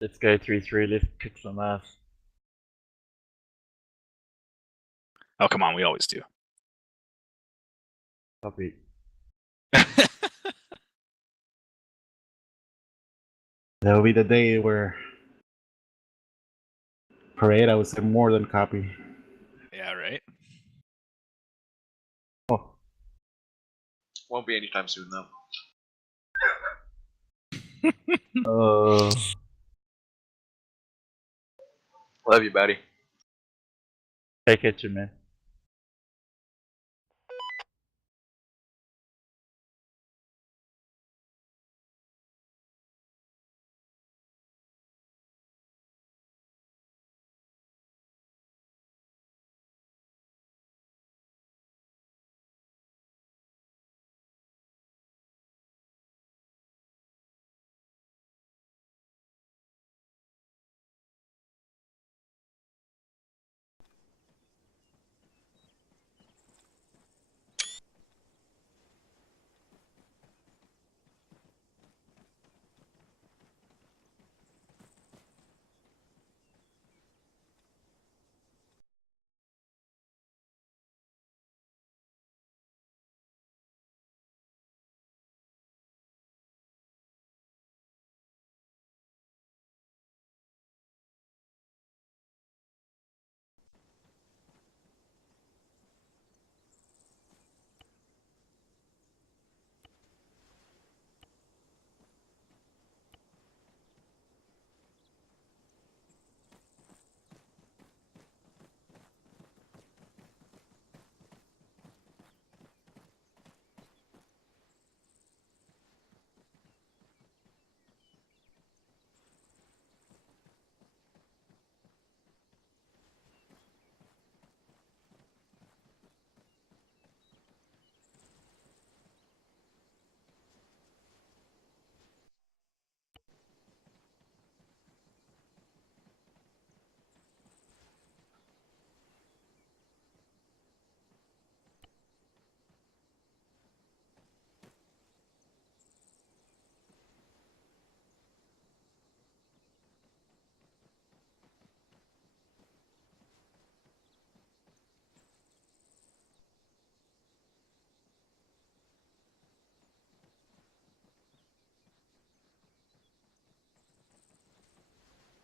Let's go 3-3, let's kick some ass. Oh, come on, we always do. Copy. That'll be the day where Parade, I would say more than copy. Yeah, right? Oh. Won't be anytime soon, though. Love you, buddy. Take it, you man.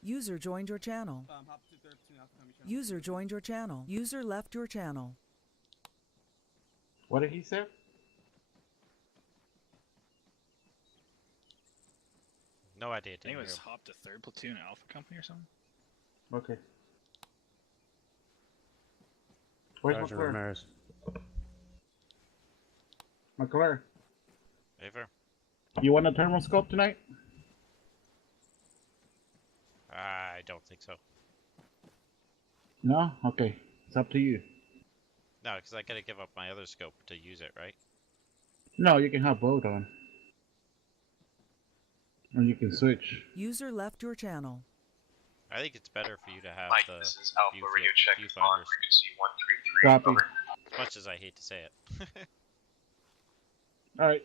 User joined your channel. User joined your channel. User left your channel. What did he say? No idea. I think it was Hop to 3rd Platoon Alpha Company or something. Okay. Where's Sergeant McClure? Ramirez. McClure, Favor? you want a thermal scope tonight? I don't think so. No? Okay. It's up to you. No, because I gotta give up my other scope to use it, right? No, you can have both on. And you can switch. User left your channel. I think it's better for you to have Mike, the this is Alpha Radio check on viewfinders. frequency 133. Copy. Over. As much as I hate to say it. Alright.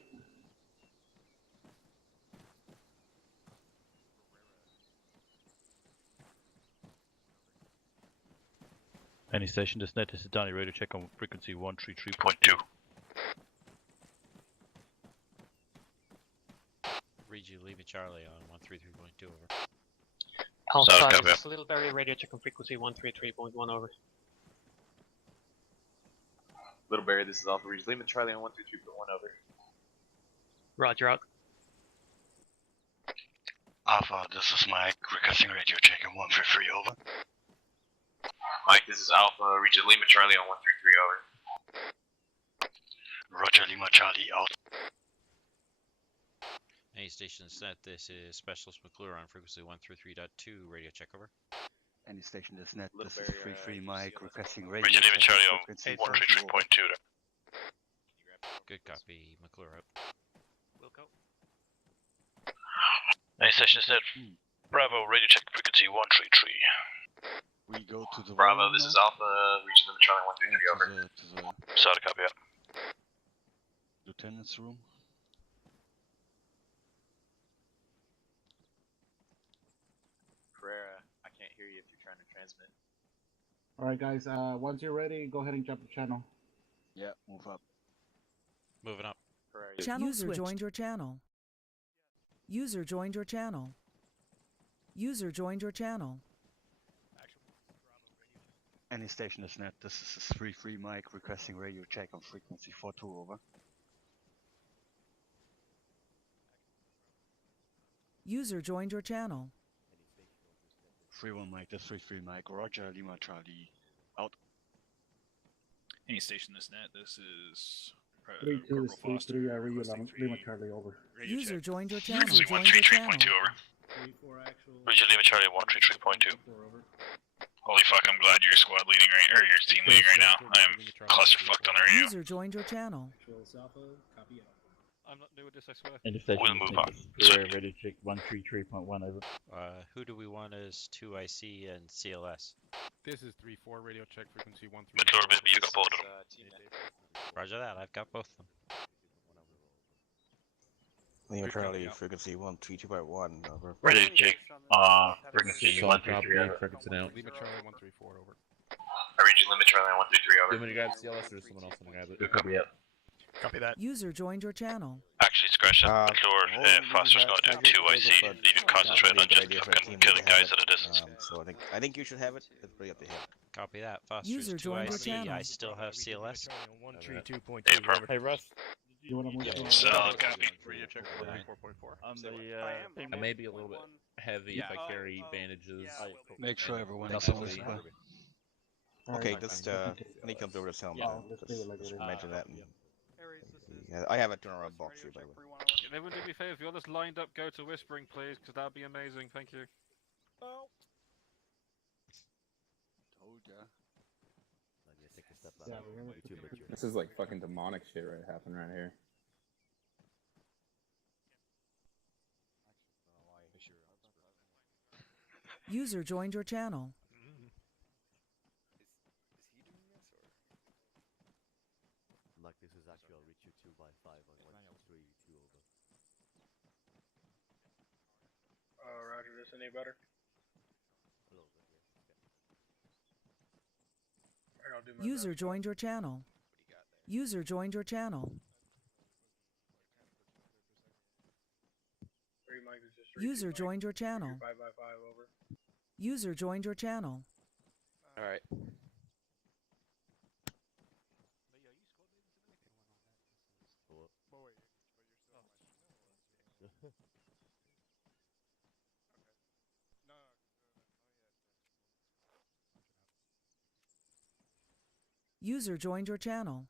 Any station, this net, this is Donny, radio check on frequency 133.2. Read you, leave it Charlie on 133.2 over. Alpha, this is Little Barry, radio check on frequency 133.1 over. Little Barry, this is Alpha Reach Lima Charlie on 133.1 over. Roger out. Alpha, this is Mike, requesting radio check on 133 over. Mike, this is Alpha Reach Lima Charlie on 133 over. Roger, Lima Charlie out. Any station net, this is Specialist McClure on frequency 133.2, radio check over. Any station this net, Little this is Barry, 3-3 Mike, requesting radio Roger, Lima check Charlie on on frequency 133.2. Good copy, McClure out. Wilco. Any station net, Bravo, radio check frequency 133. We go to the Bravo, this is Alpha Reach Lima Charlie 133 over. to the Sorry, copy out. lieutenant's room. Alright, guys, once you're ready, go ahead and jump the channel. Yeah, move up. Moving up. Channel User switched. joined your channel. User joined your channel. User joined your channel. Any station is net. This is a 3-3 mic requesting radio check on frequency 42 over. User joined your channel. 3-1 mic, this 3-3 mic. Roger, Lima Charlie. Out. Any station this net. This is 3-2 is Corporal 3-3, Foster. Lima requesting Charlie over. radio User check. joined your channel. Frequency Joined your channel. 133.2 over. Region Lima Charlie 133.2. Holy fuck, I'm glad you're squad leading right, or you're team leading right now. I am clusterfucked on the radio. User joined your channel. I'm not new at this, I swear. Any station We'll is move net. on. Clear, radio check 133.1 over. Who do we want as 2IC and CLS? This is 3-4 radio check frequency 1-3. McClure, baby, you got both of them. Roger that, I've got both of them. Lima Charlie, frequency 132.1 over. Ready to check. Frequency 133 over. Frequency now. Lima Charlie 134 over. Region Lima Charlie 133 over. You want me to grab CLS or someone else want to grab it? Copy it. Copy that. User joined your channel. Actually, scratch that. McClure, Foster's gonna do 2IC. You can concentrate on just fucking killing guys at a distance. So I think you should have it. It's pretty up to him. Copy that. Foster's User joined your 2IC. channel. I still have CLS. 132.2. Hey, perfect. Hey, Russ. You wanna move to Solid copy. Radio check 4.4. On the, I may be a little bit heavy if I carry bandages. Make sure everyone else else on is this well. Alright, Okay, fine, just you can take when he it. comes over to tell him. Yeah, let's do it like it is. Mention that. Yeah, I have a turnaround box here, by the way. Can everyone do me a favor? If you're just lined up, go to whispering, please, because that'd be amazing. Thank you. Told ya. Yeah, we're This is like fucking demonic shit happening right here. User joined your channel. Like this is actually, I'll reach you 2 by 5 on 132 over. Roger, this any better? A little bit, yeah. User joined your channel. User joined your channel. User joined your channel. 5 by 5 over. User joined your channel. Alright. User joined your channel.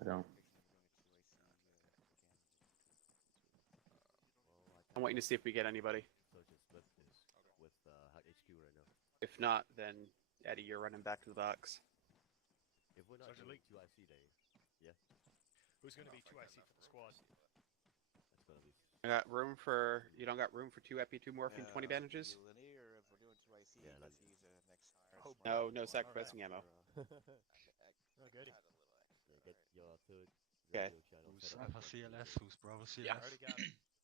I don't. I'm waiting to see if we get anybody. So just split this with HQ right now. If not, then Eddie, you're running back to the box. If we're not doing 2IC day, yeah, Who's going to be 2IC for the squad? that's gonna be. I got room for. You don't got room for 2 Epi, 2 morphine, 20 bandages? Yeah, let's No, no sacrificing ammo. yeah, get your third Okay. radio channel Who's set up. Alpha CLS? Who's Bravo CLS? Yeah.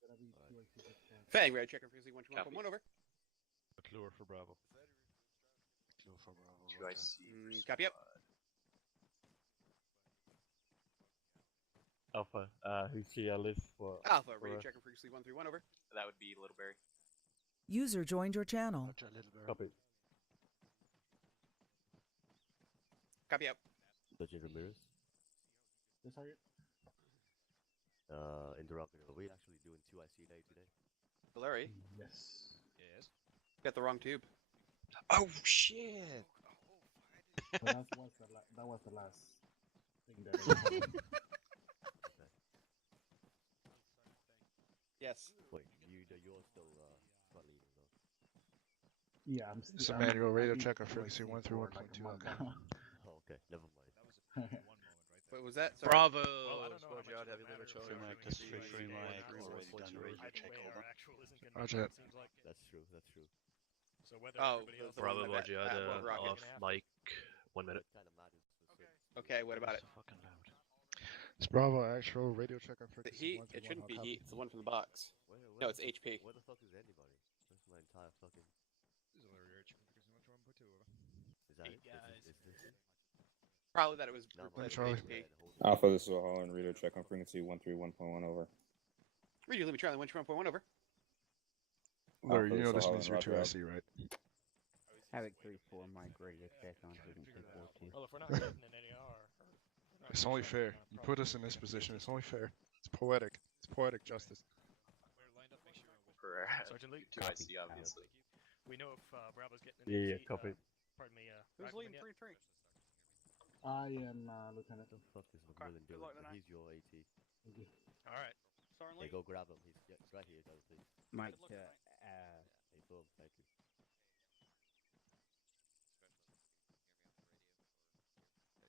Gonna be 2IC this time. Fang, radio check on frequency 121.1 over. McClure for Bravo. Blue for Bravo. 2IC. Copy up. Alpha, who's CLS for? Alpha, radio for- check on frequency 131 over. That would be Littleberry. User joined your channel. Roger, Littleberry. Copy. Copy up. Sergeant Ramirez, Yes, Sergeant? interrupting. Are we actually doing 2IC day today? Larry, Yes. Yes. got the wrong tube. Oh shit! So that was the last thing that Yes. Wait, you're still front leading though. Yeah, It's a I'm- manual radio I've been check on 2IC frequency 1 through for like a 1.2. month Okay. now. Oh, okay, never mind. What was that? Sorry. Bravo. Squad yard, heavy limit show. This 3-3 mic already done radio check over. Roger. That's true. That's true. So whether Oh, everybody else the one Bravo with that- Roger, that one rocket. off mic 1 minute. Kind of matters. Okay, what about it? So fucking loud. It's Bravo actual radio check on The frequency heat? 1 It through shouldn't 1. be How copy? heat. It's the one from the box. Where No, it's HP. Where the fuck is anybody? Where's my entire entire fucking. This is a radio check on frequency 121.2 over. Is that Hey, it? guys. Is this it? Probably that it was No, replaced but with it's HP. Alpha, this is a Holland radio check on frequency 131.1 over. Radio limit Charlie 121.1 over. Larry, Alpha, you know this this is means Holland, you're roger, 2IC, right? Havoc 3-4, Mike, radio check on frequency 42. Well, if we're not getting an NAR, It's only fair. You put us in this position. It's only fair. It's poetic. It's poetic justice. We're lined up, make sure you're with Correct. Sergeant Lee. 2IC, obviously. We know if Bravo's getting an Yeah, AT, copy. pardon me, Who's rifleman leading yet? 3-3? I am Lieutenant. What the fuck is Okay, McMillan good doing? luck tonight. He's your AT. Alright. Sergeant Hey, Lee? go grab him. He's right here, guys, please. Mike, Good luck Hey, boom, thank you.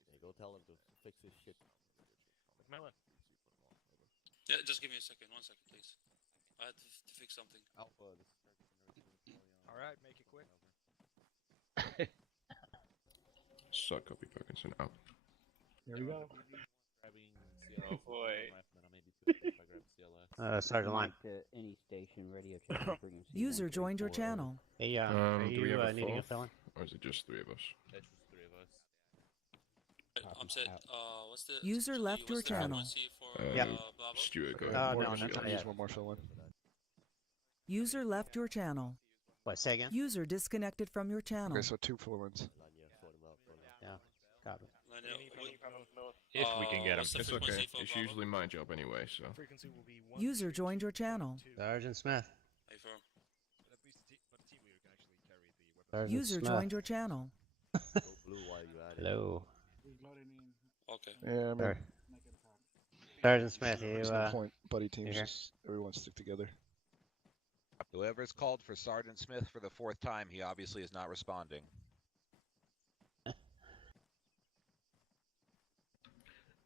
Hey, go tell him to fix his shit. McMillan. Yeah, just give me a second. 1 second, please. I had to fix something. Alpha, this Alright, make it quick. Suck, copy Parkinson out. Here we go. Grabbing Oh, boy. Sergeant Line. Any station, radio check on frequency. User joined your channel. Hey, Do we have a needing a fourth? fill-in? Or is it just 3 of us? That's just 3 of us. I'm set. What's the User left your channel. frequency for Yeah. Bravo? Stuart, go Uh, ahead. no, More not fill-in. yet. Use one more fill-in. User left your channel. What, say again? User disconnected from your channel. Okay, so 2 fill-ins. Yeah, copy. If we can get him. What's the It's okay. frequency for It's Bravo? usually my job anyway, so. Frequency will be User joined your channel. Sergeant Smith. Hey, firm. But at least but the team leader can actually carry the weapon. Sergeant User Smith. joined your channel. Go blue while you're at it. Hello. Who's loading in? Okay. Yeah, I mean, Sorry. Make it talk. Sergeant Smith, you, there's no point. Buddy teams, here? just everyone stick together. Whoever's called for Sergeant Smith for the 4th time, he obviously is not responding.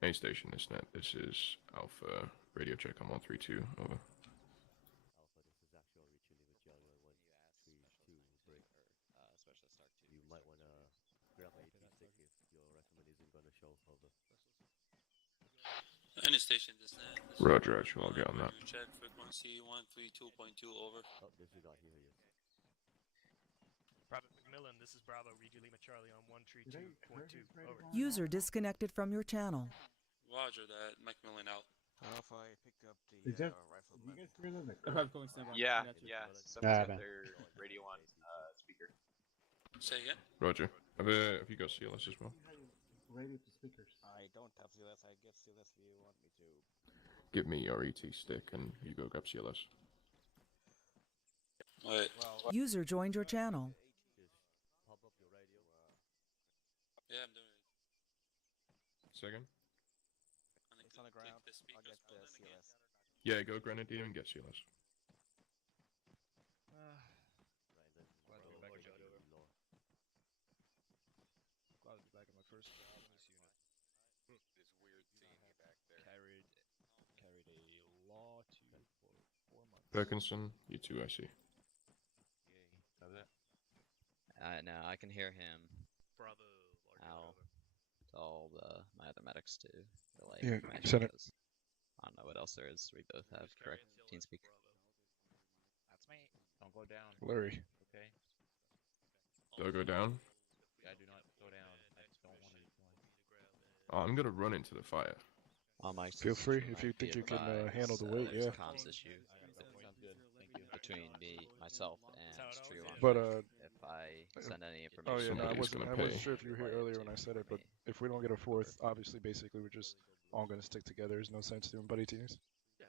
Main station, this net. This is Alpha radio check on 132. Over. Alpha, this is actual reach with Jelly on 132 break. Specialist Arc 2. You might wanna grab my AT stick if your recommend isn't gonna show. Over. Any station, this net. Roger, actually, I'll get on that. Radio check frequency 132.2 over. Oh, this is not here yet. Private McMillan, this is Bravo, read you Lima Charlie on 132.2. Over. User disconnected from your channel. Roger that. Macmillan out. If I pick up the rifleman. You guys hear them? Yeah, yeah. Someone's got their radio on speaker. Say again? Roger. Have you got CLS as well? Radio to speakers. I don't have CLS. I get CLS if you want me to. Give me your ET stick and you go grab CLS. Wait. User joined your channel. Pop up your radio. Yeah, I'm doing it. Second? It's on the ground. I'll get the CLS. Yeah, go Grenadier and get CLS. Glad to be back in Jelly over. Glad to be back in my first job in this unit. This weird thing back there. Carried a law to for 4 months. Perkinson, you too, I see. No, I can hear him. Bravo. Ow. All my other medics to relay Yeah, information send it. because I don't know what else there is. We both have correct TeamSpeak. That's me. Don't go down. Larry. Okay. Do I go down? I do not go down. I don't want to join. Oh, I'm gonna run into the fire. Feel free if you think you can handle the weight. There's Yeah. a comms issue Sounds good. Thank you. between myself, and Trio. But if I send any oh information, yeah, no, I wasn't pay. sure if you were here earlier when I said it, but if we don't get a fourth, obviously, basically, we're just all gonna stick together. There's no sense doing buddy teams. Yeah,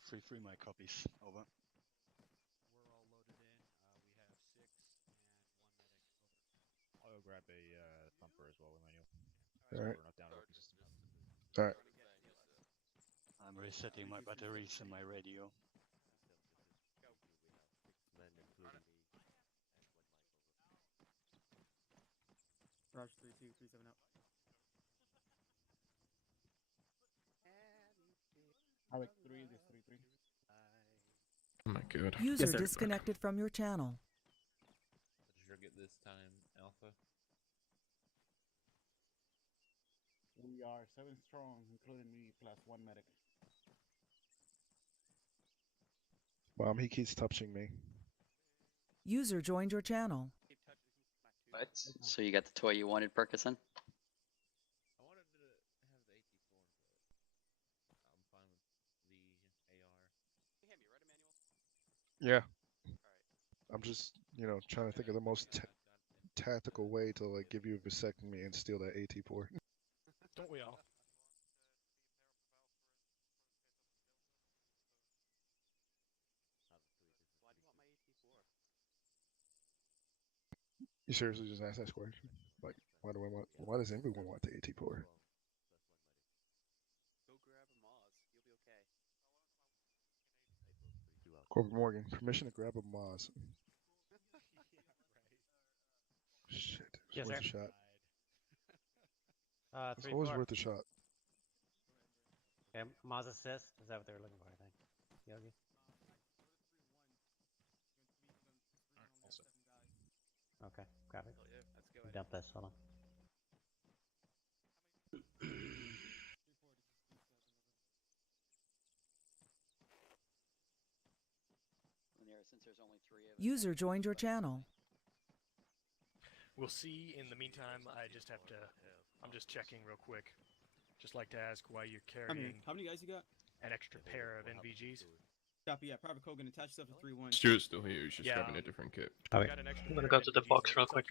it's fine. Free my copies. Over. We're all loaded in. We have 6 and 1 medic. I'll go grab a thumper as well, Emmanuel. Alright. We're not down to open system. Alright. I'm resetting my batteries and my radio. Men, including me. Raj 3237 out. Havoc 3, this 3-3. Oh my god. User disconnected from your channel. Did you get this time, Alpha? We are 7 strong, including me, plus 1 medic. Mom, he keeps touching me. User joined your channel. What? So you got the toy you wanted, Perkison? Yeah. I'm just, trying to think of the most tactical way to like give you a vasectomy and steal that AT4. Don't we all? You seriously just asked that question? Like, why does everyone want the AT4? Corporal Morgan, permission to grab a Moz. Shit, it's Yes, worth sir. a shot. It's 3-4. always worth a shot. Okay, Maz assist. Is that what they were looking for, I think? Yogi? Okay, grab it. Dump this, hold on. Since there's only 3 of us. User joined your channel. We'll see. In the meantime, I'm just checking real quick. Just like to ask why you're carrying How many guys you got? an extra pair of NVGs. Copy, yeah. Private Kogan, attach yourself to 3-1. Stuart's still here. He's just Yeah. grabbing a different kit. I'm gonna go to the box real quick.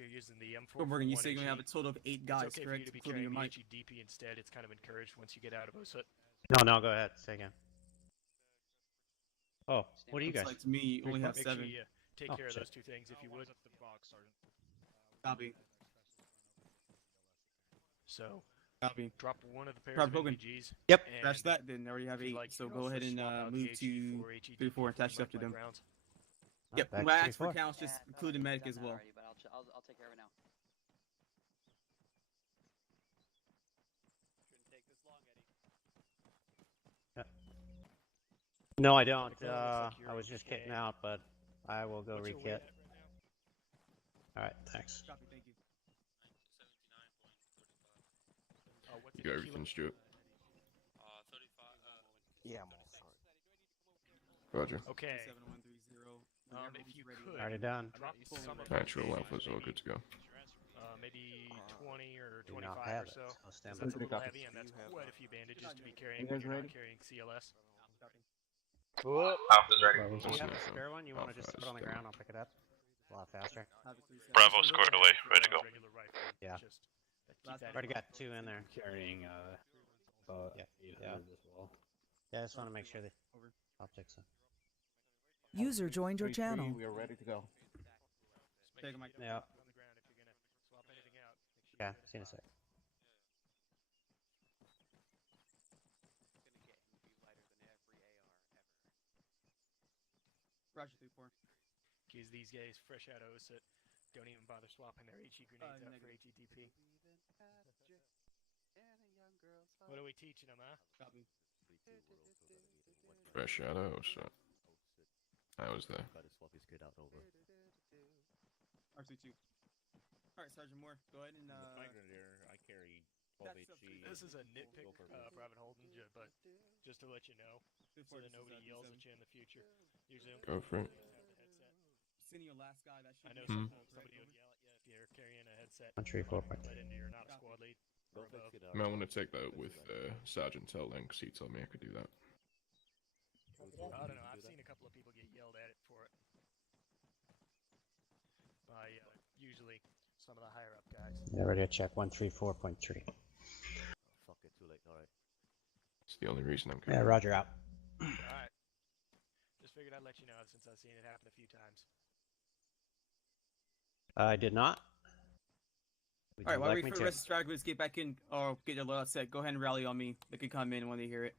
But Morgan, you say you're gonna have a total of 8 guys, it's okay correct? For you to be Including your carrying mic. the HEDP instead. It's kind of encouraged once you get out of OSUT. No, go ahead. Say again. Oh, what do you guys? Looks like to me, you only have Make 7. sure you take Oh, care of shit. those 2 things if you would. Copy. So, Copy. drop one of the pairs Private of Kogan. NVGs. Yep. That's that then. They already have 8. So go ahead and move to 3-4 and attach yourself to them. Yep, back when I to ask for 3-4. counts, just include the medic as well. Already, but I'll take care of it now. No, I don't. I was just kicking out, but I will go What's your rekit. weight at right now? Alright, thanks. Copy, thank you. What's You the got everything, Stuart? Yeah, I'm all sorry. Roger. Okay. 7-1-3-0. If you could, Already done. drop some of Actual those alpha's all good to go. maybe 20 or Do 25 not have or it. so. I'll stand That's a by. little heavy, and that's quite a few bandages to be carrying You when guys you're not ready? carrying CLS. Alpha's ready. Bravo's Do you have ready. a spare one? You want to just Alpha put it on the is ground? I'll pick it up. A lot faster. Bravo squared away, ready to go. Regular rifle. Yeah. Just keep that in Already mind. got 2 in there. Carrying Yeah. 800 as well. Yeah, I just want to make sure the optics. User joined your 3-3, channel. we are ready to go. Take a mic. Yeah. On the ground if you're gonna swap anything out. Yeah, see you in a sec. Roger 3-4. Because these guys fresh out of OSUT don't even bother swapping their HE grenades out for HEDP. What are we teaching them, huh? Copy. Fresh out of OSUT. I was there. Got to swap his kid out over. RC2. Alright, Sergeant Moore, go ahead and My grenadier, I carry 12 HE. This is a nitpick, Private Holden, but just to let you know, so that nobody yells at you in the future. Usually, Go for it. Sending your last guy, that should I know be somebody would yell at you if you're carrying a headset. 134.3. Let into your not squad lead. Or above. I might want to take that with Sergeant Tell then, because he told me I could do that. I don't know. I've seen a couple of people get yelled at it for it. By usually some of the higher up guys. Yeah, ready to check 134.3. Fuck it, too late. Alright. It's the only reason I'm Yeah, carrying. Roger out. Alright. Just figured I'd let you know since I've seen it happen a few times. I did not. Alright, while like we me wait for to. the rest of the stragglers to get back in, or get their loadout set, go ahead and rally on me. They can come in when they hear it.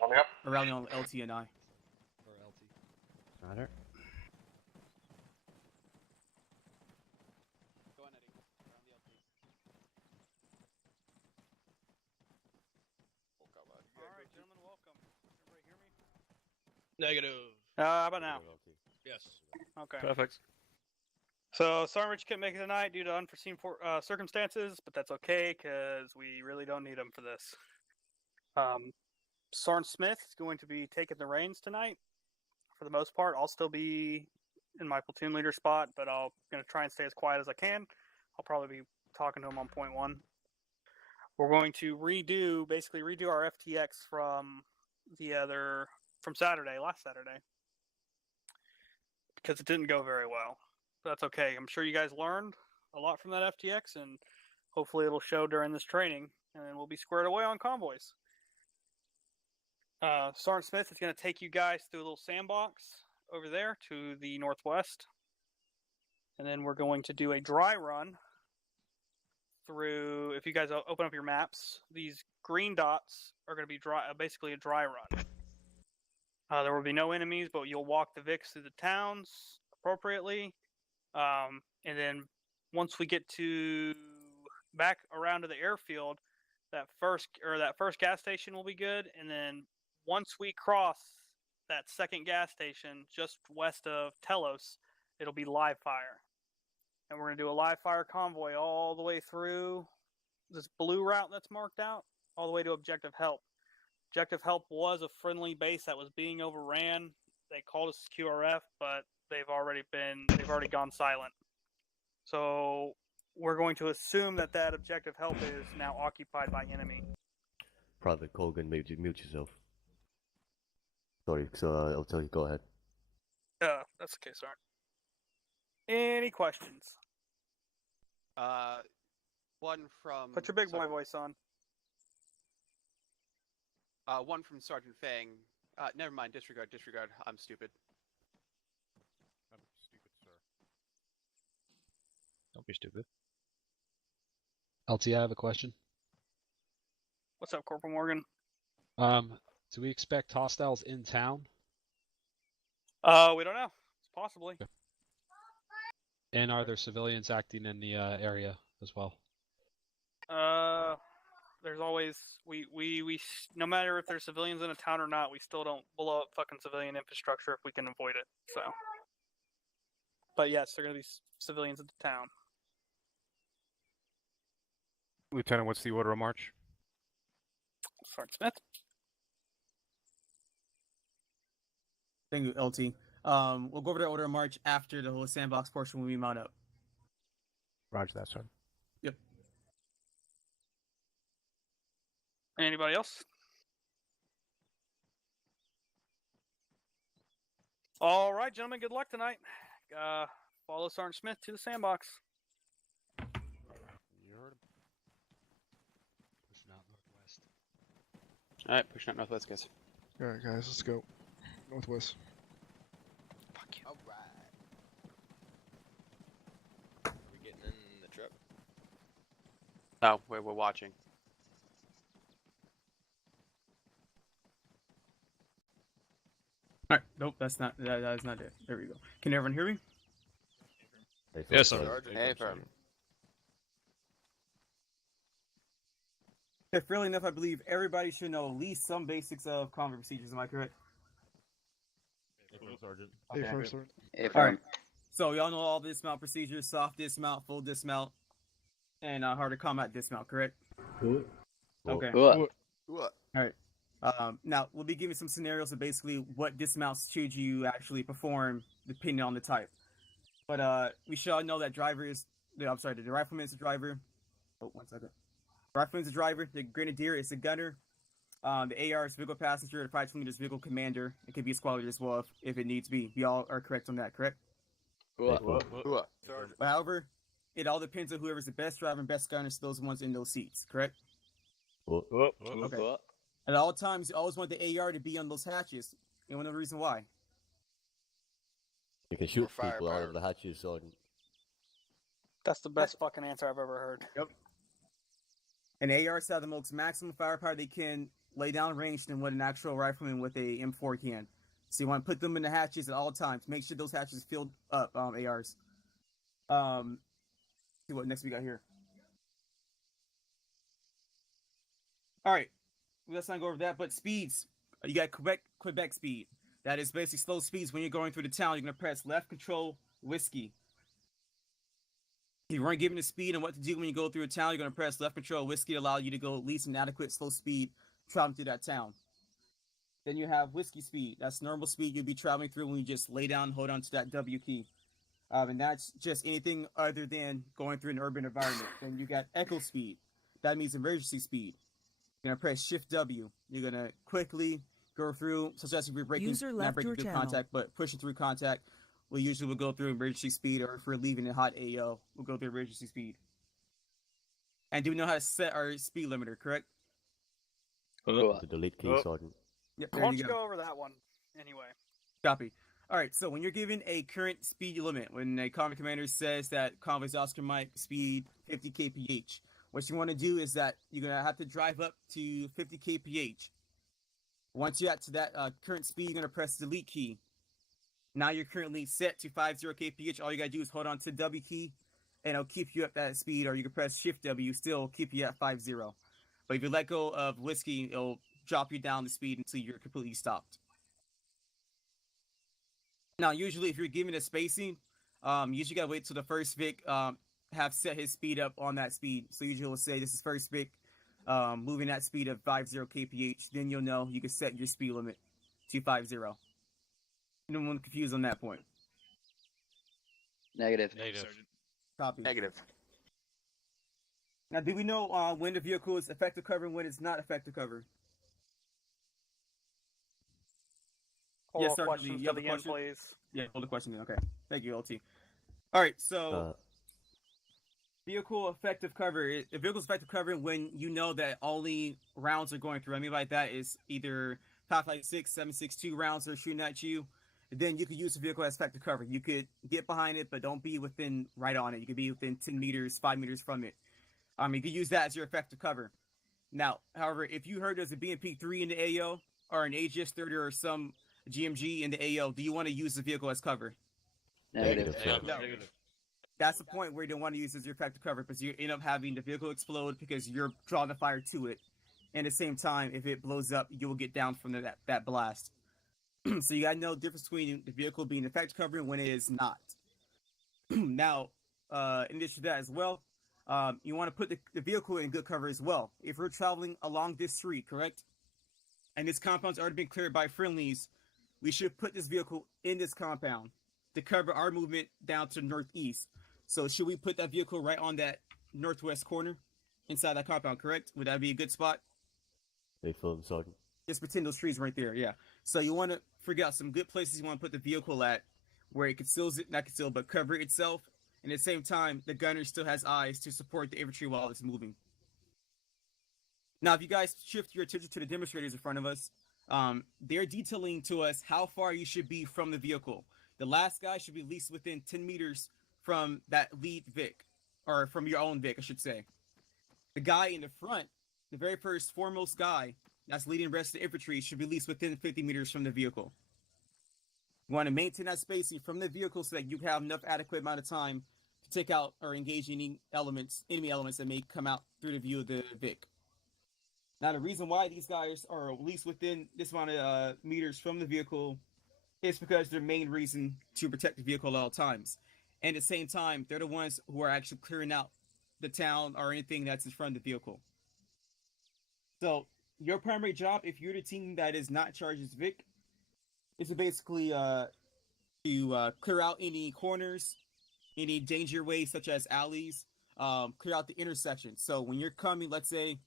Warming up. Or rally on LT and I. Or LT. Roger. Go on, Eddie. Around the LT. Alright, gentlemen, welcome. Everybody hear me? Negative. How about now? Yes. Okay. Perfect. So, Sergeant Rich can't make it tonight due to unforeseen circumstances, but that's okay because we really don't need him for this. Sergeant Smith is going to be taking the reins tonight for the most part. I'll still be in my platoon leader spot, but I'm going to try and stay as quiet as I can. I'll probably be talking to him on point 1. We're going to basically redo our FTX from last Saturday, because it didn't go very well. But that's okay. I'm sure you guys learned a lot from that FTX, and hopefully it'll show during this training, and then we'll be squared away on convoys. Sergeant Smith is going to take you guys through a little sandbox over there to the northwest, and then we're going to do a dry run through. If you guys open up your maps, these green dots are going to be basically a dry run. There will be no enemies, but you'll walk the VIX through the towns appropriately, and then once we get back around to the airfield, that first gas station will be good, and then once we cross that second gas station just west of Telos, it'll be live fire. And we're going to do a live fire convoy all the way through this blue route that's marked out, all the way to Objective Help. Objective Help was a friendly base that was being overran. They called us QRF, but they've already gone silent. So we're going to assume that Objective Help is now occupied by enemy. Private Colgan, mute yourself. Sorry, so I'll tell you, go ahead. That's okay, sorry. Any questions? One from... Put your big boy voice on. One from Sergeant Fang. Never mind, disregard. I'm stupid. I'm stupid, sir. Don't be stupid. LT, I have a question. What's up, Corporal Morgan? Do we expect hostiles in town? We don't know. Possibly. Okay. And are there civilians acting in the area as well? There's always we no matter if there's civilians in a town or not, we still don't blow up fucking civilian infrastructure if we can avoid it. So, but yes, there are gonna be civilians in the town. Lieutenant, what's the order of march? Sergeant Smith. Thank you, LT. We'll go over the order of march after the whole sandbox portion when we mount up. Roger that, sir. Yep. Anybody else? All right, gentlemen, good luck tonight. Follow Sergeant Smith to the sandbox. You heard him. Pushing out northwest. Alright, pushing out northwest, guys. Alright, guys, let's go. Northwest. Fuck you. Alright. We getting in the truck? No, we're watching. Alright, nope, that's not that is not it. There we go. Can everyone hear me? Yes, sir. Hey, firm. Okay, fairly enough, I believe everybody should know at least some basics of combat procedures. Am I correct? Sergeant. Okay. First, Sergeant. Alright. So y'all know all the dismount procedures: soft dismount, full dismount, and harder combat dismount. Correct? Okay. Alright. Now we'll be giving some scenarios of basically what dismounts should you actually perform depending on the type. But we should all know that the rifleman is a driver. Oh, 1 second. The rifleman is a driver. The grenadier is a gunner. The AR is vehicle passenger. The private leader is vehicle commander. It could be a squad leader as well if it needs to be. We all are correct on that, correct? However, it all depends on whoever's the best driver and best gunner is those ones in those seats, correct? Okay. At all times, you always want the AR to be on those hatches. You want to know the reason why? You can shoot people out of the hatches, Sergeant. That's the best fucking answer I've ever heard. Yep. And ARs have the most maximum firepower they can lay down range than what an actual rifleman with a M4 can. So you want to put them in the hatches at all times. Make sure those hatches filled up, ARs. See what next we got here. All right. Let's not go over that, but speeds. You got Quebec speed. That is basically slow speeds. When you're going through the town, you're going to press left control whiskey. If you weren't given the speed and what to do when you go through a town, you're going to press left control whiskey to allow you to go at least an adequate slow speed traveling through that town. Then you have whiskey speed. That's normal speed you'll be traveling through when you just lay down and hold on to that W key. And that's just anything other than going through an urban environment. Then you got echo speed. That means emergency speed. You're going to press Shift W. You're going to quickly go through, such as if you're breaking, not breaking through contact, but pushing through contact. We usually will go through emergency speed, or if we're leaving in hot AO, we'll go through emergency speed. And do we know how to set our speed limiter, correct? The delete key, Sergeant. Yep, Why there don't you you go. go over that one anyway? Copy. All right, so when you're given a current speed limit, when a convoy commander says that convoy's Oscar Mike speed 50 kph, what you want to do is that you're going to have to drive up to 50 kph. Once you get to that current speed, you're going to press the delete key. Now you're currently set to 50 kph. All you got to do is hold on to the W key, and it'll keep you at that speed, or you can press Shift W, still keep you at 50. But if you let go of whiskey, it'll drop you down the speed until you're completely stopped. Now, usually if you're given a spacing, you usually gotta wait till the first Vic have set his speed up on that speed. So usually we'll say this is first Vic moving that speed of 50 kph. Then you'll know you can set your speed limit to 50. No one confused on that point. Negative. Copy. Negative. Now, do we know when the vehicle is effective cover and when it's not effective cover? Hold Yes, all sir. questions You have to a the end, question? please. Yeah, hold the question. Okay. Thank you, LT. All right, so vehicle effective cover. If vehicle's effective cover when you know that only rounds are going through. I mean by that is either Pathfinder 6, 7.62 rounds are shooting at you. Then you could use the vehicle as effective cover. You could get behind it, but don't be within right on it. You could be within 10 meters, 5 meters from it. You could use that as your effective cover. Now, however, if you heard there's a BMP 3 in the AO or an AGS 30 or some GMG in the AO, do you want to use the vehicle as cover? Negative. No. That's the point where you don't want to use it as your effective cover, because you end up having the vehicle explode because you're drawing the fire to it. And at the same time, if it blows up, you will get down from that blast. So you got to know the difference between the vehicle being effective cover and when it is not. Now, in addition to that as well, you want to put the vehicle in good cover as well. If we're traveling along this street, correct? And this compound's already been cleared by friendlies, we should put this vehicle in this compound to cover our movement down to the northeast. So should we put that vehicle right on that northwest corner inside that compound, correct? Would that be a good spot? They film, Sergeant. Just pretend those trees right there, yeah. So you want to figure out some good places you want to put the vehicle at where it conceals it, not conceal, but cover itself. And at the same time, the gunner still has eyes to support the infantry while it's moving. Now, if you guys shift your attention to the demonstrators in front of us, they're detailing to us how far you should be from the vehicle. The last guy should be at least within 10 meters from that lead Vic, or from your own Vic, I should say. The guy in the front, the very first foremost guy that's leading the rest of the infantry, should be at least within 50 meters from the vehicle. You want to maintain that spacing from the vehicle so that you have enough adequate amount of time to take out or engage any enemy elements that may come out through the view of the Vic. Now, the reason why these guys are at least within this amount of meters from the vehicle is because their main reason to protect the vehicle at all times. And at the same time, they're the ones who are actually clearing out the town or anything that's in front of the vehicle. So, your primary job, if you're the team that is not charged as Vic, is to basically to clear out any corners, any danger ways such as alleys, clear out the intersections. So when you're coming, let's say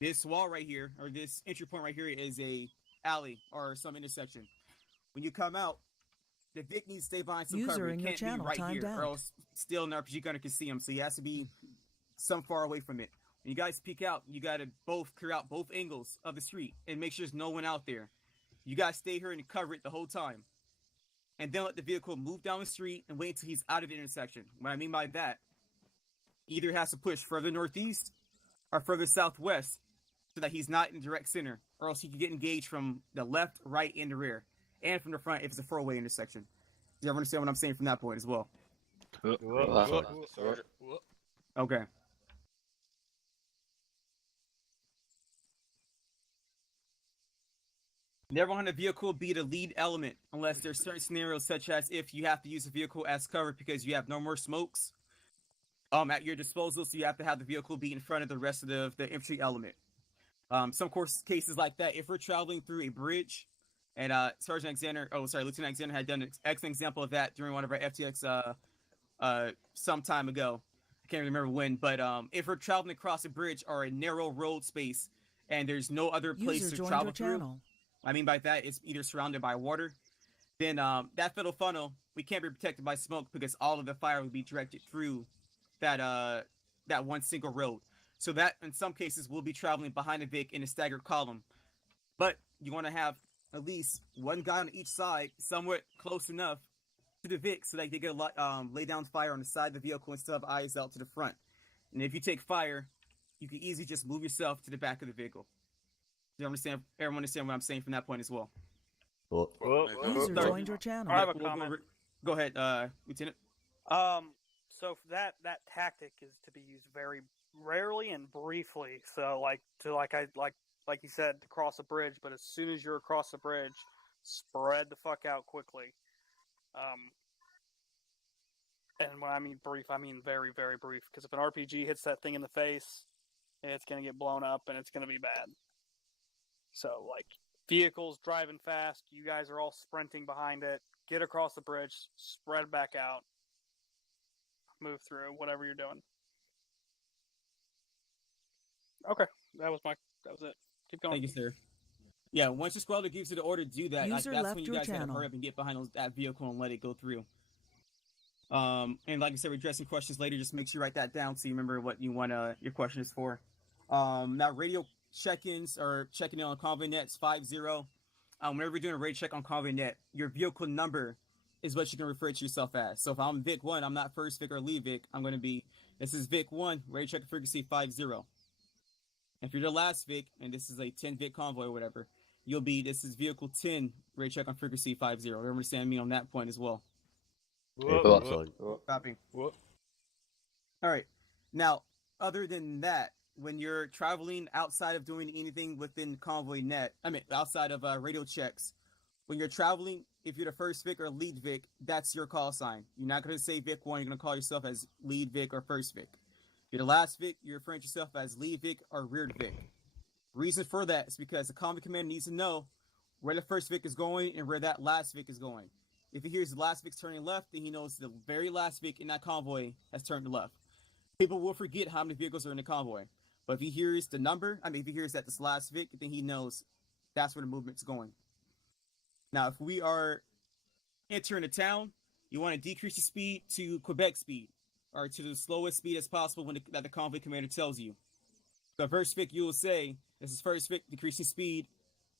this wall right here, or this entry point right here is a alley or some intersection. When you come out, the Vic needs to stay behind some cover. It can't be right here, or else still an RPG gunner can see him. So he has to be some far away from it. When you guys peek out, you got to both clear out both angles of the street and make sure there's no one out there. You guys stay here and cover it the whole time. And then let the vehicle move down the street and wait until he's out of the intersection. What I mean by that, either has to push further northeast or further southwest so that he's not in direct center, or else he can get engaged from the left, right, and the rear, and from the front if it's a four-way intersection. Do you ever understand what I'm saying from that point as well? Okay. Never want a vehicle be the lead element unless there's certain scenarios, such as if you have to use a vehicle as cover because you have no more smokes at your disposal, so you have to have the vehicle be in front of the rest of the infantry element. Some course cases like that, if we're traveling through a bridge, and Lieutenant Alexander had done an excellent example of that during one of our FTX some time ago. I can't remember when, but if we're traveling across a bridge or a narrow road space, and there's no other place User to joined travel your through, channel. I mean by that it's either surrounded by water, then that fatal funnel we can't be protected by smoke because all of the fire will be directed through that one single road. So that in some cases we'll be traveling behind a Vic in a staggered column, but you want to have at least one guy on each side, somewhat close enough to the Vic, so that they get lay down fire on the side of the vehicle instead of eyes out to the front. And if you take fire, you can easily just move yourself to the back of the vehicle. You understand? Everyone understand what I'm saying from that point as well. User joined your channel. I have a comment. Go ahead, Lieutenant. So that tactic is to be used very rarely and briefly. So like you said, to cross a bridge, but as soon as you're across the bridge, spread the fuck out quickly. And when I mean brief, I mean very, very brief. Because if an RPG hits that thing in the face, it's gonna get blown up and it's gonna be bad. So like vehicles driving fast, you guys are all sprinting behind it. Get across the bridge, spread back out, move through whatever you're doing. Okay, that was it. Keep going. Thank you, sir. Yeah, once your squad gives you the order to do that, User that's left when you your guys gotta channel. hurry up and get behind that vehicle and let it go through. And like I said, we're addressing questions later. Just make sure you write that down so you remember what you want your question is for. Now radio check-ins or checking in on convoy nets 50. Whenever you're doing a radio check on convoy net, your vehicle number is what you can refer to yourself as. So if I'm Vic 1, I'm not first Vic or lead Vic. I'm going to be, this is Vic 1, radio check frequency 50. If you're the last Vic, and this is a 10 Vic convoy or whatever, you'll be, this is vehicle 10, radio check on frequency 50. You understand me on that point as well. Copy. All right. Now, other than that, when you're traveling outside of doing anything within convoy net, outside of radio checks, when you're traveling, if you're the first Vic or lead Vic, that's your call sign. You're not going to say Vic 1, you're going to call yourself as lead Vic or first Vic. If you're the last Vic, you're referring to yourself as lead Vic or rear Vic. Reason for that is because the convoy commander needs to know where the first Vic is going and where that last Vic is going. If he hears the last Vic turning left, then he knows the very last Vic in that convoy has turned to left. People will forget how many vehicles are in the convoy. But if he hears the number, if he hears that this last Vic, then he knows that's where the movement's going. Now, if we are entering a town, you want to decrease the speed to Quebec speed, or to the slowest speed as possible that the convoy commander tells you. The first Vic, you will say, this is first Vic, decreasing speed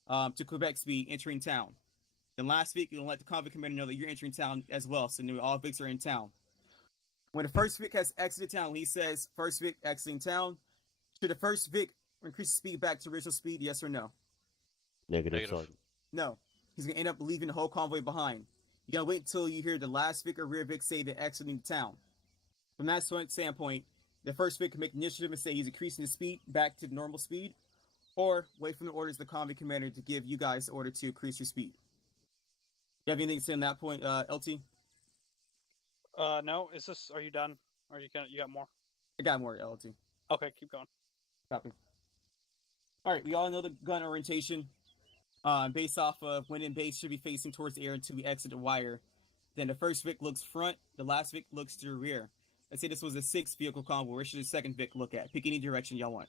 to Quebec speed, entering town. Then last Vic, you'll let the convoy commander know that you're entering town as well, so all Vics are in town. When the first Vic has exited town, he says, first Vic exiting town. Should the first Vic increase the speed back to original speed, yes or no? Negative. No. He's going to end up leaving the whole convoy behind. You got to wait until you hear the last Vic or rear Vic say they're exiting the town. From that standpoint, the first Vic can make initiative and say he's increasing the speed back to normal speed, or wait for the orders of the convoy commander to give you guys the order to increase your speed. You have anything to say on that point, LT? No. Are you done? Or you got more? I got more, LT. Okay, keep going. Copy. All right, we all know the gun orientation. Based off of when in base should be facing towards the air until we exit the wire. Then the first Vic looks front, the last Vic looks to the rear. Let's say this was a 6 vehicle convoy. Where should the second Vic look at? Pick any direction y'all want.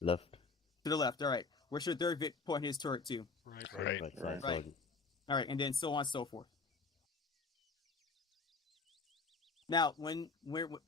Left. To the left, all right. Where should the third Vic point his turret to? Right. All right, and then so on and so forth. Now,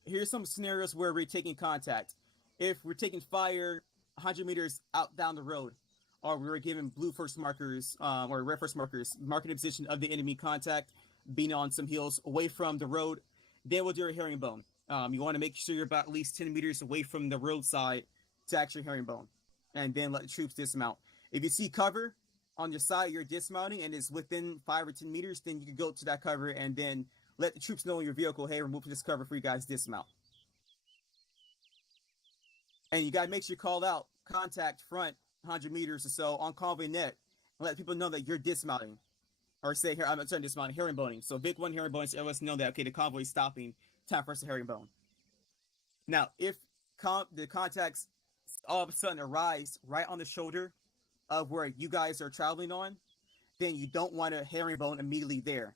here's some scenarios where we're taking contact. If we're taking fire 100 meters out down the road, or we were given blue first markers or red first markers, marking the position of the enemy contact, being on some hills away from the road, then we'll do a herringbone. You want to make sure you're about at least 10 meters away from the roadside to actually herringbone, and then let the troops dismount. If you see cover on your side, you're dismounting, and it's within 5 or 10 meters, then you can go to that cover and then let the troops know in your vehicle, hey, we're moving this cover for you guys dismount. And you got to make sure you call out contact front 100 meters or so on convoy net and let people know that you're dismounting. Or say, here, I'm sorry, dismounting, herringboning. So Vic 1 herringboning, so everyone know that, okay, the convoy is stopping, time for us to herringbone. Now, if the contacts all of a sudden arrives right on the shoulder of where you guys are traveling on, then you don't want a herringbone immediately there.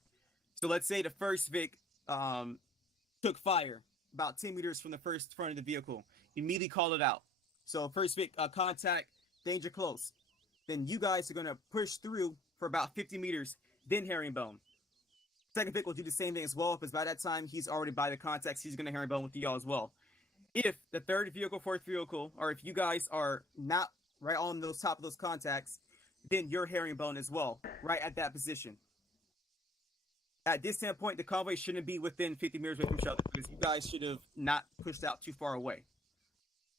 So let's say the first Vic took fire about 10 meters from the first front of the vehicle. You immediately call it out. So first Vic contact, danger close. Then you guys are going to push through for about 50 meters, then herringbone. Second Vic will do the same thing as well, because by that time he's already by the contacts, he's going to herringbone with y'all as well. If the third vehicle, fourth vehicle, or if you guys are not right on those top of those contacts, then you're herringbone as well, right at that position. At this standpoint, the convoy shouldn't be within 50 meters with each other, because you guys should have not pushed out too far away.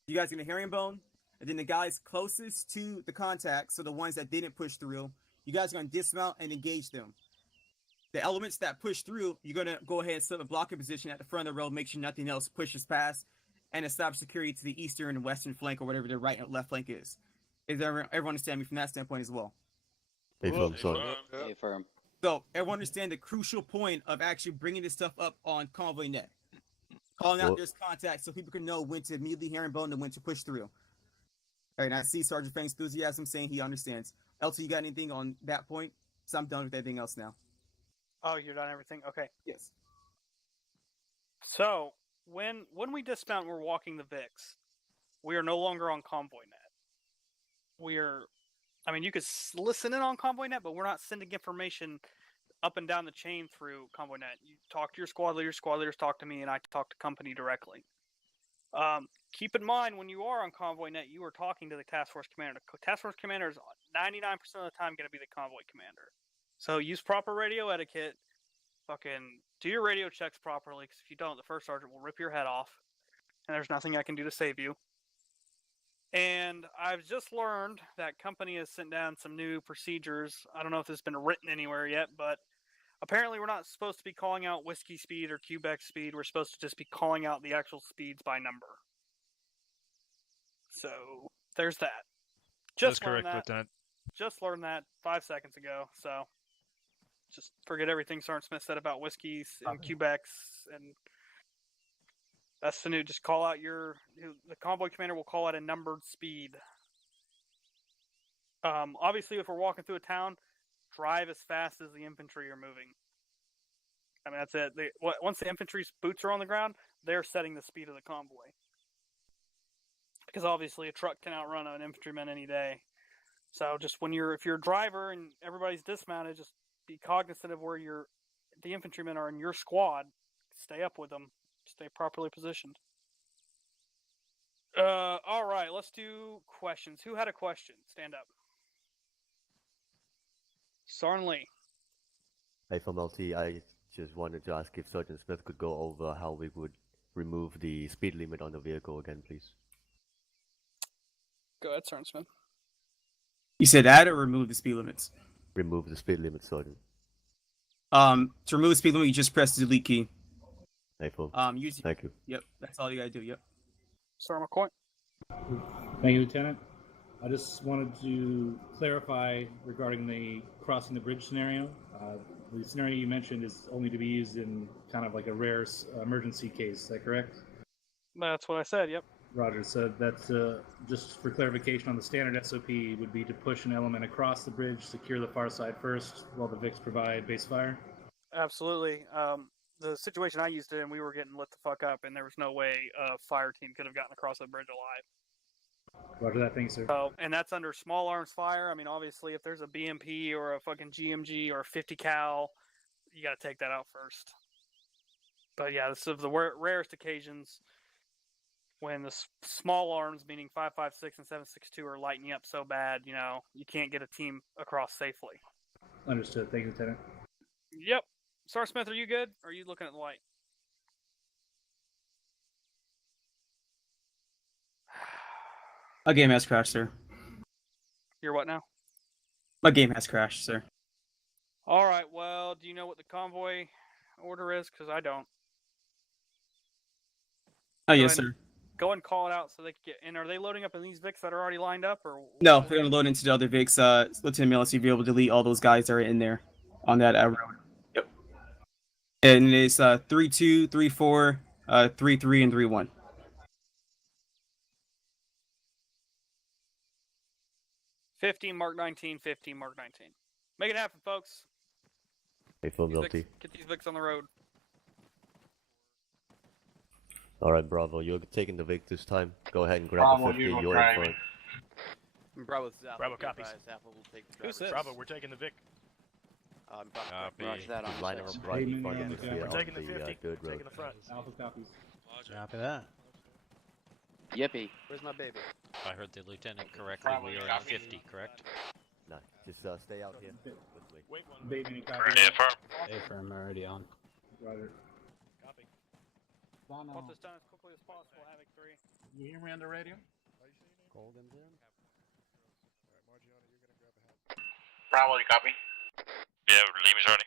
You guys are going to herringbone, and then the guys closest to the contacts, so the ones that didn't push through, you guys are going to dismount and engage them. The elements that push through, you're going to go ahead and set a blocking position at the front of the road, make sure nothing else pushes past, and establish security to the eastern and western flank, or whatever the right and left flank is. Is everyone understand me from that standpoint as well? Affirm, sorry. Affirm. So everyone understand the crucial point of actually bringing this stuff up on Convoy Net. Calling out there's contacts so people can know when to immediately herringbone and when to push through. All right, and I see Sergeant Fang's enthusiasm saying he understands. Elsa, you got anything on that point? So I'm done with everything else now. Oh, you're done everything? Okay. Yes. So, when we dismount and we're walking the VIX, we are no longer on Convoy Net. I mean, you could listen in on Convoy Net, but we're not sending information up and down the chain through Convoy Net. You talk to your squad leaders talk to me, and I talk to company directly. Keep in mind, when you are on Convoy Net, you are talking to the Task Force Commander. The Task Force Commander is 99% of the time going to be the Convoy Commander. So use proper radio etiquette. Fucking do your radio checks properly, because if you don't, the first sergeant will rip your head off, and there's nothing I can do to save you. And I've just learned that company has sent down some new procedures. I don't know if this has been written anywhere yet, but apparently we're not supposed to be calling out whiskey speed or Quebec speed. We're supposed to just be calling out the actual speeds by number. So there's that. That's correct, Lieutenant. Just learned that 5 seconds ago. So just forget everything Sergeant Smith said about whiskeys and Quebecs, and that's the new. Just call out the convoy commander will call out a numbered speed. Obviously, if we're walking through a town, drive as fast as the infantry are moving. I mean, that's it. Once the infantry's boots are on the ground, they're setting the speed of the convoy. Because obviously, a truck can outrun an infantryman any day. So just if you're a driver and everybody's dismounted, just be cognizant of where the infantrymen are in your squad. Stay up with them. Stay properly positioned. All right, let's do questions. Who had a question? Stand up. Sarn Lee. Hey, from LT, I just wanted to ask if Sergeant Smith could go over how we would remove the speed limit on the vehicle again, please. Go ahead, Sergeant Smith. You said add or remove the speed limits? Remove the speed limit, Sergeant. To remove the speed limit, you just press the delete key. Hey, Phil. Thank you. Yep, that's all you gotta do. Yep. Sergeant McCoy. Thank you, Lieutenant. I just wanted to clarify regarding the crossing the bridge scenario. The scenario you mentioned is only to be used in kind of like a rare emergency case. Is that correct? That's what I said. Yep. Roger. So that's just for clarification on the standard SOP would be to push an element across the bridge, secure the far side first, while the VICs provide base fire. Absolutely. The situation I used it in, we were getting lit the fuck up, and there was no way a fire team could have gotten across the bridge alive. Roger that, thank you, sir. So, and that's under small arms fire. I mean, obviously, if there's a BMP or a fucking GMG or a 50 cal, you got to take that out first. But yeah, this is the rarest occasions when the small arms, meaning 5.56 and 7.62, are lighting you up so bad, you can't get a team across safely. Understood. Thank you, Lieutenant. Yep. Sergeant Smith, are you good? Or are you looking at the light? My game has crashed, sir. You're what now? My game has crashed, sir. All right. Well, do you know what the convoy order is? Because I don't. Oh, yes, sir. Go and call it out so they can get in. Are they loading up in these VICs that are already lined up? Or no, they're going to load into the other VICs. Lieutenant Millis, you'll be able to delete all those guys that are in there on that road. Yep. And it's 3-2, 3-4, 3-3, and 3-1. 15 Mark 19, 15 Mark 19. Make it happen, folks. Hey, full multi. Get these Vics on the road. Alright, Bravo, you're taking the Vic this time. Go ahead and grab Bravo, the 50, you go you're in driving. front. Bravo, Zappa. Bravo copies. Zappa will take the Who's driver's this? Bravo, we're taking the Vic. Copy. Roger that on Line six. up right in front of the, We're taking the on 50. dirt We're road. taking the front. Alpha copies. Copy that. Yippee. Where's my baby? If I heard the lieutenant correctly, Bravo, we you are copy? in 50, correct? Nah, just stay out here. With me. Wait one. Baby, copy. Yeah, firm. Affirm, already on. Roger. Copy. Want this done as quickly as possible, Havoc 3. You hear me on the radio? Golden's in. Bravo, you copy? Yeah, leave is ready.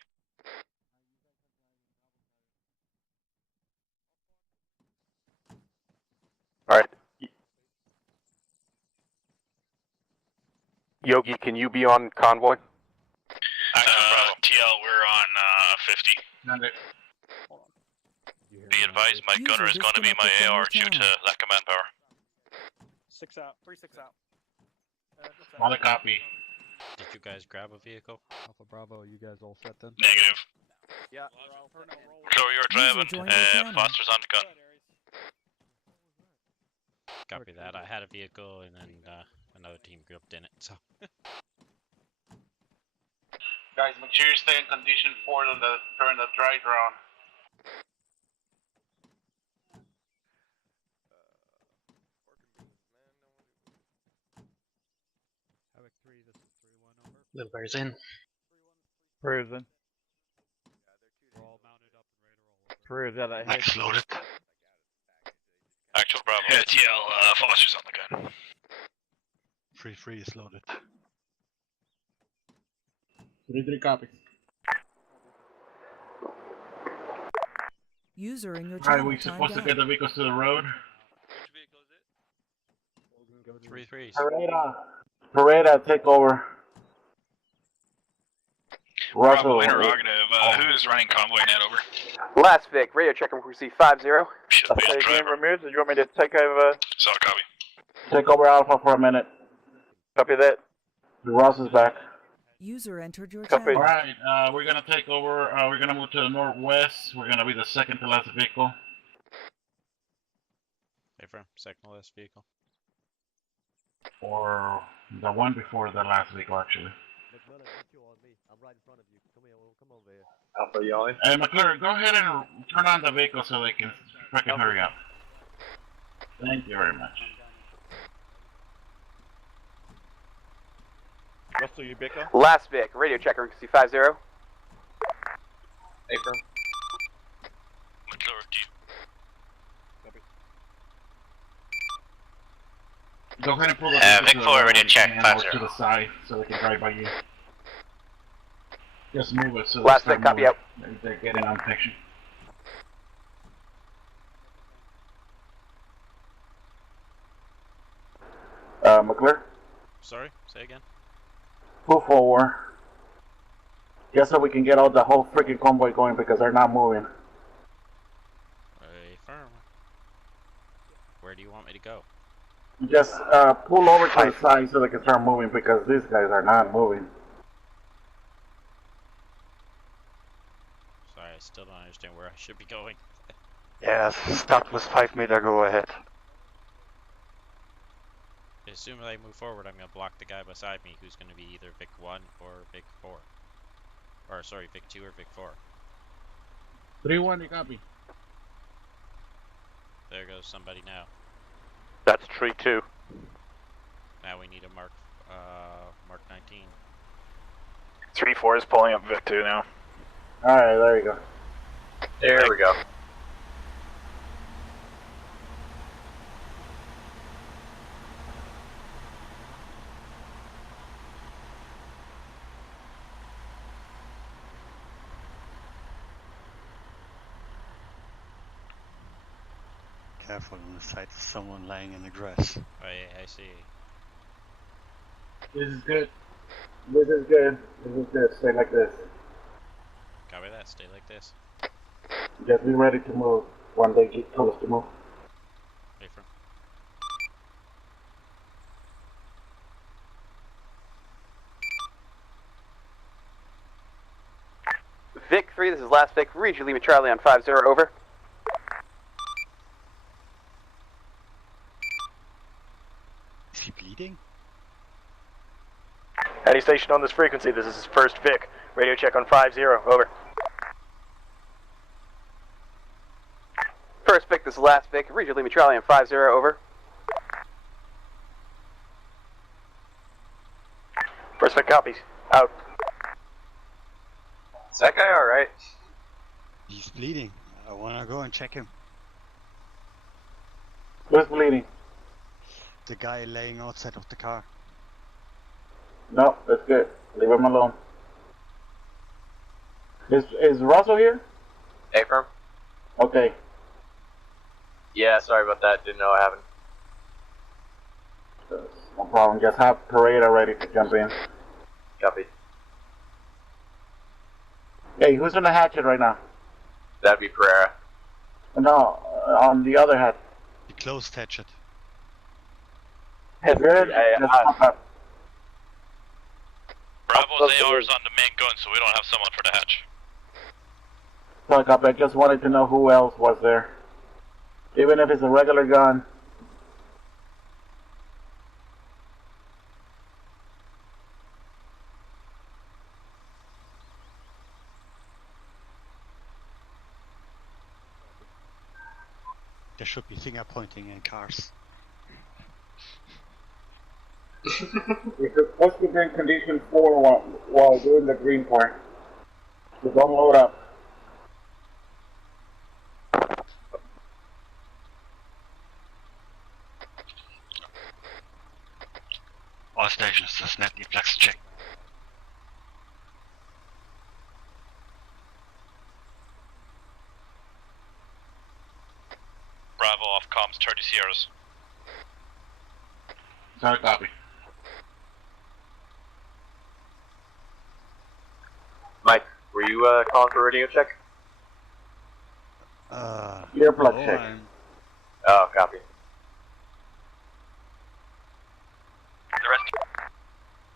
Alright. Yogi, can you be on convoy? TL, we're on 50. Be advised, my gunner is going to be my AR due to lack of manpower. 6 out. 3 6 out. Another copy. Did you guys grab a vehicle? Alpha Bravo, you guys all set then? Negative. Yeah. So you're driving, join your channel. Foster's on the gun. Copy that. I had a vehicle and then another team grouped in it, so. Guys, make sure you stay in condition for during the dry ground. Havoc 3, this is 3-1 over. Liver's in. Prison. We're all mounted up and ready to roll over. Prison, I hit. Max loaded. Actual Bravo. Yeah, TL, Foster's on the gun. 3-3 is loaded. 3-3 copies. User in your Alright, channel. we supposed to get the vehicles to the road. Which vehicle is it? 3-3s. Pareda, take over. Bravo, interrogative. Who's running convoy net over? Last Vic, radio check and frequency 50. Should be the driver. Ramirez, do you want me to take over? Solid copy. Take over Alpha for a minute. Copy that. Ross is back. User entered your Copy. channel. Alright, we're gonna take over, we're gonna move to the northwest. We're gonna be the second to last vehicle. Affirm. Second to last vehicle. Or the one before the last vehicle, actually. McMillan, get you on me. I'm right in front of you. Come here, come over here. Alpha yelling. Hey, McClure, go ahead and turn on the vehicle so they can freaking hurry up. Thank you very much. Russell, you Bico? Last Vic, radio check and frequency 50. Affirm. McClure, do you? Go ahead and pull the Vic 4, radio check, to the side so they can drive by you. Just move it so Last they Vic, copy out. They're getting on section. McClure? Sorry, say again. Move forward. Just so we can get all the whole freaking convoy going because they're not moving. Affirm. Where do you want me to go? Just pull over to the side so they can start moving because these guys are not moving. Sorry, I still don't understand where I should be going. Yes, start with 5 meter, go ahead. As soon as I move forward, I'm going to block the guy beside me who's going to be either Vic 1 or Vic 4. Or, sorry, Vic 2 or Vic 4. 3-1, you copy. There goes somebody now. That's 3-2. Now we need a Mark 19. 3-4 is pulling up Vic 2 now. Alright, there you go. There we go. Careful on the side of someone lying in the grass. Oh yeah, I see. This is good. This is good. This is good. Stay like this. Copy that, stay like this. Just be ready to move when they get close to move. Affirm. 3, this is Last Vic. Read you, Lima Charlie on 50, over. Is he bleeding? Any station on this frequency, this is First Vic. Radio check on 50, over. First Vic, this is Last Vic. Read you, Lima Charlie on 50, over. First Vic copies. Out. Is that guy alright? He's bleeding. I wanna go and check him. Who's bleeding? The guy laying outside of the car. No, that's good. Leave him alone. Is Russell here? Affirm? Okay. Yeah, sorry about that. Didn't know what happened. No problem. Just have Parade ready to jump in. Copy. Hey, who's on the hatchet right now? That'd be Pereira. No, on the other hat. The closed hatchet. Good. Just pop up. Bravo's AR is on the main gun, so we don't have someone for the hatch. Fuck up. I just wanted to know who else was there. Even if it's a regular gun. There should be finger pointing in cars. You're supposed to be in condition 4 while doing the green part. So don't load up. All stations, das net Flex check. Bravo off comms, 30 Sierras. Sorry, copy. Mike, were you calling for radio check? Earplug check. Oh, copy. The rest.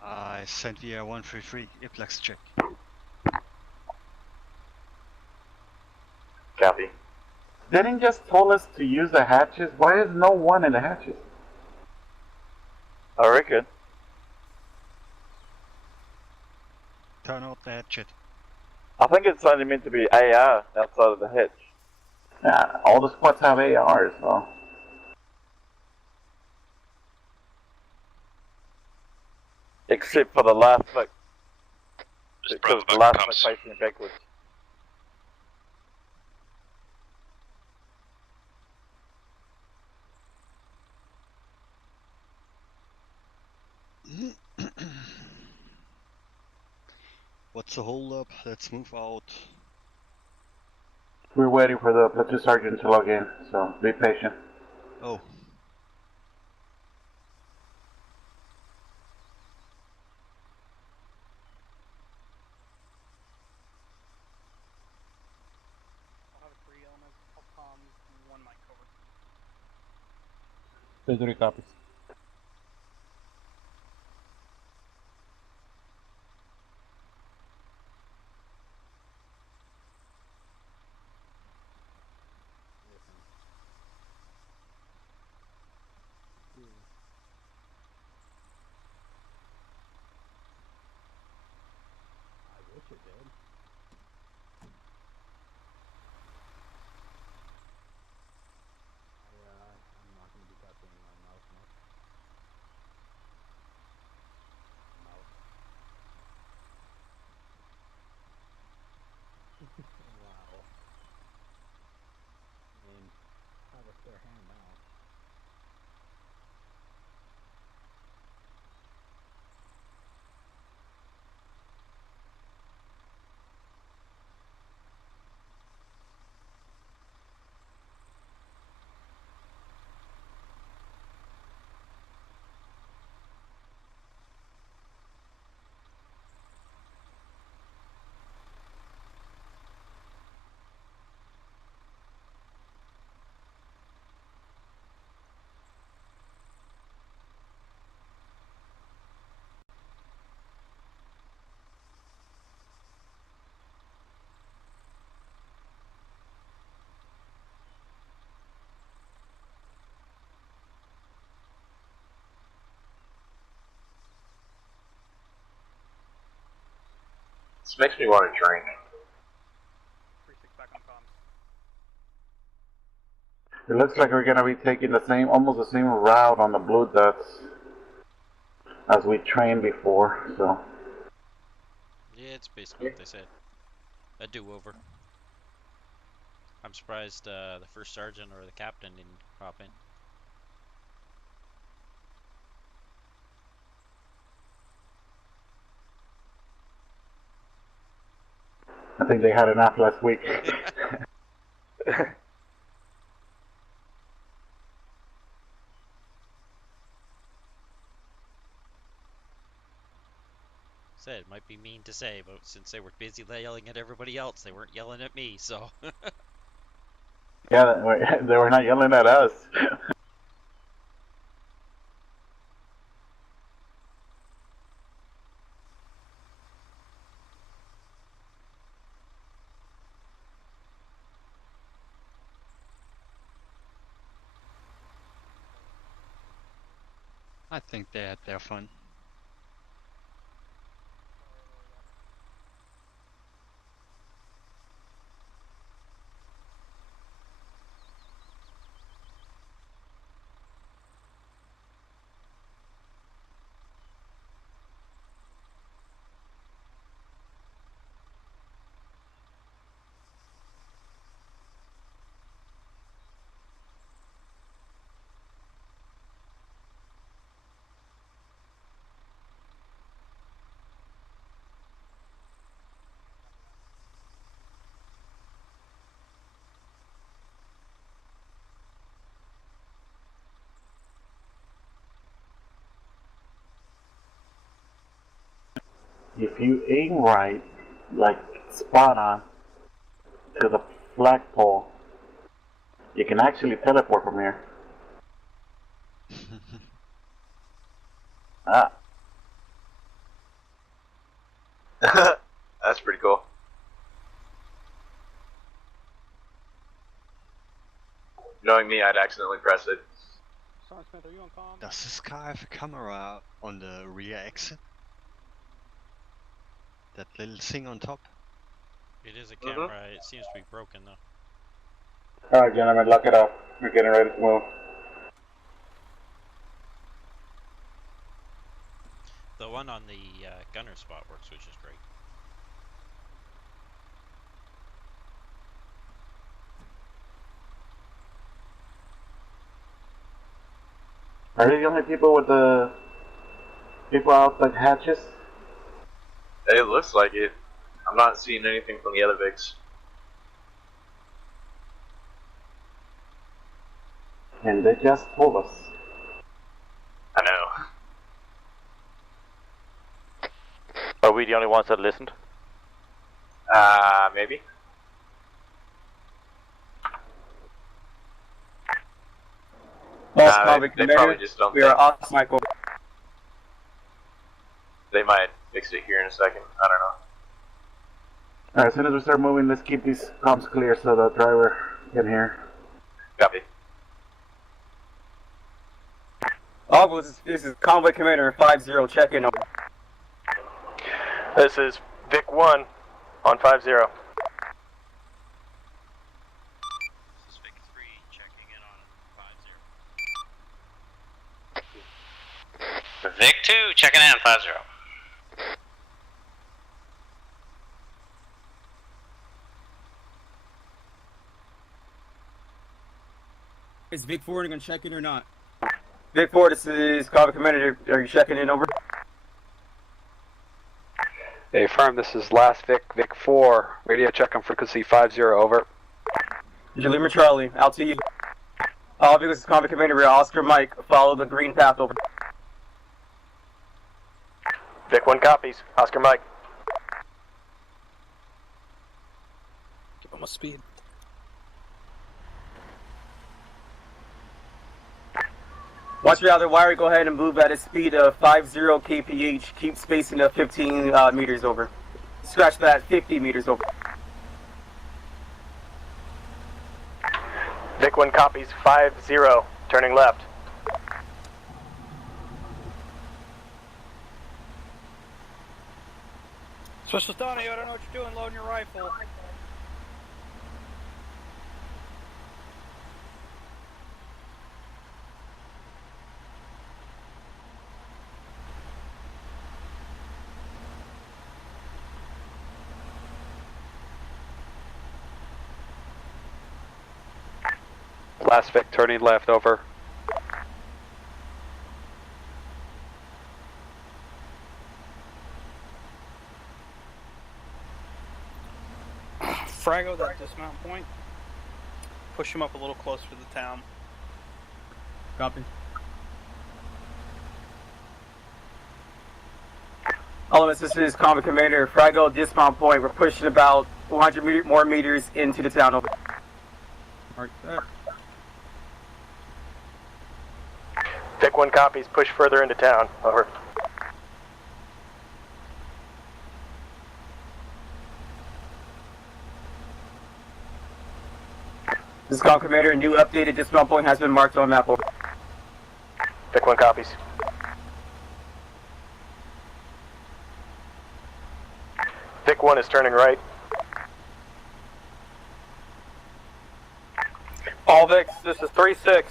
I sent via 133, Iplex check. Copy. Didn't just told us to use the hatches? Why is no one in the hatches? Alright, good. Turn out the hatchet. I think it's only meant to be AR outside of the hitch. Yeah, all the squads have ARs, so. Except for the last Vic. Because the last Vic comes. facing backwards. What's the hold up? Let's move out. We're waiting for the platoon sergeant to log in, so be patient. Oh. I'll have a 3 element, all comms, 1 mic cover. 3 copies. This makes me want to drink. 3-6 back on comms. It looks like we're gonna be taking the same, almost the same route on the blue dots as we trained before, so. Yeah, it's basically what they said. A do-over. I'm surprised the first sergeant or the captain didn't hop in. I think they had enough last week. Said it might be mean to say, but since they were busy yelling at everybody else, they weren't yelling at me, so. Yeah, they were not yelling at us. I think they had their fun. If you aim right, like spot on, to the flagpole, you can actually teleport from here. Ah. That's pretty cool. Knowing me, I'd accidentally press it. Sergeant Smith, are you on comm? Does this car have a camera on the rear exit? That little thing on top? It is a camera, it seems to be broken though. Alright, gentlemen, lock it up. We're getting ready to move. The one on the gunner spot works, which is great. Are they the only people with the people out the hatches? It looks like it. I'm not seeing anything from the other Vics. And they just told us. I know. Are we the only ones that listened? Maybe. They probably just don't. We are off, Michael. They might fix it here in a second. I don't know. Alright, as soon as we start moving, let's keep these comms clear so the driver can hear. Copy. This is Convoy Commander 50, check-in. This is Vic 1 on 50. This is Vic 3 checking in on 50. Vic 2 checking in on 50. Is Vic 4 gonna check in or not? Vic 4, this is Convoy Commander. Are you checking in, over? Hey, firm, this is Last Vic, Vic 4. Radio check on frequency 50, over. Lima Charlie, out to you. All vehicles, this is Convoy Commander, we are Oscar Mike. Follow the green path, over. Vic 1 copies. Oscar Mike. Give him a speed. Once you're out of the wire, go ahead and move at a speed of 50 kph. Keep spacing of 15 meters over. Scratch that, 50 meters over. Vic 1 copies 50. Turning left. Special Donnie, I don't know what you're doing loading your rifle. Last Vic turning left, over. Frago that dismount point. Push him up a little closer to the town. Copy. Elements, this is Combat Commander. Frago dismount point. We're pushing about 400 more meters into the town. Over. Mark that. Vic 1 copies, push further into town, over. This is Combat Commander. A new updated dismount point has been marked on map. Over. Vic 1 copies. Vic 1 is turning right. All Vics, this is 3-6.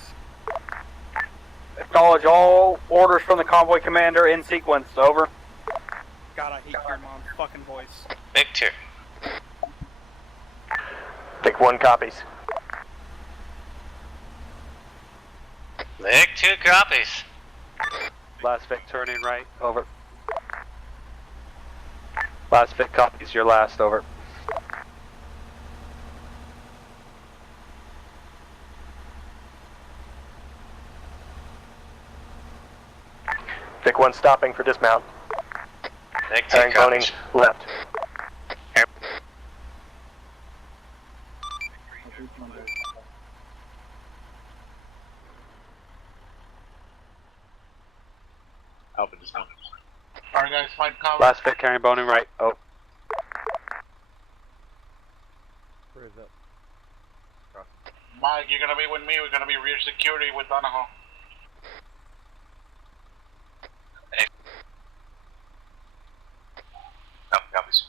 Acknowledge all orders from the convoy commander in sequence. Over. God, I hate your mom's fucking voice. Victor. Vic 1 copies. Vic 2 copies. Last Vic turning right, over. Last Vic copies, your last, over. Vic 1 stopping for dismount. Vic 2 Herring boning copies. left. Alpha dismount. Alright guys, find cover. Last Vic carrying boning right, oh. Where is it? Mike, you're gonna be with me, we're gonna be rear security with Donahoe. Hey. Alpha copies.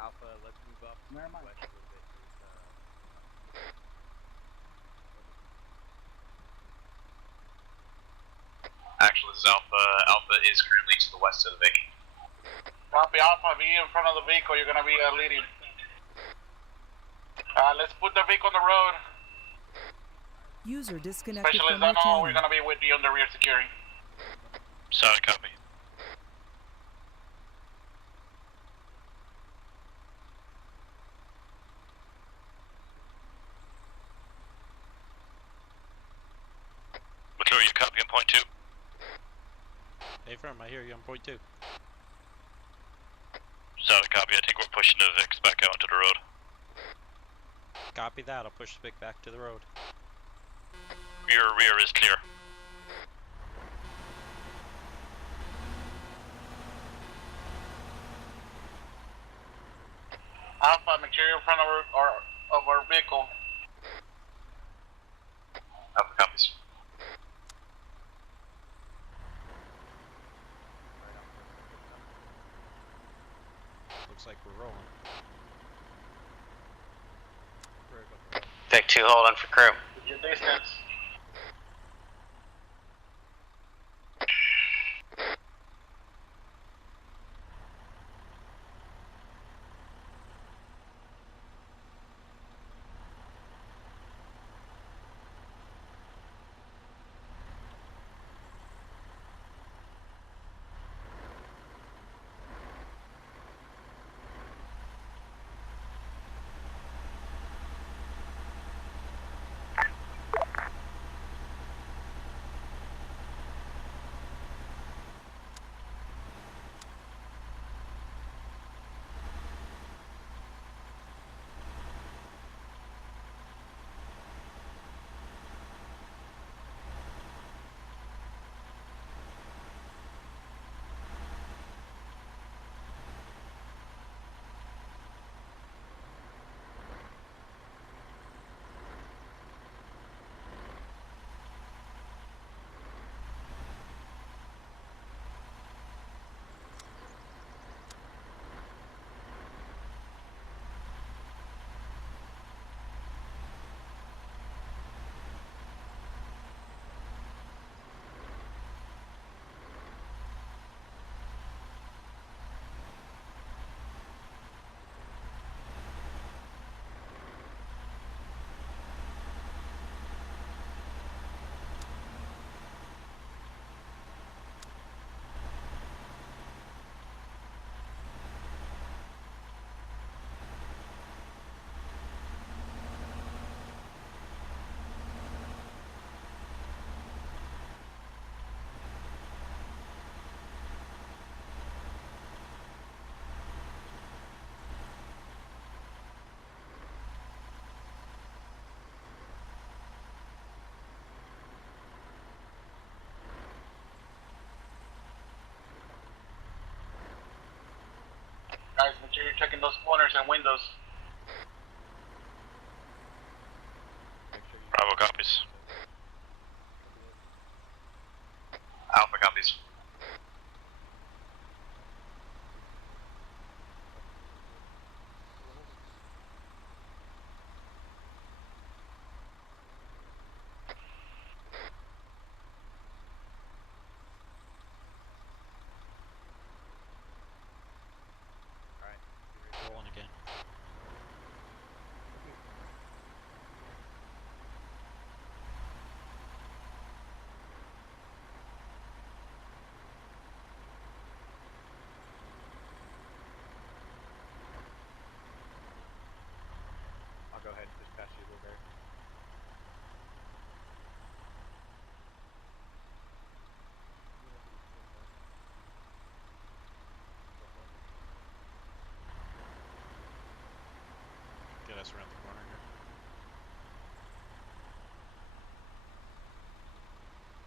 Alpha, let's move up west a little bit. Actually, this is Alpha. Alpha is currently to the west of the Vic. Copy Alpha, be in front of the vehicle, you're gonna be leading. Let's put the vehicle on the road. User disconnected Specialist from your Donahoe, channel. we're gonna be with you on the rear security. Solid copy. Mature, you copy on point 2. Hey, firm, I hear you on point 2. Solid copy, I think we're pushing the Vicks back out onto the road. Copy that, I'll push Vic back to the road. Your rear is clear. Alpha, make sure you're in front of our vehicle. Alpha copies. Looks like we're rolling. Vic 2 hold on for crew. Your distance. guys. Make sure you're checking those corners and windows. Bravo copies. Alpha copies. Rolling again. I'll go ahead and dispatch you, Blueberry. Get us around the corner here.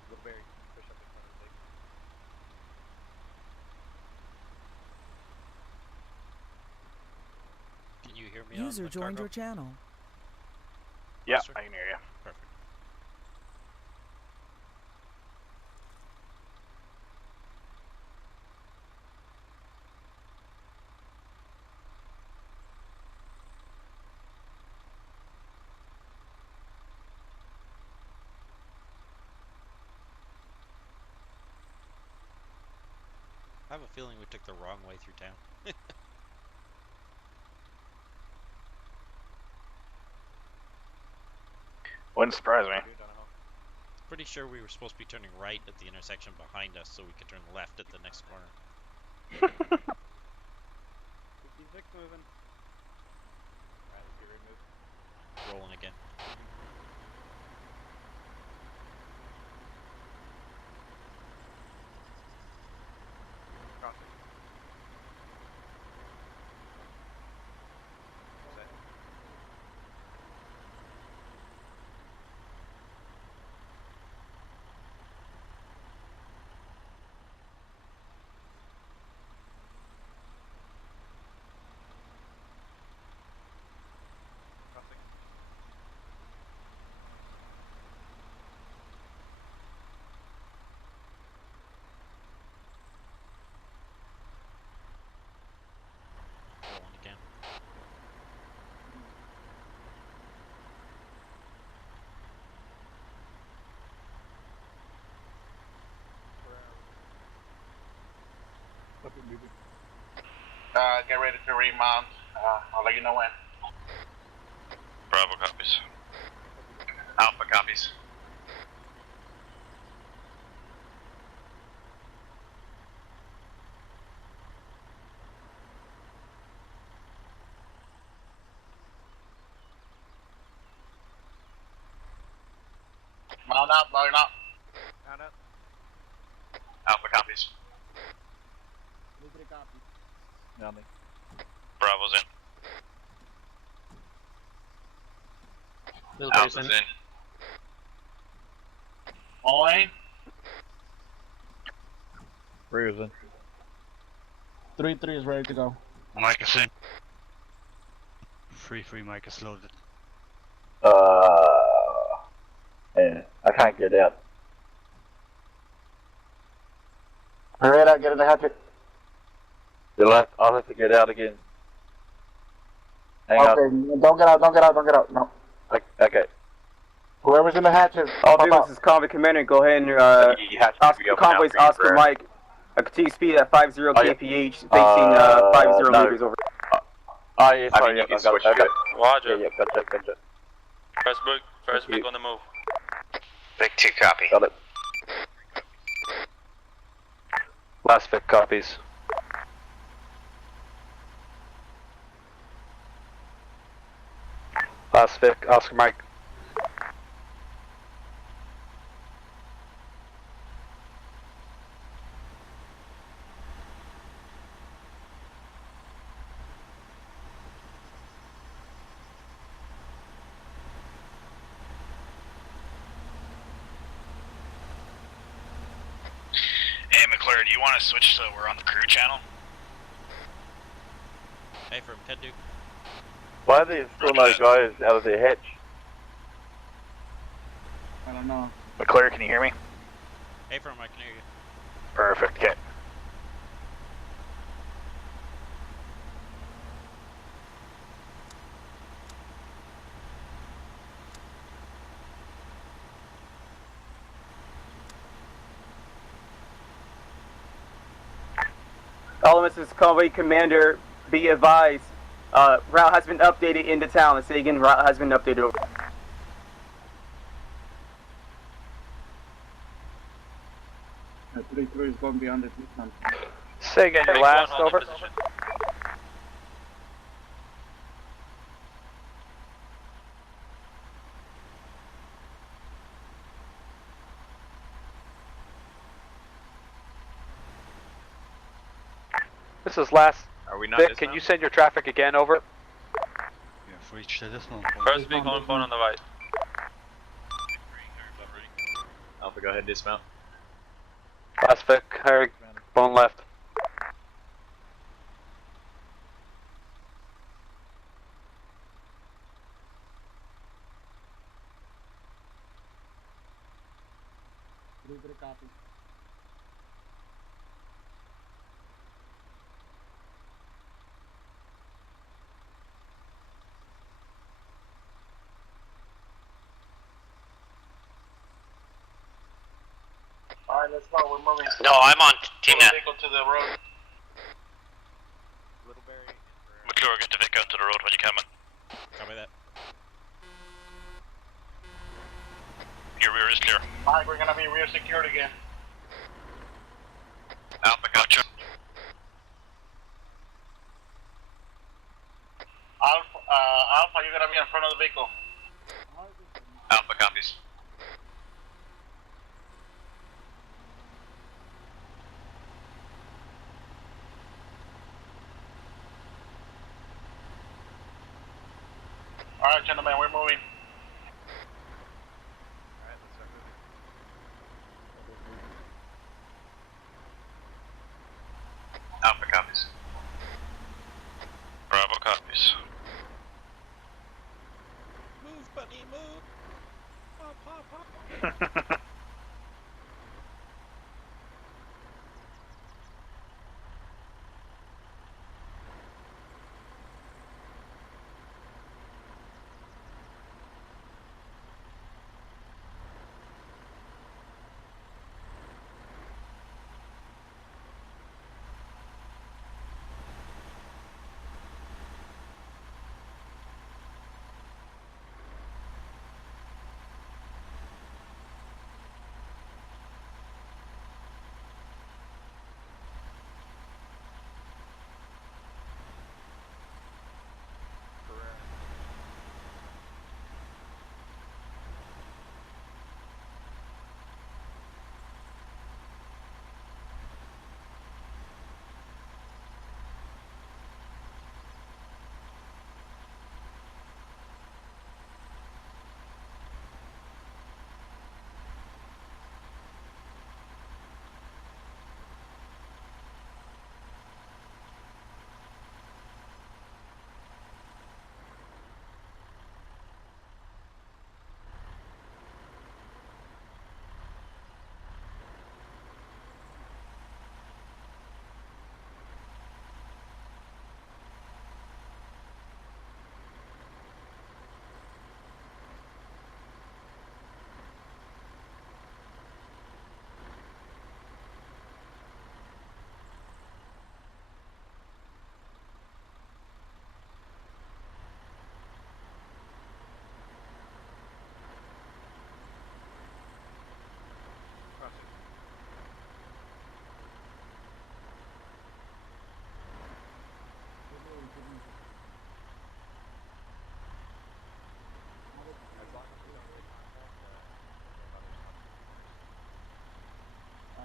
Blueberry, can you push up in front of the vehicle? Can you hear me? User on the joined cargo? your channel. Yeah, I can hear you. Perfect. I have a feeling we took the wrong way through town. Wouldn't surprise me. Pretty sure we were supposed to be turning right at the intersection behind us so we could turn left at the next corner. Keep these Vics moving. Alright, let's get removed. Rolling again. Crossing. Set. Crossing. Rolling again. Get ready to remount. I'll let you know when. Bravo copies. Alpha copies. Mount up, line up. Mount up. Alpha copies. Mounting. Bravo's in. Blueberry's Alpha's in. in. All in. Rear's in. 3-3 is ready to go. Mike is in. 3-3 mic is loaded. Yeah, I can't get out. Hurry up, get in the hatchet. The left, I'll have to get out again. Hang on. Don't get out. No. Okay. Whoever's in the hatches, All this is Convoy Commander. Go ahead and Convoy's Oscar Mike. Continue speed at 50 kph, facing 50 meters over. Oh, yeah, I mean, you can switch it. Roger. Yeah, gotcha. First big on the move. Vic 2 copy. Got it. Last Vic copies. Last Vic, Oscar Mike. Hey, McClure, do you want to switch so we're on the crew channel? Hey, from Ted Duke. Why are these still no guys out of their hatch? I don't know. McClure, can you hear me? Hey, from I can hear you. Perfect. Okay. Elements is Convoy Commander, be advised, route has been updated into town. Let's say again, route has been updated over. Is going beyond the distance. Say again, your last, over. This is last. Are we not Vic, can you send your traffic again, over? Yeah, for each decimal. First big on phone on the right. Alpha, go ahead, dismount. Last Vic, Harry, bone left. Copy. Alright, let's go. We're moving. No, I'm on team net. Vehicle to the road. McClure, get the vehicle to the road when you can, man. Copy that. Your rear is clear. Alright, we're gonna be rear secured again. Alpha, gotcha. Alpha, you're gonna be in front of the vehicle. Alpha copies. Alright, gentlemen, we're moving. Alpha copies. Bravo copies. Move, bunny, move. Hop, hop, hop.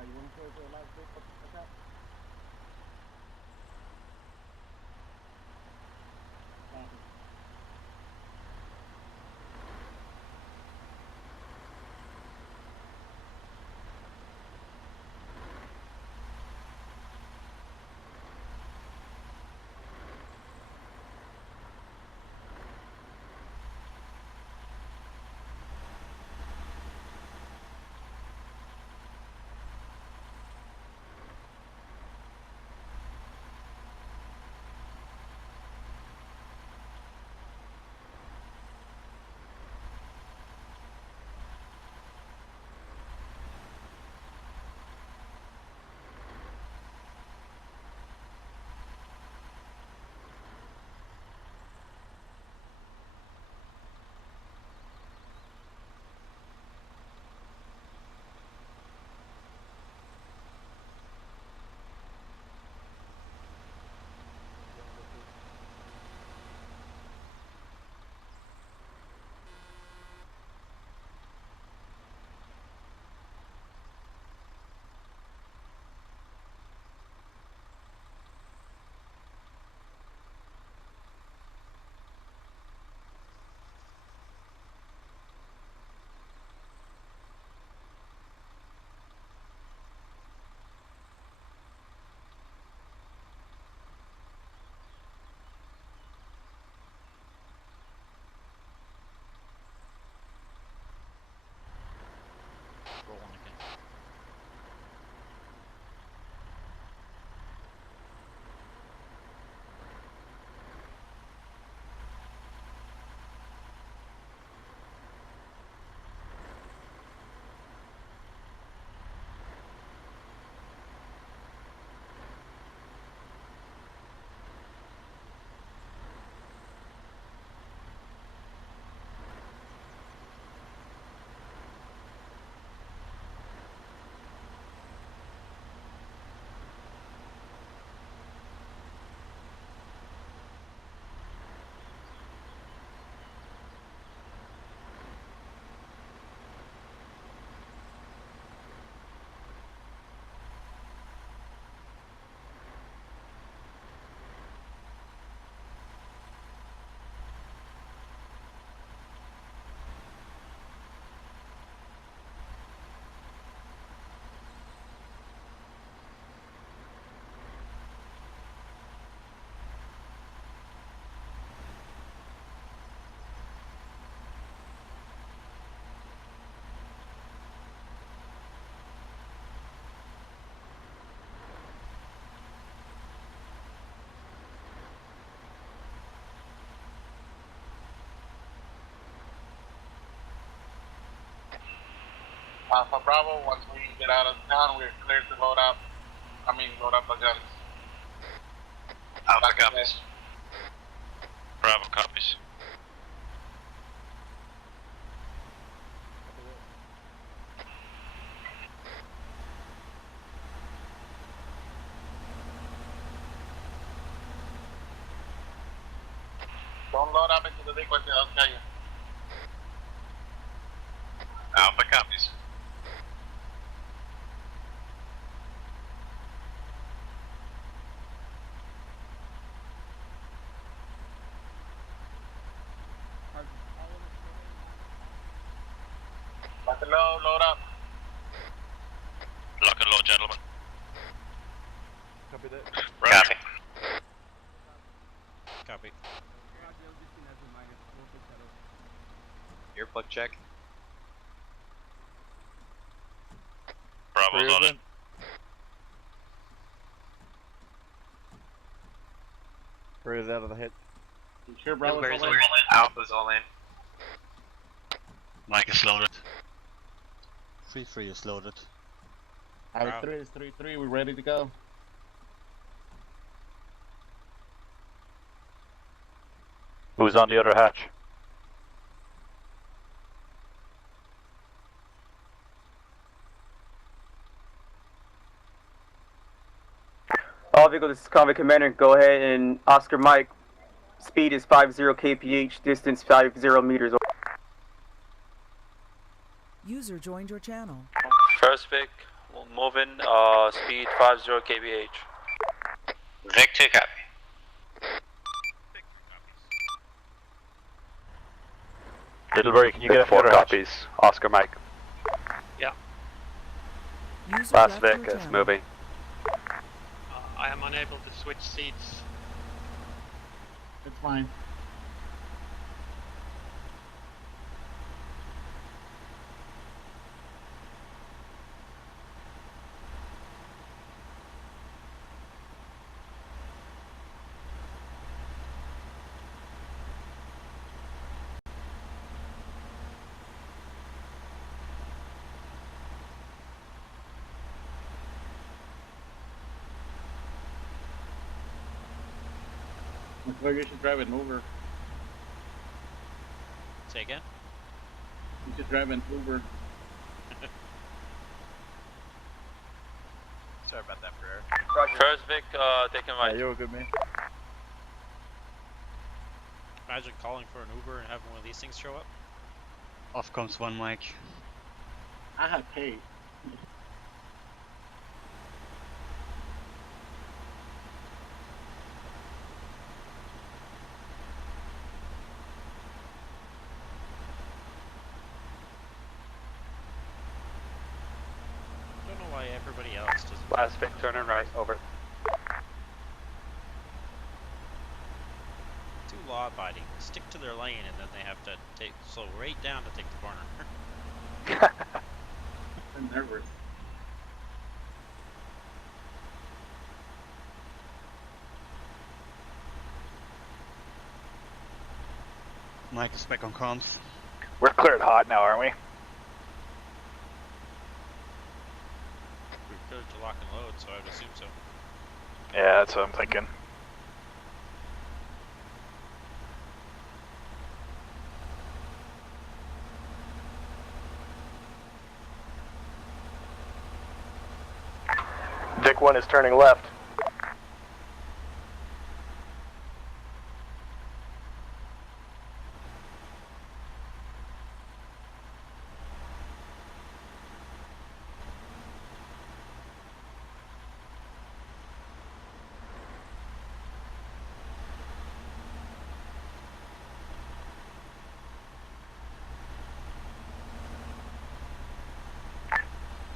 You want to close the last bit of that? Copy. For Bravo, once we get out of town, we're clear to load up. Load up the guns. Alpha copies. Bravo copies. Don't load up into the vehicle until I'll tell you. Alpha copies. Lock and load, load up. Lock and load, gentlemen. Copy that. Copy. Copy. Earplug check. Bravo's on it. Rear's out of the hit. You sure Bravo's all in? Alpha's all in. Mike is loaded. 3-3 is loaded. Havoc 3 is 3-3, we're ready to go. Who's on the other hatch? All vehicles, this is Convoy Commander. Go ahead and Oscar Mike. Speed is 50 kph, distance 50 meters. User joined your channel. First Vic, moving, speed 50 kph. Vic 2 copy. Littlebury, can you get 4 copies? Oscar Mike. Yeah. User Last left Vic your is channel. moving. I am unable to switch seats. It's fine. McClure, you should drive an Uber. Say again? You should drive an Uber. Sorry about that, Pereira. First Vic, taking right. You're a good man. Imagine calling for an Uber and having one of these things show up. Off comes one Mike. I have paid. Don't know why everybody else doesn't. Last Vic, turning right, over. Too law-abiding. Stick to their lane, and then they have to slow right down to take the corner. I'm nervous. Mike is back on comms. We're cleared hot now, aren't we? We're cleared to lock and load, so I would assume so. Yeah, that's what I'm thinking. Vic 1 is turning left.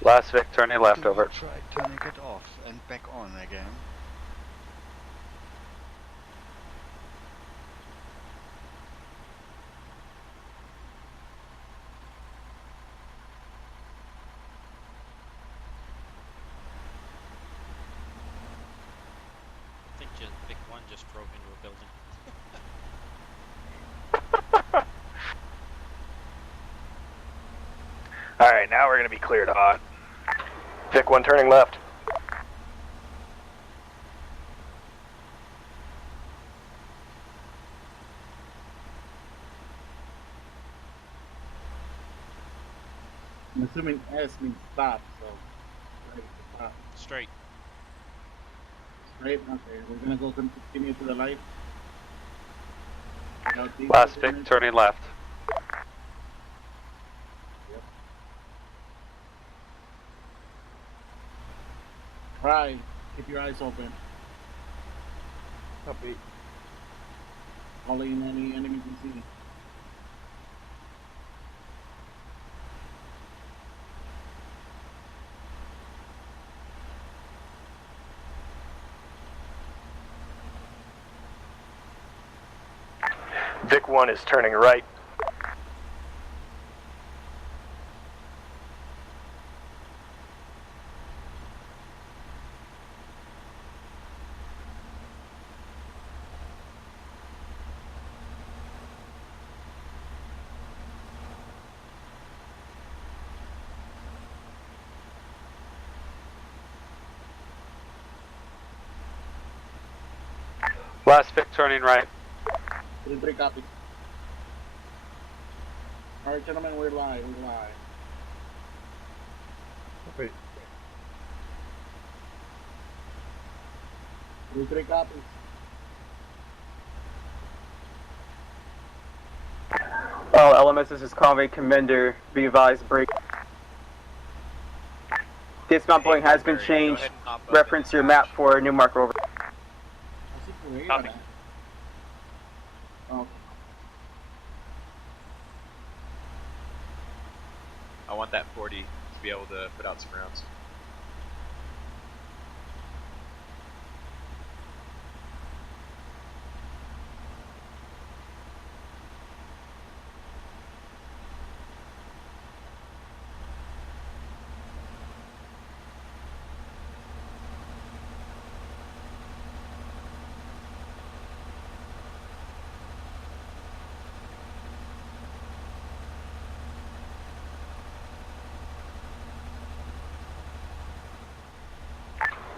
Last Vic, turning left, over. Try turning it off and back on again. I think Vic 1 just drove into a building. Alright, Alright, now we're gonna be cleared hot. Vic 1 turning left. I'm assuming S means stop, so ready to stop. Straight. Straight? Okay, we're gonna go continue to the light. Last Vic turning left. Yep. Right, keep your eyes open. Copy. Calling any enemies you see. Vic 1 is turning right. Last Vic turning right. 3 copy. Alright, gentlemen, we're live. Copy. 3 copy. All LMS, this is Convoy Commander. Be advised, break. Dismount point has been changed. Reference your map for a new marker over. Copy. I want that 40 to be able to put out some rounds.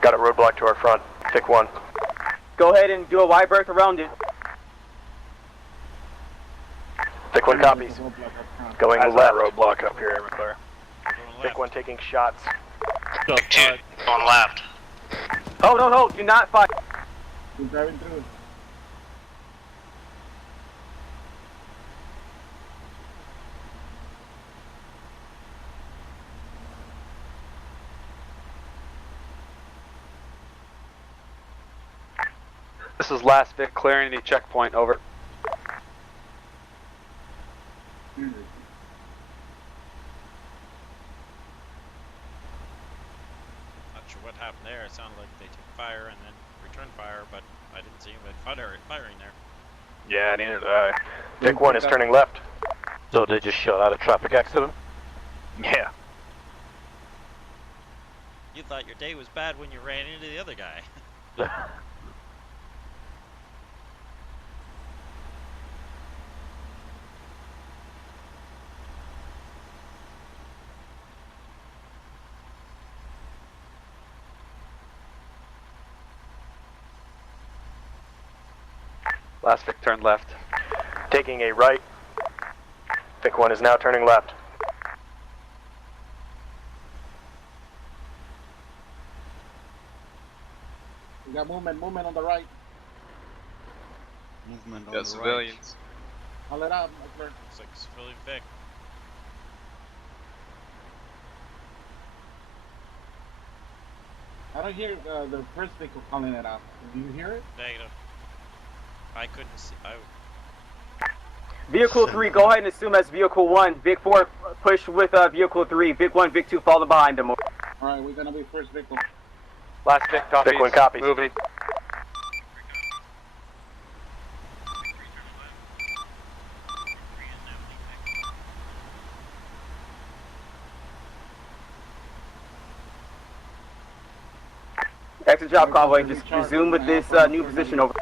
Got a roadblock to our front. Vic 1. Go ahead and do a wide berth around it. Vic 1 copies. Going left. Roadblock up here, McClure. Vic 1 taking shots. Vic 2, going left. Hold, do not fight. We're driving through. This is last Vic clearing the checkpoint, over. Not sure what happened there. It sounded like they took fire and then returned fire, but I didn't see anybody firing there. Yeah, neither did I. Vic 1 is turning left. So they just shot out a traffic accident? Yeah. You thought your day was bad when you ran into the other guy. Last Vic turned left. Taking a right. Vic 1 is now turning left. We got movement on the right. Movement on Got the civilians. Haul it up. Looks like civilian Vic. I don't hear the first vehicle calling it out. Do you hear it? Negative. I couldn't see. Vehicle 3, go ahead and assume as Vehicle 1. Vic 4, push with Vehicle 3. Vic 1, Vic 2, follow behind them. Alright, we're gonna be first vehicle. Last Vic copies. Vic 1 copies. Moving. Excellent job, Convoy. Just resume with this new position over.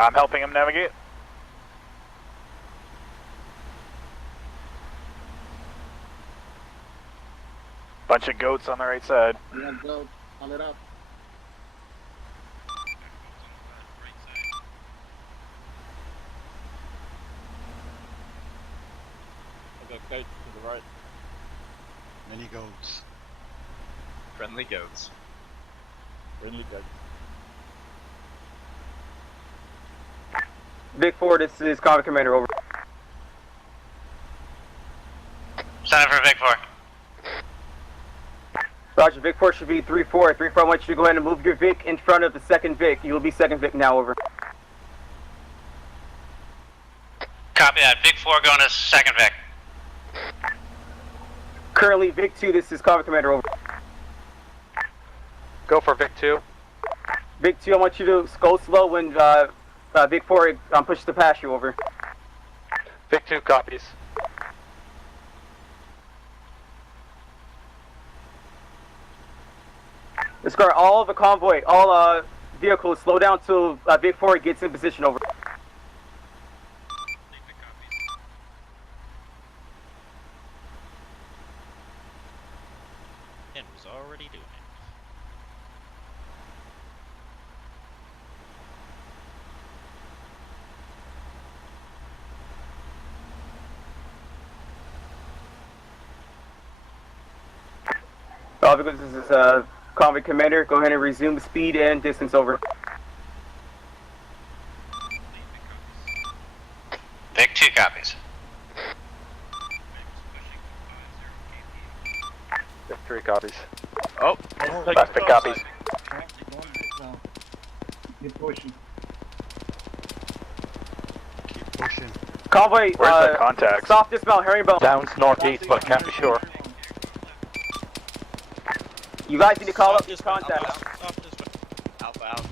I'm helping him navigate. Bunch of goats on the right side. Yeah, go. Pull it up. I got goats to the right. Many goats. Friendly goats. Friendly goats. Vic 4, this is Combat Commander, over. Stand for Vic 4. Roger, Vic 4 should be 3-4. 3-4, I want you to go ahead and move your Vic in front of the second Vic. You will be second Vic now, over. Copy that. Vic 4 going to second Vic. Currently, Vic 2, this is Combat Commander, over. Go for Vic 2. Vic 2, I want you to go slow when Vic 4 pushes the pass you, over. Vic 2 copies. Escort all the convoy, all vehicles, slow down till Vic 4 gets in position, over. And was already doing it. All vehicles, this is Combat Commander, go ahead and resume speed and distance, over. Vic 2 copies. Vic 3 copies. Oh, Last Vic copies. Keep pushing. Keep pushing. Convoy, where's the contacts? soft dismount, herringbone. Sounds northeast, but can't be sure. You guys need to call up these contacts. Alpha out.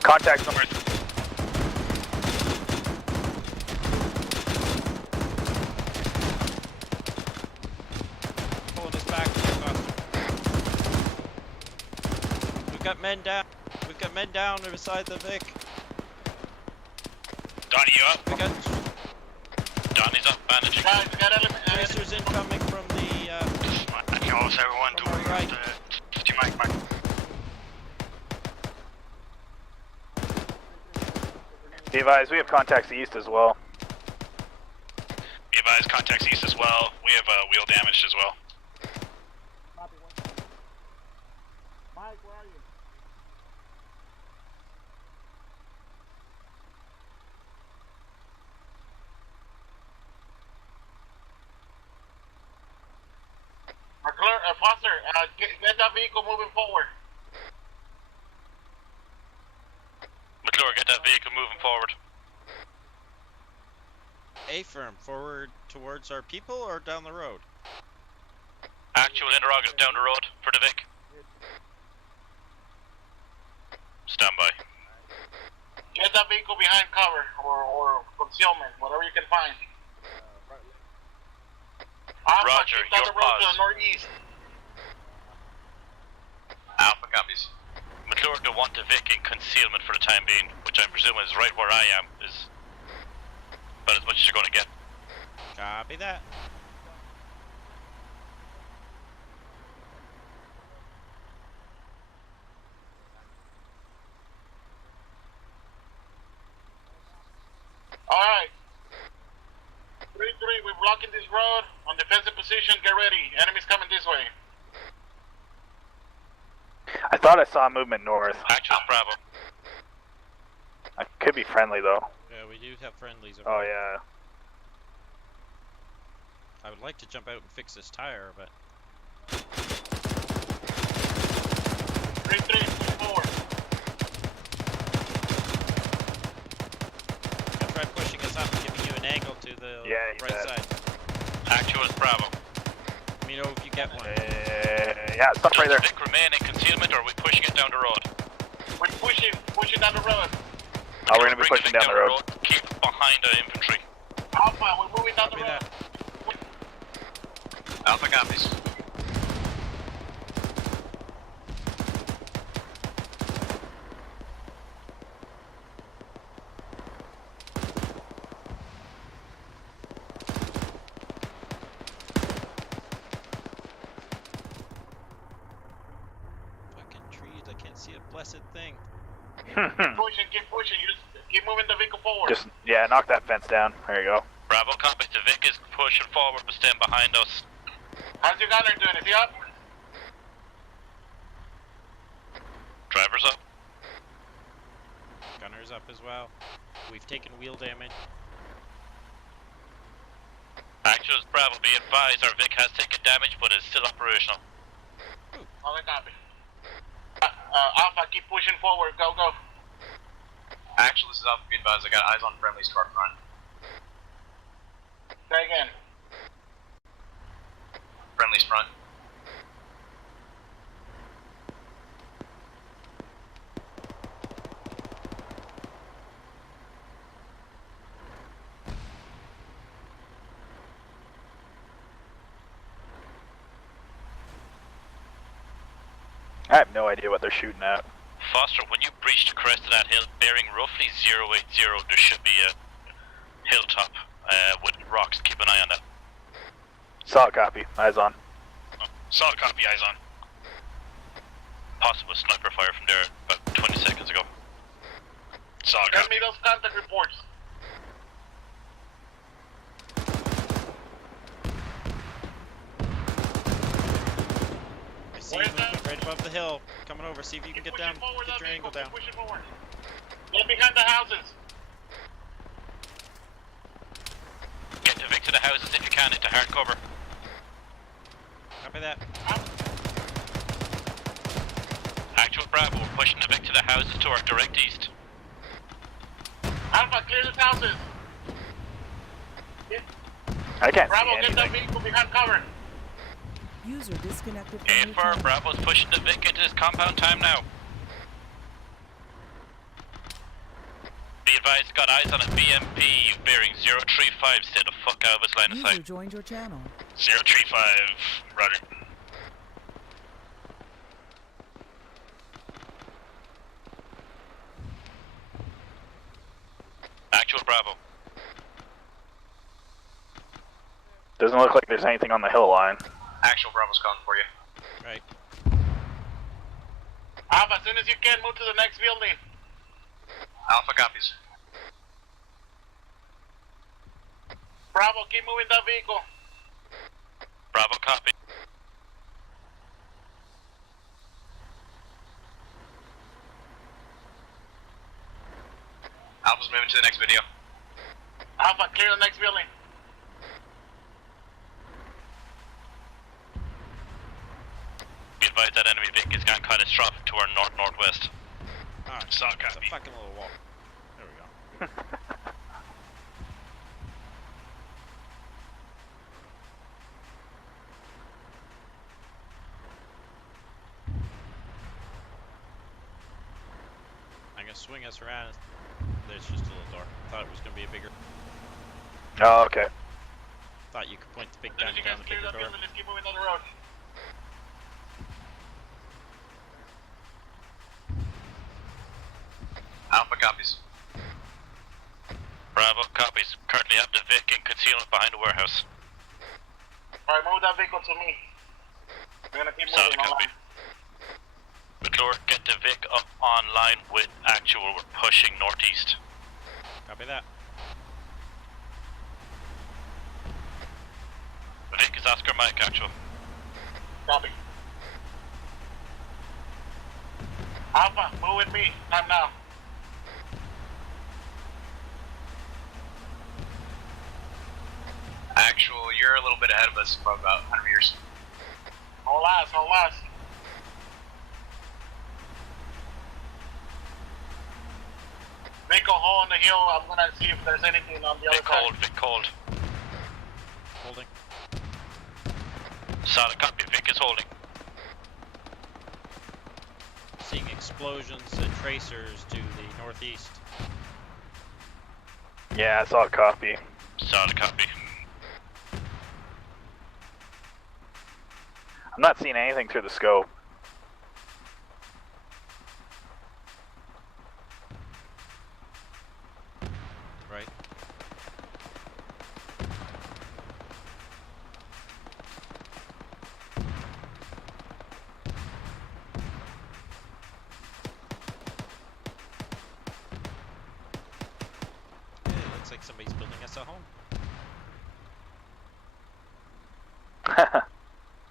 Contact numbers. Pulling us back. We've got men down. We've got men down beside the Vic. Donnie, you up? We got Donnie's up, bandaging. Guys, we got tracers incoming from the Close everyone to from our right. 50 mic, Mike. Be advised, we have contacts east as well. Be advised, contacts east as well. We have wheel damaged as well. Mike, where are you? Foster, get that vehicle moving forward. McClure, get that vehicle moving forward. A-firm, forward towards our people or down the road? Actual interrogative down the road for the Vic. Stand by. Get that vehicle behind cover or concealment, whatever you can find. Roger, keep down your the road to pause. the northeast. Alpha copies. McClure to want the Vic in concealment for the time being, which I'm presuming is right where I am, is about as much as you're going to get. Copy that. Alright. 3-3, we're blocking this road. On defensive position, get ready. Enemies coming this way. I thought I saw movement north. Actual Bravo. I could be friendly though. Yeah, we do have friendlies over Oh there. yeah. I would like to jump out and fix this tire, but 3-3, move forward. I'll try pushing us up and giving you an angle to the right side. Actual is Bravo. Let me know if you get one. Yeah, stop right there. Does the Vic remain in concealment or are we pushing it down the road? We're pushing down the road. Oh, we're gonna be pushing down the road. Keep behind the infantry. Alpha, we're moving down the road. Alpha copies. see a blessed thing. Keep pushing, keep pushing. You just keep moving the vehicle forward. Just, yeah, knock that fence down. There you go. Bravo copies. The Vic is pushing forward, but staying behind us. How's your gunner doing? Is he up? Driver's up. Gunner's up as well. We've taken wheel damage. Actuals, Bravo, be advised, our Vic has taken damage, but is still operational. Solid copy. Alpha, keep pushing forward. Go, go. Actually, this is Alpha, be advised. I got eyes on friendlies car front. Say again. Friendlies front. I have no idea what they're shooting at. Foster, when you breach the crest of that hill, bearing roughly 080, there should be a hilltop with rocks. Keep an eye on that. Solid copy. Eyes on. Solid copy, eyes on. Possible sniper fire from there about 20 seconds ago. Solid Send copy. me those contact reports. I see you movement right above the hill. Coming over, see if you can get down, get your angle down. Push it forward. Get behind the houses. Get to Vic to the houses if you can, into hard cover. Copy that. Actual Bravo, we're pushing the Vic to the houses to our direct east. Alpha, clear the houses. I can't Bravo, see get anything. that vehicle behind cover. User disconnected from your A4, channel. Bravo's pushing the Vic into this compound time now. Be advised, got eyes on a BMP bearing 035, stay the fuck out of its line of User sight. joined your channel. 035, roger. Actual Bravo. Doesn't look like there's anything on the hill line. Actual Bravo's coming for you. Right. Alpha, as soon as you can, move to the next building. Alpha copies. Bravo, keep moving that vehicle. Bravo copy. Alpha's moving to the next video. Alpha, clear the next building. Be advised that enemy Vic is gone catastrophic to our north-northwest. Alright, Solid it's a copy. fucking little wall. There we go. I'm gonna swing us around. There's just a little door. Thought it was gonna be a bigger. Oh, okay. Thought you could point the big As soon gun as you down guys the clear bigger that door. building, let's keep moving down the road. Alpha copies. Bravo copies. Currently have the Vic in concealment behind the warehouse. Alright, move that vehicle to me. We're gonna keep Solid moving copy. online. McClure, get the Vic up online with actual. We're pushing northeast. Copy that. Vic is Oscar Mike, actual. Copy. Alpha, move with me. Time now. Actual, you're a little bit ahead of us, probably about 100 meters. Hold last, hold last. Vehicle hole on the hill. I'm gonna see if there's anything on the other Vic side. cold, Vic cold. Holding. Solid copy, Vic is holding. Seeing explosions and tracers to the northeast. Yeah, I saw a copy. Solid copy. I'm not seeing anything through the scope. Right. like somebody's building us a home.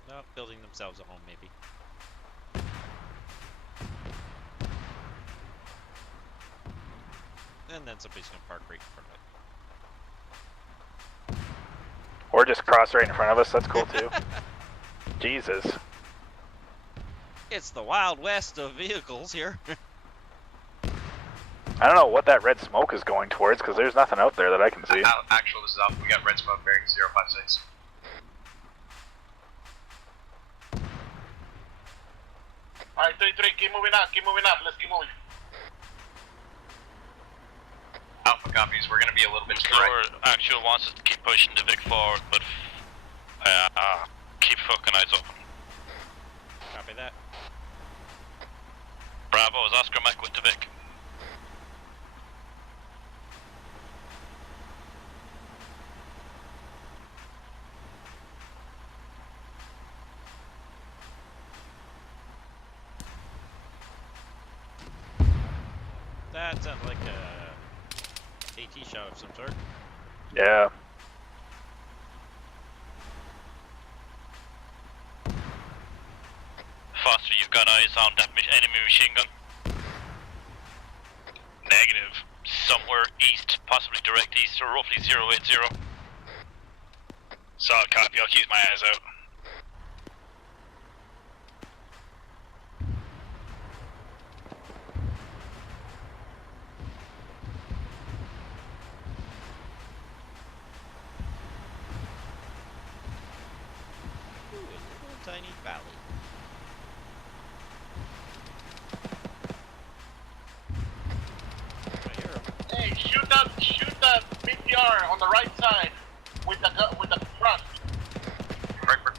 No, building themselves a home, maybe. And then somebody's gonna park right in front of it. Or just cross right in front of us, that's cool too. Jesus. It's the Wild West of vehicles here. I don't know what that red smoke is going towards, because there's nothing out there that I can see. Actual, this is up. We got red smoke bearing 056. Alright, 3-3, keep moving up, let's keep moving. Alpha copies, we're gonna be a little bit to the right. Actual wants us to keep pushing the Vic forward, but keep fucking eyes open. Copy that. Bravo, is Oscar Mike with the Vic? That sounds like a AT shot of some sort. Yeah. Foster, you've got eyes on that enemy machine gun? Negative. Somewhere east, possibly direct east, or roughly 080. Solid copy, I'll keep my eyes out. Tiny valley. Hey, shoot that BTR on the right side with the front.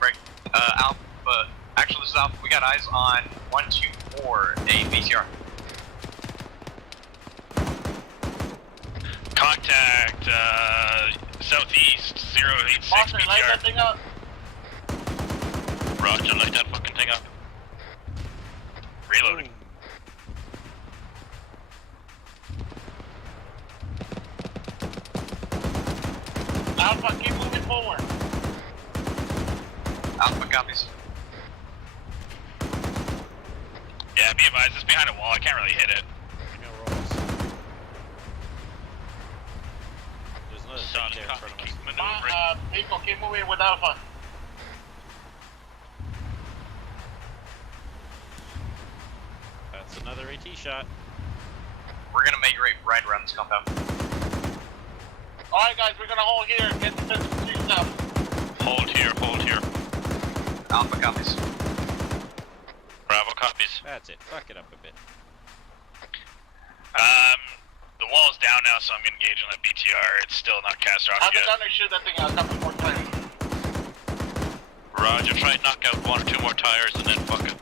Break. Alpha, actually this is Alpha, we got eyes on 124, a BTR. Contact, southeast, 086 Foster, light BTR. that thing up. Roger, light that fucking thing up. Reloading. Alpha, keep moving forward. Alpha copies. Yeah, be advised, it's behind a wall, I can't really hit it. There's another Solid thing there in copy, front of us. keep maneuvering. Nico, keep moving with Alpha. That's another AT shot. We're gonna make right around this compound. Alright guys, we're gonna hold here, get the position up. Hold here. Alpha copies. Bravo copies. That's it. Fuck it up a bit. The wall's down now, so I'm gonna engage on that BTR. It's still not cast off Have the yet. gunner shoot that thing out a couple more times. Roger, try and knock out 1 or 2 more tires and then fuck it.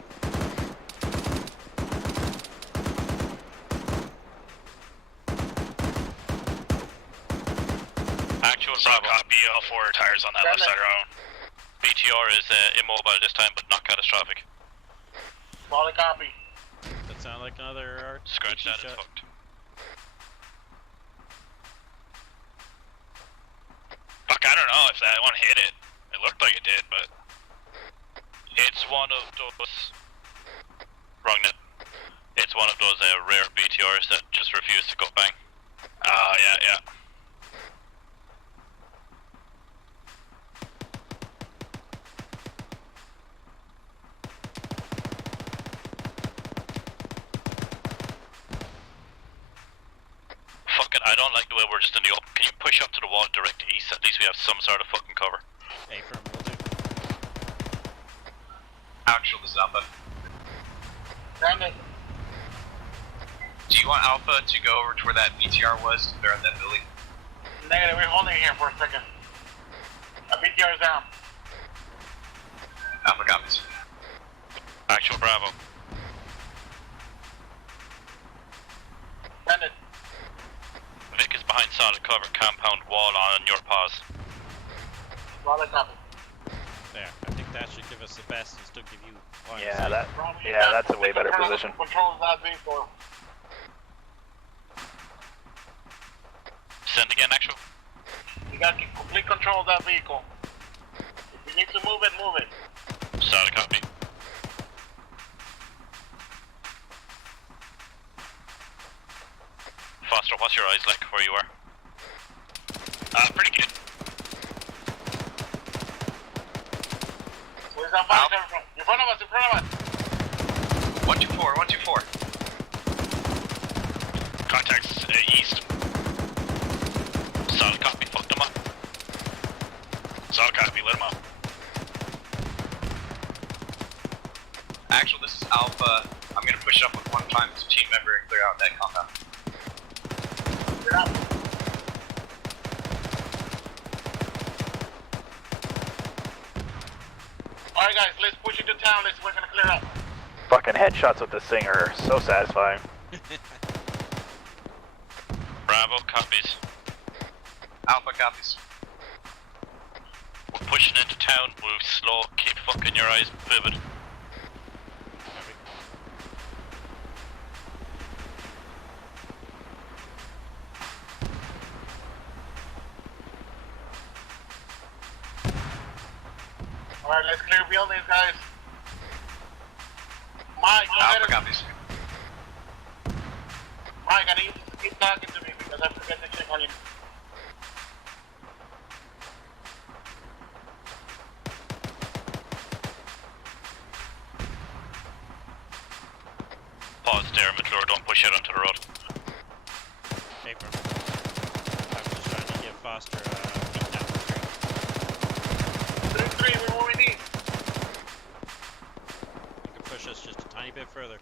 Actual Bravo copy, all 4 tires on that left side are on. BTR is immobile this time, but not catastrophic. Solid copy. That sound like another Scratch AT that, it's shot. fucked. Fuck, I don't know if that one hit it. It looked like it did, but... It's one of those... Wrong net. It's one of those rare BTRs that just refuse to go bang. Yeah. Fuck it, I don't like the way we're just in the open. Can you push up to the wall direct east? At least we have some sort of fucking cover. A-firm will do. Actual, this is Alpha. Damn it. Do you want Alpha to go over to where that BTR was? They're at that building. Negative, we're holding here for a second. A BTR is down. Alpha copies. Actual Bravo. Send it. Vic is behind solid cover, compound wall on your pause. Solid copy. There. I think that should give us the best and still give you line of Yeah, sight. that's a way better position. Control that vehicle. Send again, actual. You got complete control of that vehicle. If you need to move it, move it. Solid copy. Foster, what's your eyes like where you are? Pretty good. Where's that fire coming from? In front of us, in front of us. 124, 124. Contacts east. Solid copy, fuck them up. Solid copy, let them out. Actually, this is Alpha. I'm gonna push up with one time as a team member and clear out that compound. Clear out. Alright guys, let's push into town, we're gonna clear up. Fucking headshots with this thing are so satisfying. Bravo copies. Alpha copies. We're pushing into town, move slow, keep fucking your eyes vivid. Alright, let's clear buildings, guys. Mike, go ahead. Alpha copies. Mike, I need you to keep talking to me because I forget to check on you. Pause there, McClure, don't push out onto the road. Paper. I'm just trying to give Foster a beat down the street. 3-3, we're moving east. You can push us just a tiny bit further.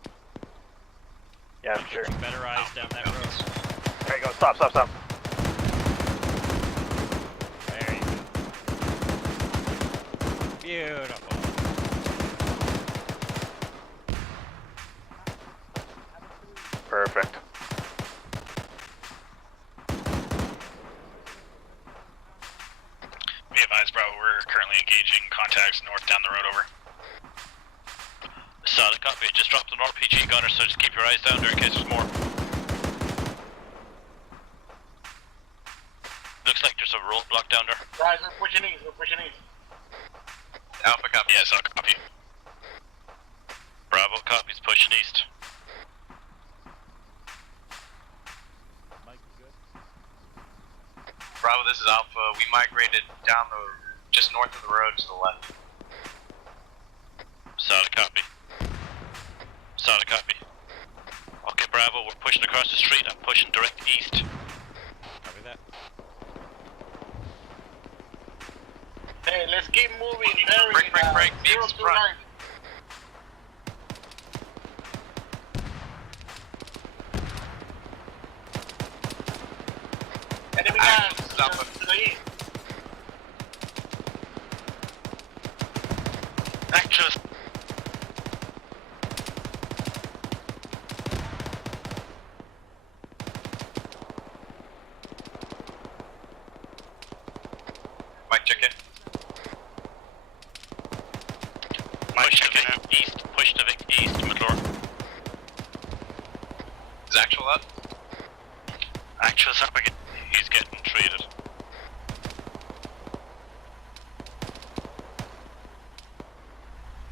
Yeah, sure. Get better eyes down that road. There you go. Stop, stop, stop. There you go. Beautiful. Perfect. Be advised, bro, we're currently engaging contacts north down the road, over. Solid copy, just dropped an RPG gunner, so just keep your eyes down there in case there's more. Looks like there's a roadblock down there. Guys, we're pushing east, Alpha copy, yes, I'll copy. Bravo copies, pushing east. Bravo, this is Alpha. We migrated down just north of the road to the left. Solid copy. Solid copy. Okay, Bravo, we're pushing across the street. I'm pushing direct east. Copy that. Hey, let's keep moving. Break. Beams front. Enemy guys, to the east. Actress. Mike, check in. Push to Vic east. Push to Vic east, McClure. Is Actual up? Actual's up again. He's getting treated.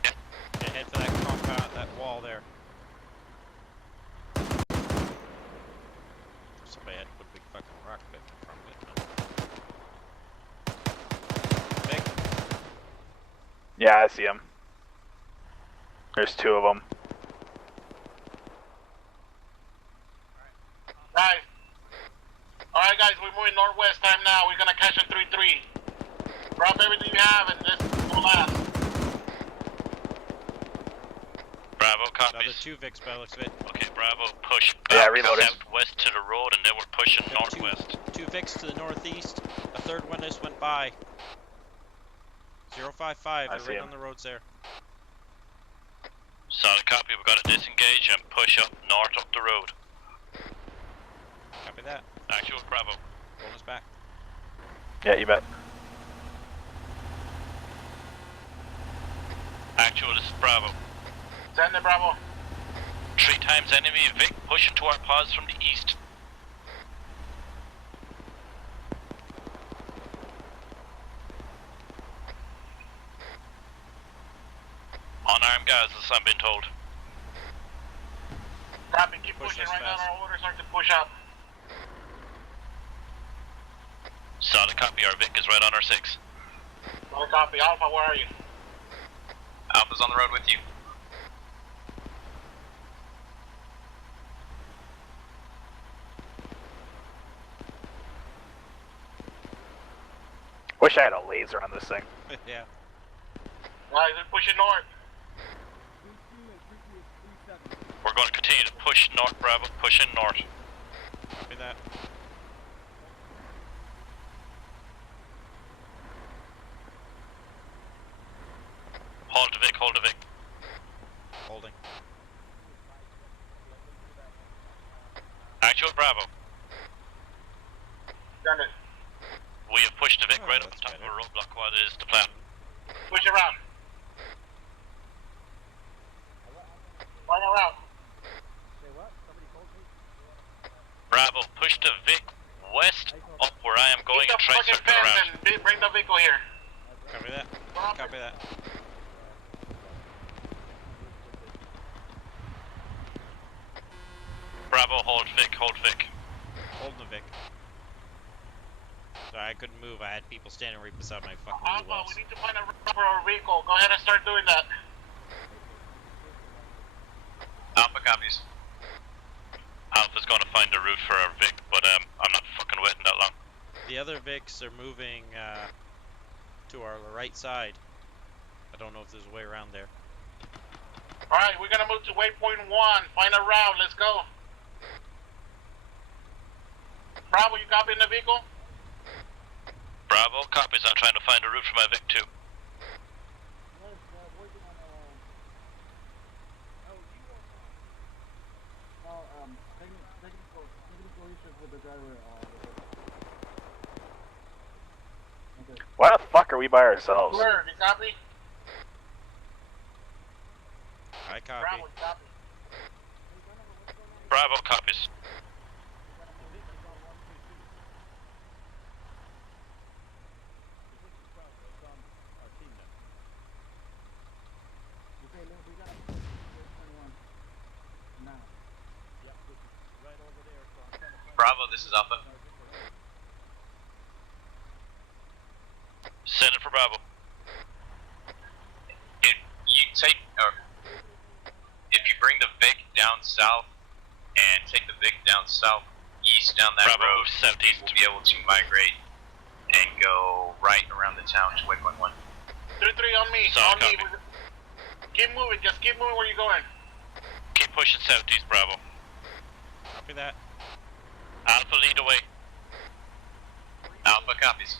Okay, head for that compound, that wall there. Somebody had to put a big fucking rock bit in front of it. Big. Yeah, I see him. There's two of them. Right. Alright guys, we're moving northwest time now. We're gonna catch a 3-3. Drop everything you have and let's go last. Bravo copies. Another two Vics by the looks of it. Okay, Bravo, push Yeah, back reloading. southwest to the road and then we're pushing northwest. Two Vics to the northeast. A third one just went by. 055, they're right on the roads there. Solid copy, we've got to disengage and push up north up the road. Copy that. Actual Bravo. Bonus back. Yeah, you bet. Actual, this is Bravo. Send it, Bravo. 3 times enemy, Vic pushing to our pause from the east. guys, as I'm being told. Copy, keep pushing. Right now, our orders are to push up. Solid copy, our Vic is right on our 6. Solid copy. Alpha, where are you? Alpha's on the road with you. Wish I had a laser on this thing. Yeah. Guys, they're pushing north. We're going to continue to push north, Bravo. Pushing north. Copy that. Hold the Vic, hold the Vic. Holding. Actual Bravo. Done it. We have pushed the Vic right up on top of a roadblock. What is the plan? Push around. Find a route. Bravo, push the Vic west up where I am going and try circling around. And bring the vehicle here. Copy that. Copy that. Bravo, hold Vic, hold Vic. Holding the Vic. Sorry, I couldn't move. I had people standing right beside my fucking Alpha, walls. we need to find a route for our vehicle. Go ahead and start doing that. Alpha copies. Alpha's going to find a route for our Vic, but I'm not fucking waiting that long. The other Vics are moving to our right side. I don't know if there's a way around there. Alright, we're gonna move to waypoint 1. Find a route. Let's go. Bravo, you copying the vehicle? Bravo, copies. I'm trying to find a route for my Vic too. Why the fuck are we by ourselves? Sir, you copy? I copy. Bravo, copy. Bravo, copies. Bravo, this is Alpha. Send it for Bravo. If you bring the Vic down south and take the Vic down southeast down that Bravo, road, southeast. we'll be able to migrate and go right around the town to waypoint 1. 3-3 on me. Solid On me. copy. Keep moving. Just keep moving where you're going. Keep pushing southeast, Bravo. Copy that. Alpha, lead away. Alpha copies.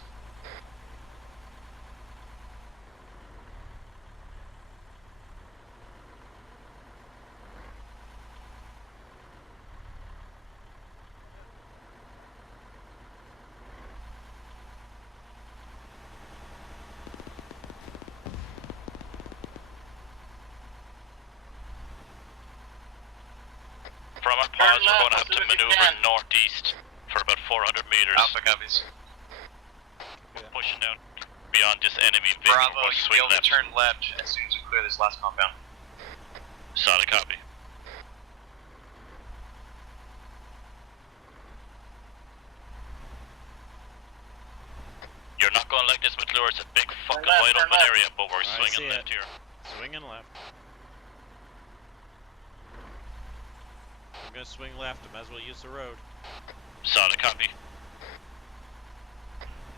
From our pause, we're going to have to maneuver northeast for about 400 meters. Alpha copies. Pushing down beyond this enemy Vic. Bravo, we're going to you'll swing be able to left. turn left as soon as we clear this last compound. Solid copy. You're not going like this, McClure. It's a big fucking left, wide turn open left. area, but we're I swinging see left it. here. Swinging left. I'm gonna swing left. I might as well use the road. Solid copy.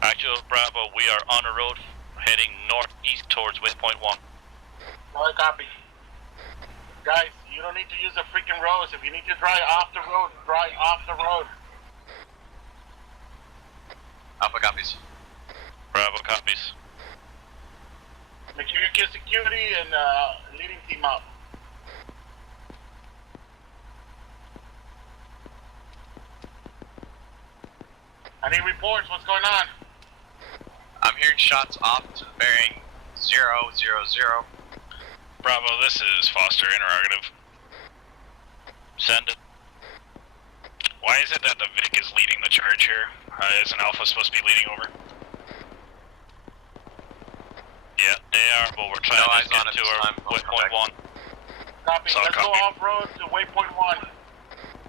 Actual Bravo, we are on a road heading northeast towards waypoint 1. Solid copy. Guys, you don't need to use the freaking roads. If you need to drive off the road, drive off the road. Alpha copies. Bravo copies. Make sure you kill security and leading team up. I need reports. What's going on? I'm hearing shots off to the bearing 000. Bravo, this is Foster, interrogative. Send it. Why is it that the Vic is leading the charge here? Isn't Alpha supposed to be leading over? Yeah, They are, but we're trying to get to our waypoint 1. Copy. Solid Let's go copy. off-road to waypoint 1.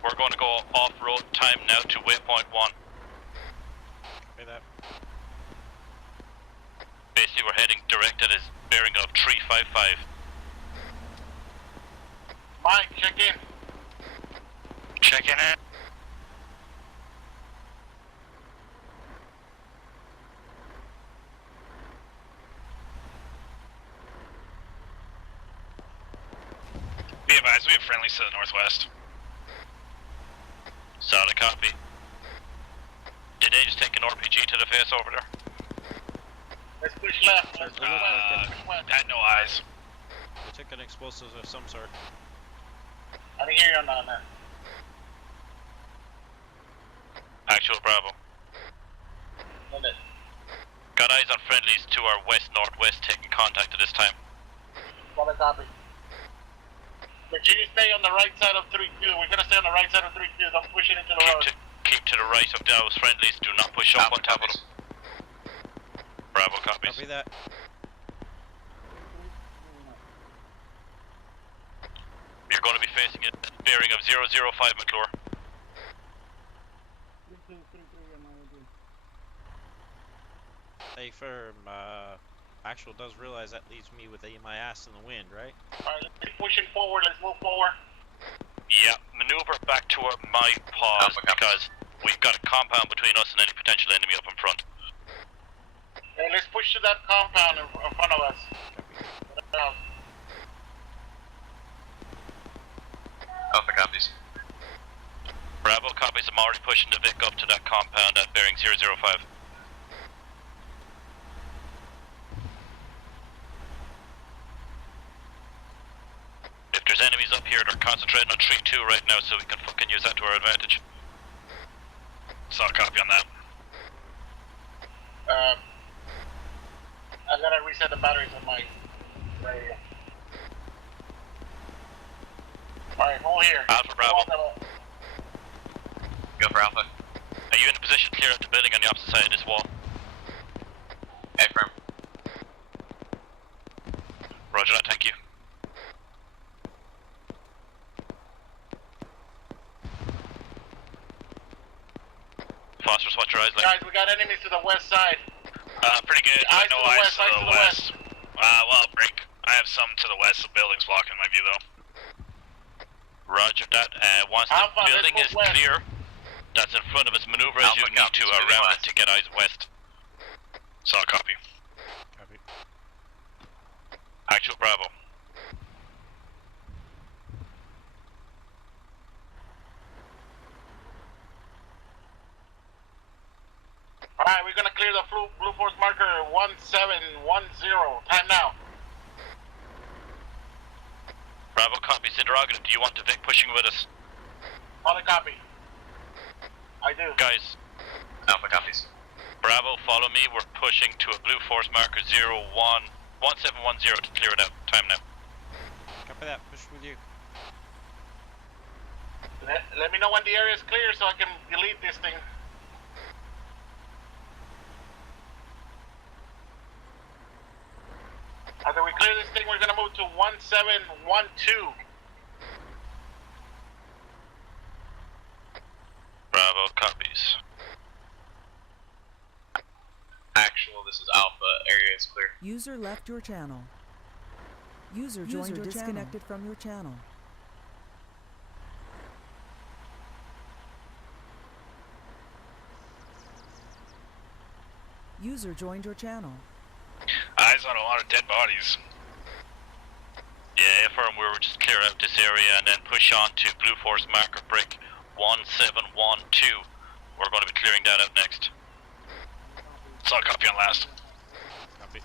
We're going to go off-road time now to waypoint 1. Copy that. Basically, we're heading direct at his bearing of 355. Mike, check in. Check in it. Be advised, we have friendlies to the northwest. Solid copy. Did they just take an RPG to the face over there? Let's push left. Let's push west. Push west. Had no eyes. They took an explosive of some sort. I didn't hear you on that. Actual Bravo. Got eyes on friendlies to our west-northwest taking contact at this time. Solid copy. Make sure you stay on the right side of 3-2. We're gonna stay on the right side of 3-2. Don't push it into the road. Keep to the right of those friendlies. Do not push up on top of them. Bravo copies. Copy that. You're going to be facing a bearing of 005 McClure. Hey, firm. Actual does realize that leaves me with my ass in the wind, right? Alright, let's keep pushing forward. Let's move forward. Yeah, maneuver back to my pause because we've got a compound between us and any potential enemy up in front. Hey, let's push to that compound in front of us. Alpha copies. Bravo copies. I'm already pushing the Vic up to that compound at bearing 005. If there's enemies up here, they're concentrating on 3-2 right now, so we can fucking use that to our advantage. Solid copy on that. I gotta reset the batteries on my radio. Alright, hold here. Alpha Bravo. Go for Alpha. Are you in a position to clear out the building on the opposite side of this wall? Affirm. Roger that, thank you. Foster's, watch your eyes like. Guys, we got enemies to the west side. Pretty good. Eyes No to the eyes west, to eyes the to the west. Well, break. I have some to the west. The building's blocking my view, though. Roger that. Once Alpha, the building let's is move west. clear, that's in front of us. Maneuver as Alpha you need copies, to moving around west. it to get eyes west. Solid copy. Copy. Actual Bravo. Alright, we're gonna clear the blue force marker 1710. Time now. Bravo copies. Interrogative. Do you want the Vic pushing with us? Solid copy. I do. Guys. Alpha copies. Bravo, follow me. We're pushing to a blue force marker 1710 to clear it out. Time now. Copy that. Push with you. Let me know when the area is clear so I can delete this thing. After we clear this thing, we're gonna move to 1712. Bravo copies. Actual, this is Alpha. Area is clear. User left your channel. User joined or disconnected from your channel. User joined your channel. Eyes on a lot of dead bodies. Yeah, affirm. We were just clear out this area and then push on to blue force marker brick 1712. We're going to be clearing that out next. Solid copy on last. Copy.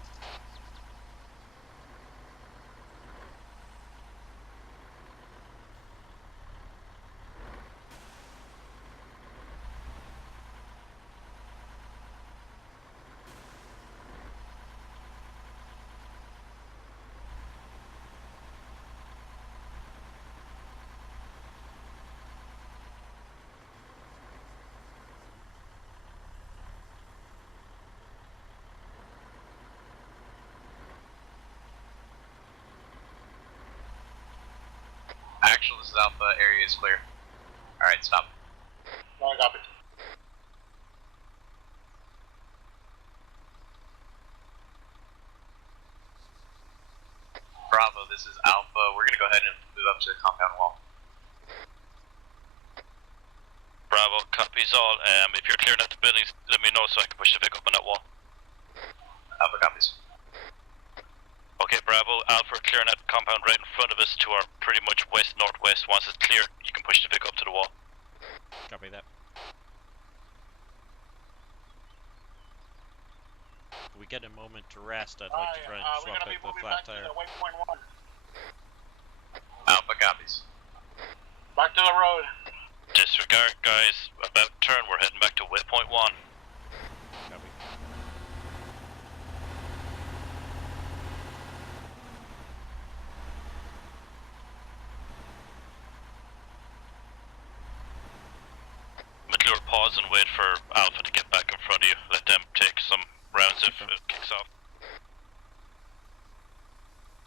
Actual, this is Alpha. Area is clear. Alright, stop. No, I got it. Bravo, this is Alpha. We're gonna go ahead and move up to the compound wall. Bravo, copies all. If you're clearing out the buildings, let me know so I can push the Vic up on that wall. Alpha copies. Okay, Bravo, Alpha clearing out the compound right in front of us to our pretty much west-northwest. Once it's clear, you can push the Vic up to the wall. Copy that. If we get a moment to rest, I'd like to try and swap out the flat tire. Alpha copies. Back to the road. Disregard, guys. About turn, we're heading back to waypoint 1. Copy. McClure, pause and wait for Alpha to get back in front of you. Let them take some rounds if it kicks off.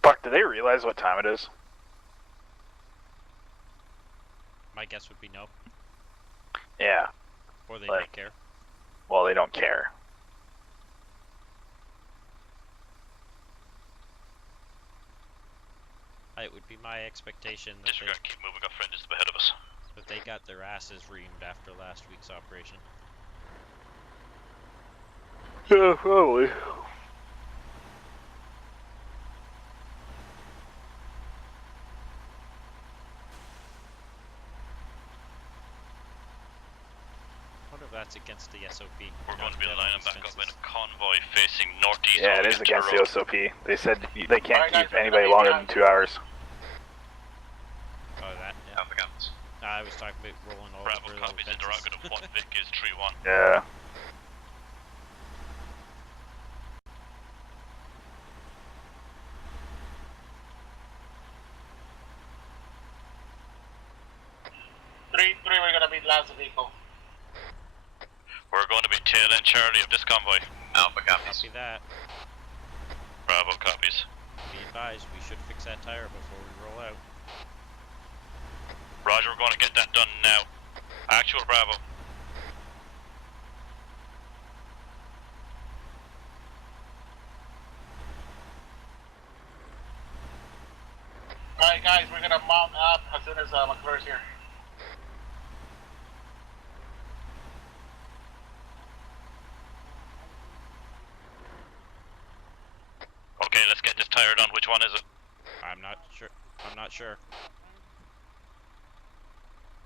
Fuck, do they realize what time it is? My guess would be no. Yeah. Or they Like, don't care. Well, they don't care. It would be my expectation that Disregard, keep moving. Our friend is ahead of us. that they got their asses reamed after last week's operation. Yeah, probably. I wonder if that's against the SOP. We're going to be lining back up in a convoy facing northeast. Yeah, it is against the SOP. They said they can't keep anybody longer than 2 hours. Oh, that? Yeah. Alpha copies. I was talking about rolling all Bravo over copies, interrogative 1 Vic is 3-1. Yeah. Three, we're gonna be last vehicle. We're going to be tail end Charlie of this convoy. Alpha copies. Copy that. Bravo copies. Be advised, we should fix that tire before we roll out. Roger, we're going to get that done now. Actual Bravo. Alright guys, we're gonna mount up as soon as McClure's here. Okay, let's get this tire done. Which one is it? I'm not sure. I'm not sure.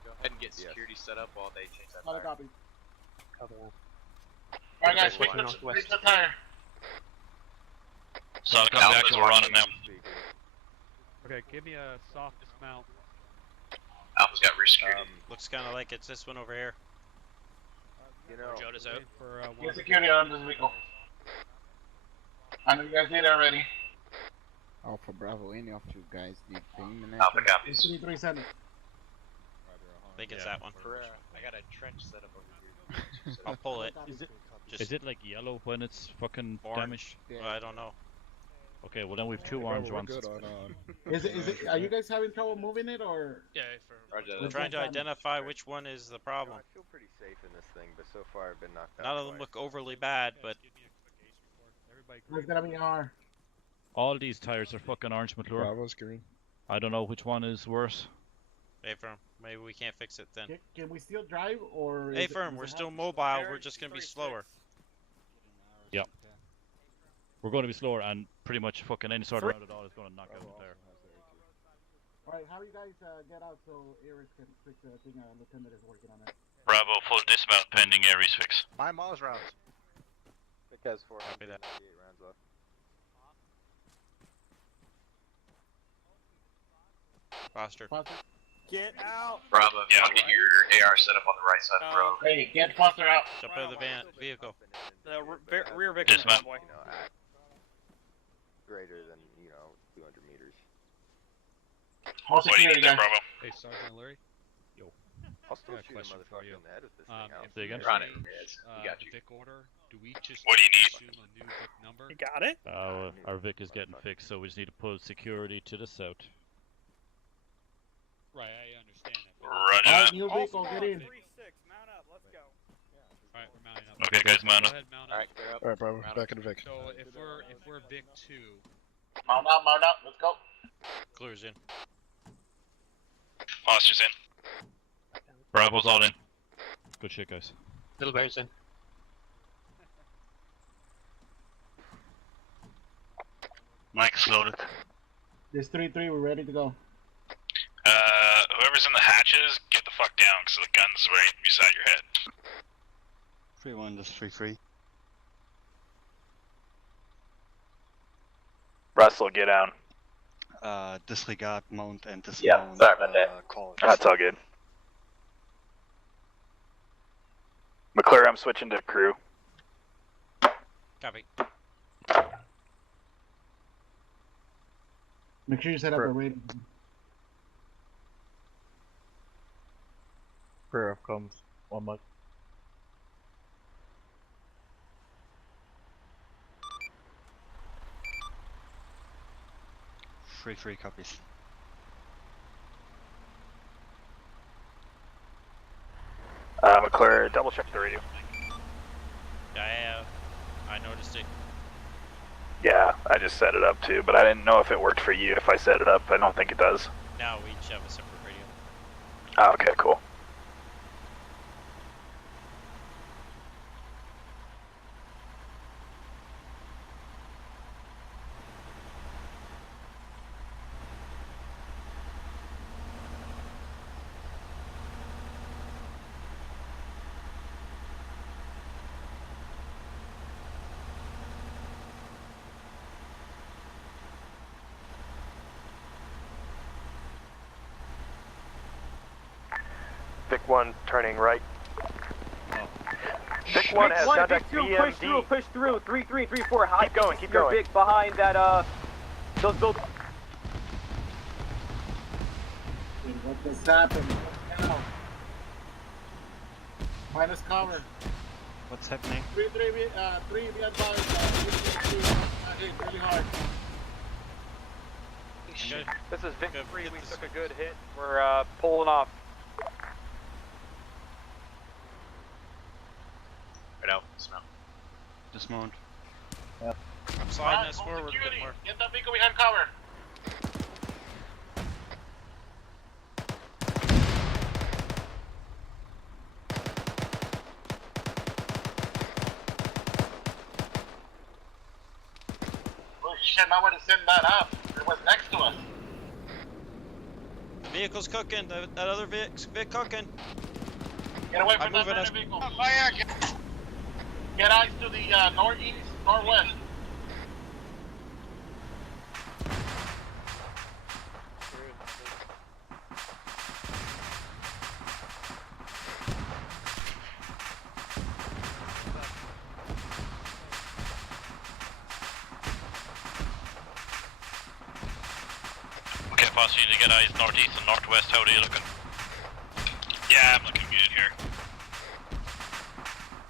Go ahead and get security set up while they change that Another tire. copy. Cover one. Alright guys, Switch switch the northwest. tire. Solid copy, actual, we're on it now. Okay, give me a soft dismount. Alpha's got rear security. Looks kind of like it's this one over here. You know, Joda's out. For, Get security on this vehicle. I know you guys did it already. Alpha Bravo, any of you guys need ping the Alpha copies. 337. I think it's that one. I got a trench set up over here. I'll pull it. Is it like yellow when it's fucking Orange? damaged? Well, I don't know. Okay, well then we've two orange ones. Is it, are you guys having trouble moving it or? Yeah, We're trying to identify which one is the problem. I feel pretty safe in this thing, but so far I've been knocked out. None of them look overly bad, but It's gonna be R. All these tires are fucking orange, McClure. Bravo's green. I don't know which one is worse. hey firm, maybe we can't fix it then. Can we still drive or? Hey firm, we're still mobile. We're just gonna be slower. Yeah. We're going to be slower, and pretty much fucking any sort of route at all is going to knock out the tire. Alright, how do you guys get out so Aries can fix the thing? Lieutenant is working on it. Bravo, full dismount pending Aries fix. 9 miles rounds. Vic has Copy that. 498 rounds left. Foster. Get out! Bravo, if you want to get your AR set up on the right side of the road. Hey, get Foster out. Jump out of the vehicle. The rear victim Dismount. convoy. You know, at greater than, 200 meters. Hold What do you security, need there, guys. Bravo? Hey, Sergeant Larry. Yo. I'll still got a shoot a question for motherfucker you. in the head with this Um, thing out. Say again? Run it, Riz. We got The you. Vic order. Do we just What do you need? assume a new Vic number? You got it? Our Vic is getting fixed, so we just need to pull security to the south. Right, I understand that. Roger Alright, that. new vehicle, get in. 3-6, mount up, let's go. Alright, we're mounting up. Okay, guys, mount up. Go ahead, mount up. Alright, clear up. Alright, Bravo, back in the Vic. So if we're Vic 2, Mount up, let's go. Clear's in. Foster's in. Bravo's all in. Good shit, guys. Little bear's in. Mike's loaded. This 3-3, we're ready to go. Whoever's in the hatches, get the fuck down, cause the gun's right beside your head. 3-1, this 3-3. Russell, get down. Disregard mount and dismount. Yeah, sorry about that. Call. That's all good. McClure, I'm switching to crew. Copy. Make sure you set up a radio. Prayer comes on Mike. Three copies. McClure, double check the radio. Yeah, I noticed it. Yeah, I just set it up too, but I didn't know if it worked for you if I set it up. I don't think it does. Now we each have a separate radio. Oh, okay, cool. Vic 1 turning right. Vic 1 has contact Vic 2, push through, BMD. 3-3, 3-4, high. Keep going, keep going. Vic behind that, those buildings. What just happened? Now. Minus cover. What's happening? 3-3, 3 be advised. Hit really hard. Okay. This is Vic 3, we took a good hit. We're, pulling off. Right out, dismount. Dismount. Yep. I'm sliding us forward a bit more. Get that vehicle behind cover. Oh shit, now I send that up. It was next to us. The vehicle's cooking. That other Vic cooking. Get away from I'm that moving us. vehicle. Get eyes to the northeast, northwest. Okay, boss, you need to get eyes northeast and northwest. How are you looking? Yeah, I'm looking good here.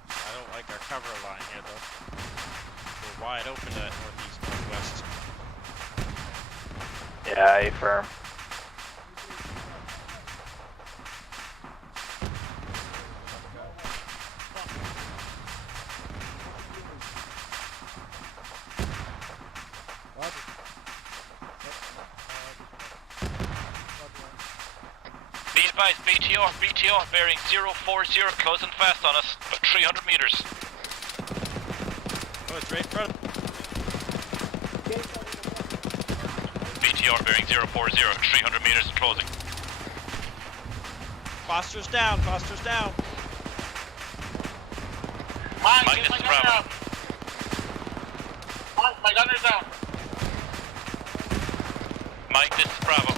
I don't like our cover line here though. We're wide open to that northeast, northwest. Yeah, A firm. Be advised, BTR, bearing 040, closing fast on us, about 300 meters. Oh, it's right in front of BTR bearing 040, 300 meters and closing. Foster's down, Foster's down. Mike, Mike, get this my is gunner Bravo. out. Mike, my gunner's down. Mike, this is Bravo.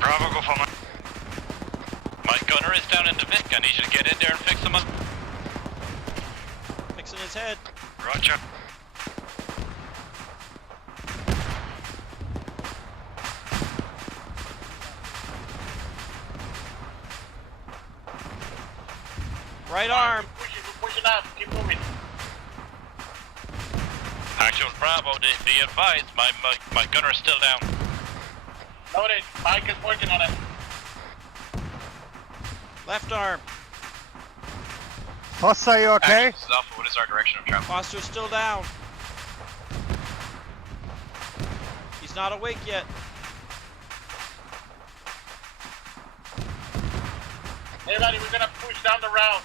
Bravo, go for Mike. Mike, gunner is down in the Vic. I need you to get in there and fix him up. Fixing his head. Roger. Right arm. Push it out, keep moving. Actual Bravo, be advised, my gunner's still down. Noted. Mike is working on it. Left arm. Foster, you okay? This is Alpha, what is our direction of travel? Foster's still down. He's not awake yet. Hey buddy, we're gonna push down the route.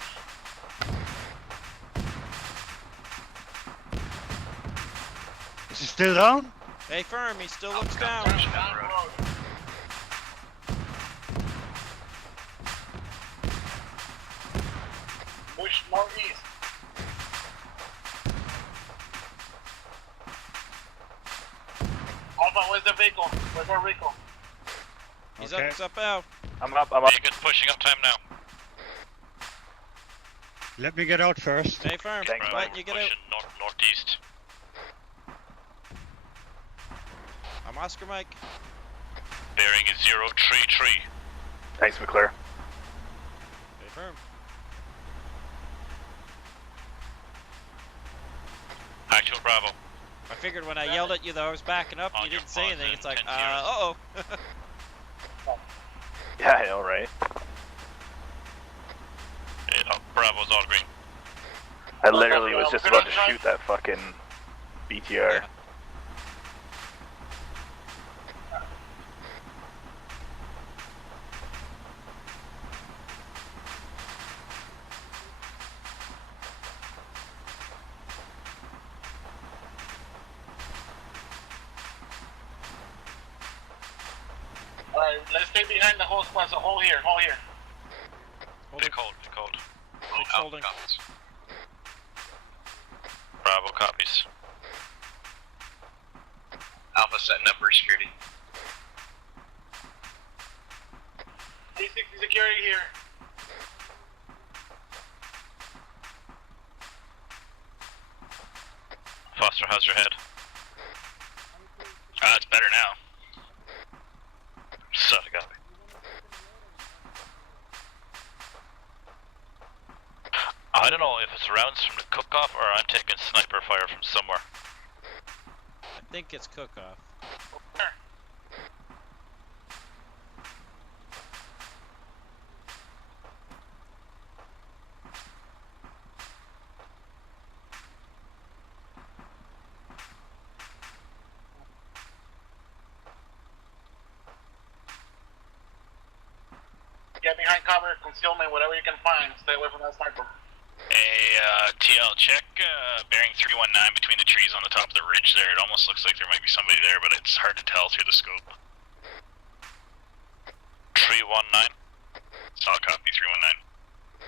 Is he still down? Stay firm, he still looks down. Push northeast. Alpha, where's the vehicle? Where's our vehicle? He's up, he's up out. I'm up, I'm up. Vegas pushing up time now. Let me get out first. Stay firm. Thanks, Let you get out. Northeast. I'm Oscar Mike. Bearing is 033. Thanks, McClure. Stay firm. Actual Bravo. I figured when I yelled at you that I was backing up and you didn't say anything, it's like, uh-oh. Yeah, I know, right? Bravo's all green. I literally was just about to shoot that fucking BTR. Yeah. Alright, let's stay behind the whole squad, so hold here, hold here. Big hold, big hold. Six holding. Copies. Bravo copies. Alpha setting up for security. D60 security here. Foster, how's your head? It's better now. Son of a copy. I don't know if it's rounds from the cook-off or I'm taking sniper fire from somewhere. I think it's cook-off. Get behind cover, concealment, whatever you can find. Stay away from that sniper. TL check, bearing 319 between the trees on the top of the ridge there. It almost looks like there might be somebody there, but it's hard to tell through the scope. 319. Solid copy, 319.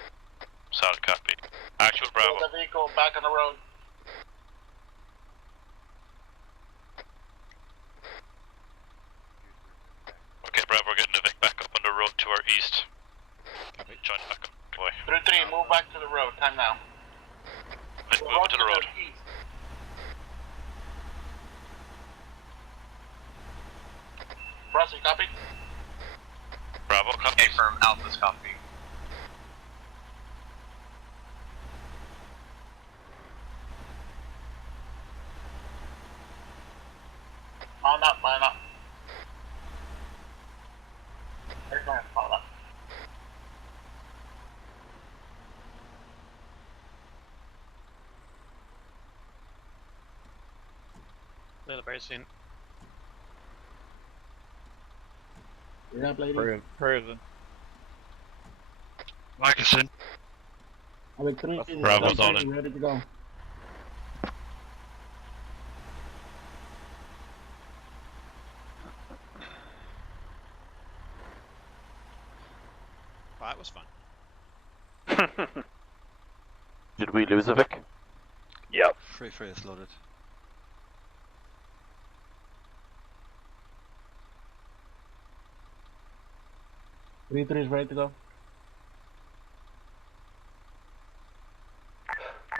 Solid copy. Actual Bravo. Pull the vehicle back on the road. Okay, Bravo, we're getting the Vic back up on the road to our east. Copy. Join back up. Boy. 3-3, move back to the road. Time now. Let's move to the road. Russell, copy? Bravo, copy. Confirm, Alpha's copy. Mount up, mount up. There's no mount up. Little basin. You're up, lady. Prison. Michelson. Havoc 3, Bravo's on it. ready to go. Well, that was fun. Did we lose a Vic? Yep. Free is loaded. Three is ready to go.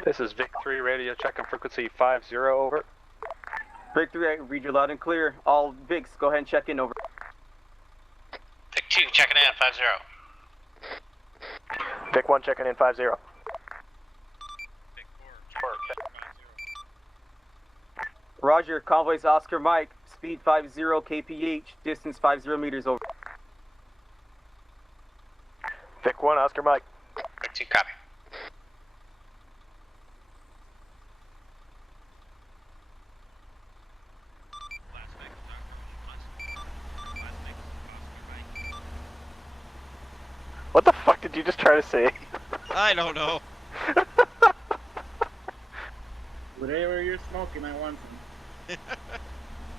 This is Vic 3 radio, checking frequency 50 over. Vic 3, I read you loud and clear. All Vics, go ahead and check in, over. Vic 2, checking in, 50. Vic 1 checking in 50. Roger, convoys Oscar Mike, speed 50 kph, distance 50 meters over. Vic 1, Oscar Mike. Vic 2, copy. What the fuck did you just try to say? I don't know. Whatever you're smoking, I want some.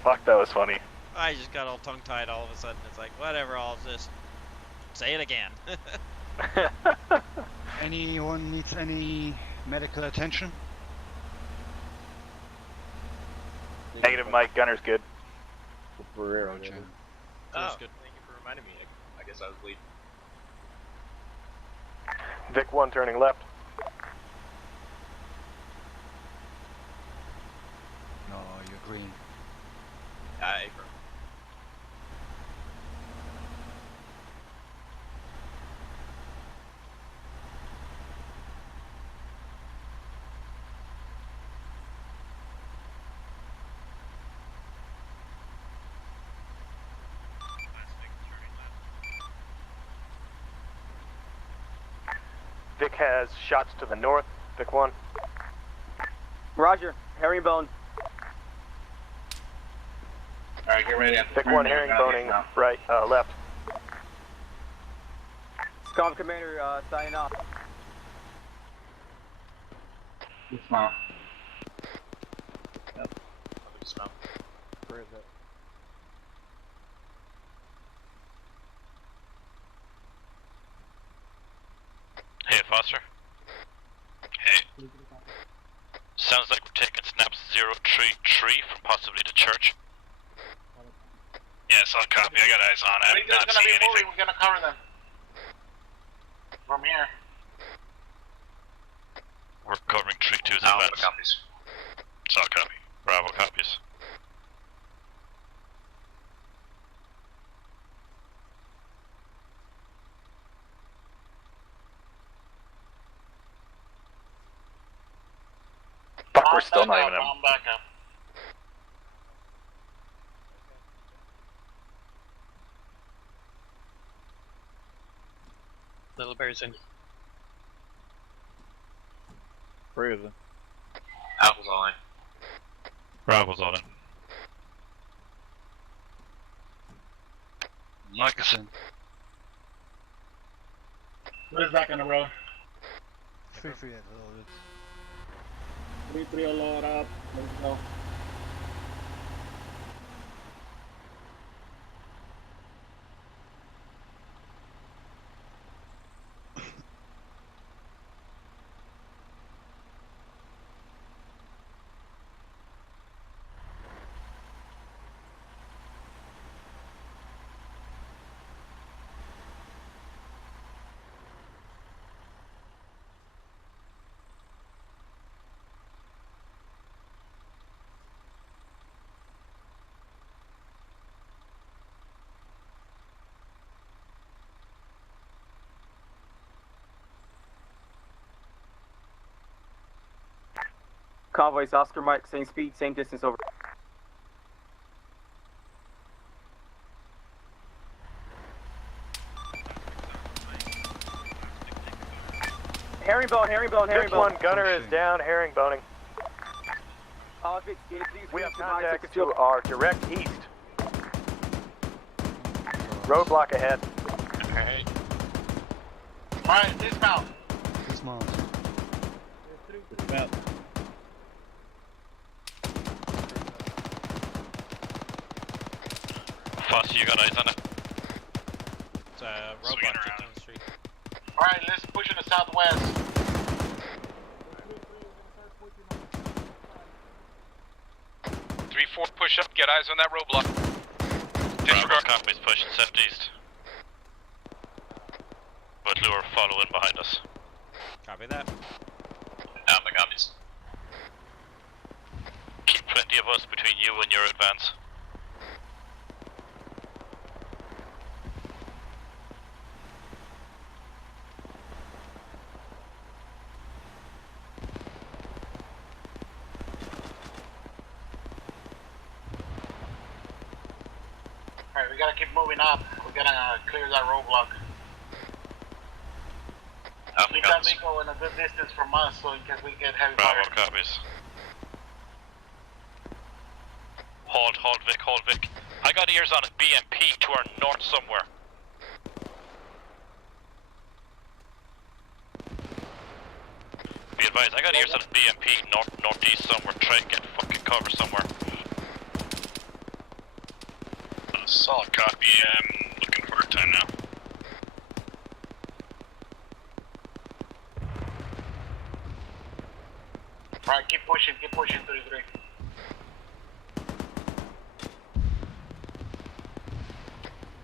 Fuck, that was funny. I just got all tongue-tied all of a sudden. It's like, whatever, I'll just say it again. Anyone needs any medical attention? Negative, Mike. Gunner's good. Ferrero, Roger. Oh, good. thank you for reminding me. I guess I was leaving. Vic 1 turning left. No, you're green. Apron. Vic has shots to the north. Vic 1. Roger, herringbone. Alright, get ready. Vic 1 herringboning right, left. Scum Commander, signing off. Dismount. Yep. Dismount. Where is it? Hey, Foster. Hey. Sounds like we're taking snaps 033 from possibly the church. Yes, I'll copy. I got eyes on. I We're have not gonna seen be anything. moving. We're gonna cover them from here. We're covering 3-2's Alpha advance. copies. So I'll copy. Bravo copies. Fuck, we're still not even in. Bomb back up. Little bear's in. Where is it? Alpha's all in. Bravo's all in. Nicholson. Put us back on the road. 3-3 at loaded. 3-3 will load up. Let's go. Convoys Oscar Mike, same speed, same distance over. Herringbone, herringbone, Vic herringbone. 1 gunner is down, herringboning. We have contacts to our direct east. Roadblock ahead. Alright. Alright, dismount. Dismount. Dismount. Foster, you got eyes on it? It's a roadblock just down the street. Alright, let's push in the southwest. Push up, get eyes on that roadblock. Disregard copies pushing southeast. But Lure following behind us. Copy that. Alpha copies. Keep plenty of us between you and your advance. we gotta keep moving up. We're gonna clear that roadblock. Keep that vehicle in a good distance from us so in case we get heavy fire. Bravo copies. Hold Vic. I got ears on a BMP to our north somewhere. Be advised, I got ears on a BMP northeast somewhere. Try and get fucking cover somewhere. Solid copy. I'm looking for a time now. Alright, keep pushing 33.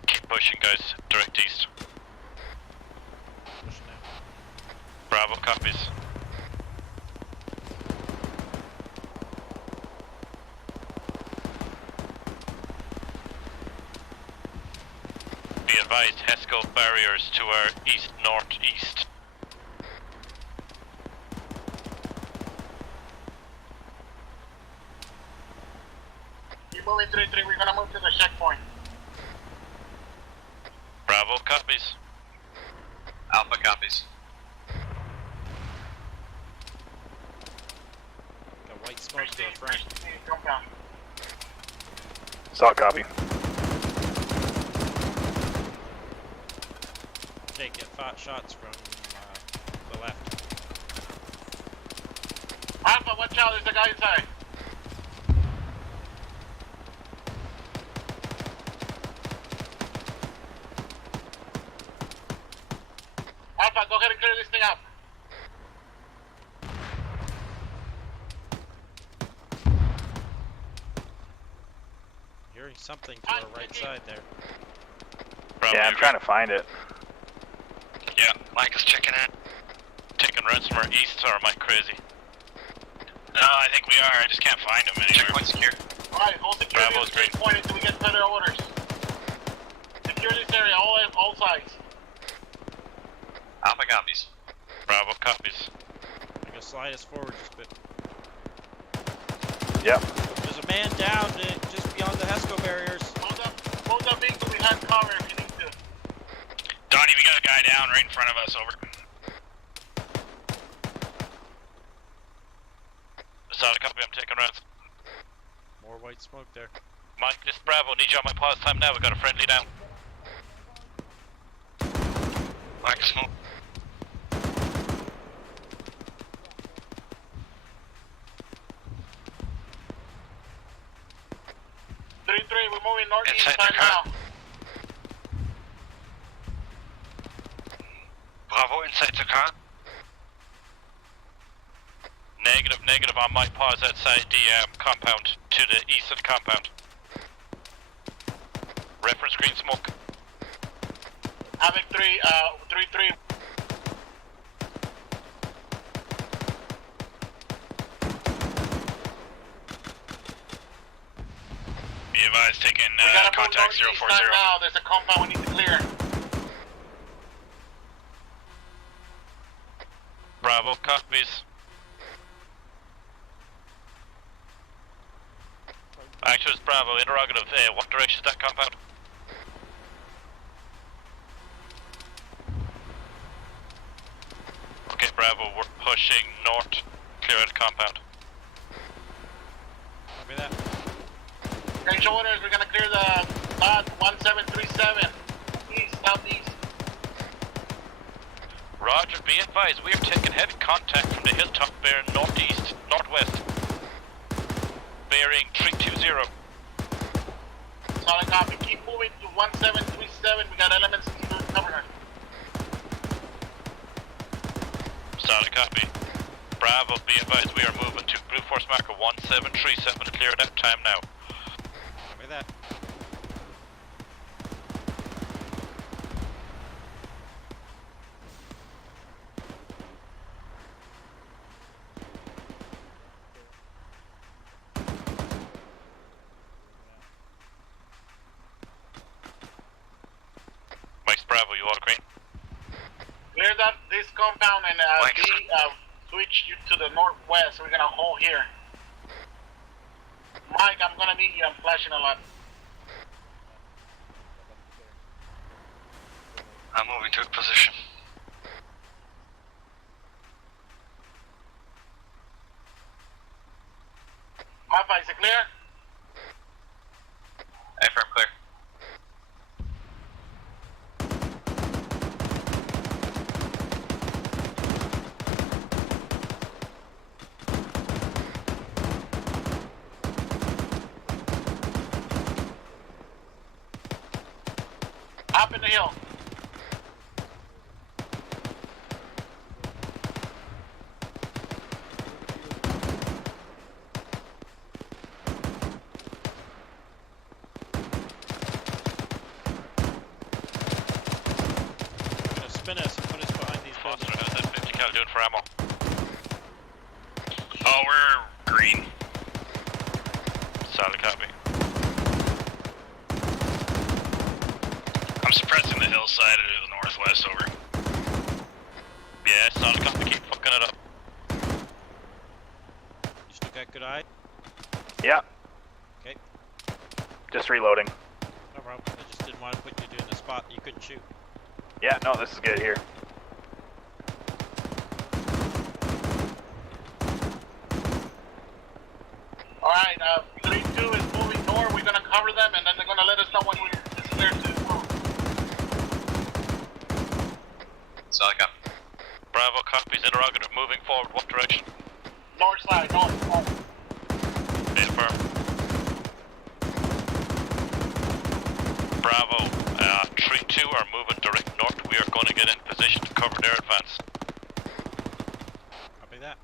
Keep pushing, guys. Direct east. Bravo copies. Be advised, HESCO barriers to our east-northeast. Keep moving 33, we're gonna move to the checkpoint. Bravo copies. Alpha copies. Got white smoke to our front. Compound. Solid copy. Taking shots from the left. Alpha, watch out, there's a guy inside. Alpha, go ahead and clear this thing up. Hearing something to our right side there. Bravo, Yeah, I'm trying to find it. Yeah, Mike is checking in. Taking runs from our east, or am I crazy? No, I think we are. I just can't find him anywhere. Checkpoint secure. Alright, hold security Bravo's at the checkpoint until we get further orders. Secure this area, all sides. Alpha copies. Bravo copies. I'm gonna slide us forward just a bit. Yep. There's a man down just beyond the HESCO barriers. Hold that vehicle behind cover if you need to. Donnie, we got a guy down right in front of us, over. Solid copy, I'm taking runs. More white smoke there. Mike, this Bravo, need you on my pause time now, we got a friendly down. Black smoke. We're moving northeast Inside the time car. now. Bravo, inside the car. Negative on my pause outside the compound, to the east of the compound. Reference green smoke. Havoc 3-3. Be advised, taking We gotta contact move northeast 040. time now. There's a compound we need to clear. Bravo copies. Actually, it's Bravo, interrogative, what direction is that compound? Okay, Bravo, we're pushing north, clear out the compound. Copy that. Change orders, we're gonna clear the lot 1737. East, southeast. Roger, be advised, we are taking heavy contact from the hilltop bearing northeast, northwest. Bearing 320. Solid copy. Keep moving to 1737. We got elements to cover her. Solid copy. Bravo, be advised, we are moving to Blue Force marker 1737 to clear that time now. Copy that. Mike's Bravo, you all green? Clear this compound and switch you to the northwest. We're gonna hold here. Mike, I'm gonna need you. I'm flashing a lot. moving to position. Alpha, is it clear? Affirm clear. Up in the hill. Spin us and put us behind these Foster, buildings. how's that 50 cal doing for ammo? Oh, we're green. Solid copy. I'm suppressing the hillside to the northwest, over. Yeah, solid copy, keep fucking it up. You still got good eye? Yeah. Okay. Just reloading. No problem. I just didn't want to put you in a spot that you couldn't shoot. Yeah, no, this is good here. Alright, 3-2 is moving north. We're gonna cover them and then they're gonna let us know when it's clear to move. Solid copy. Bravo copies, interrogative, moving forward, what direction? North side, north. Stay firm. Bravo, 3-2 are moving direct north. We are going to get in position to cover their advance. Copy that.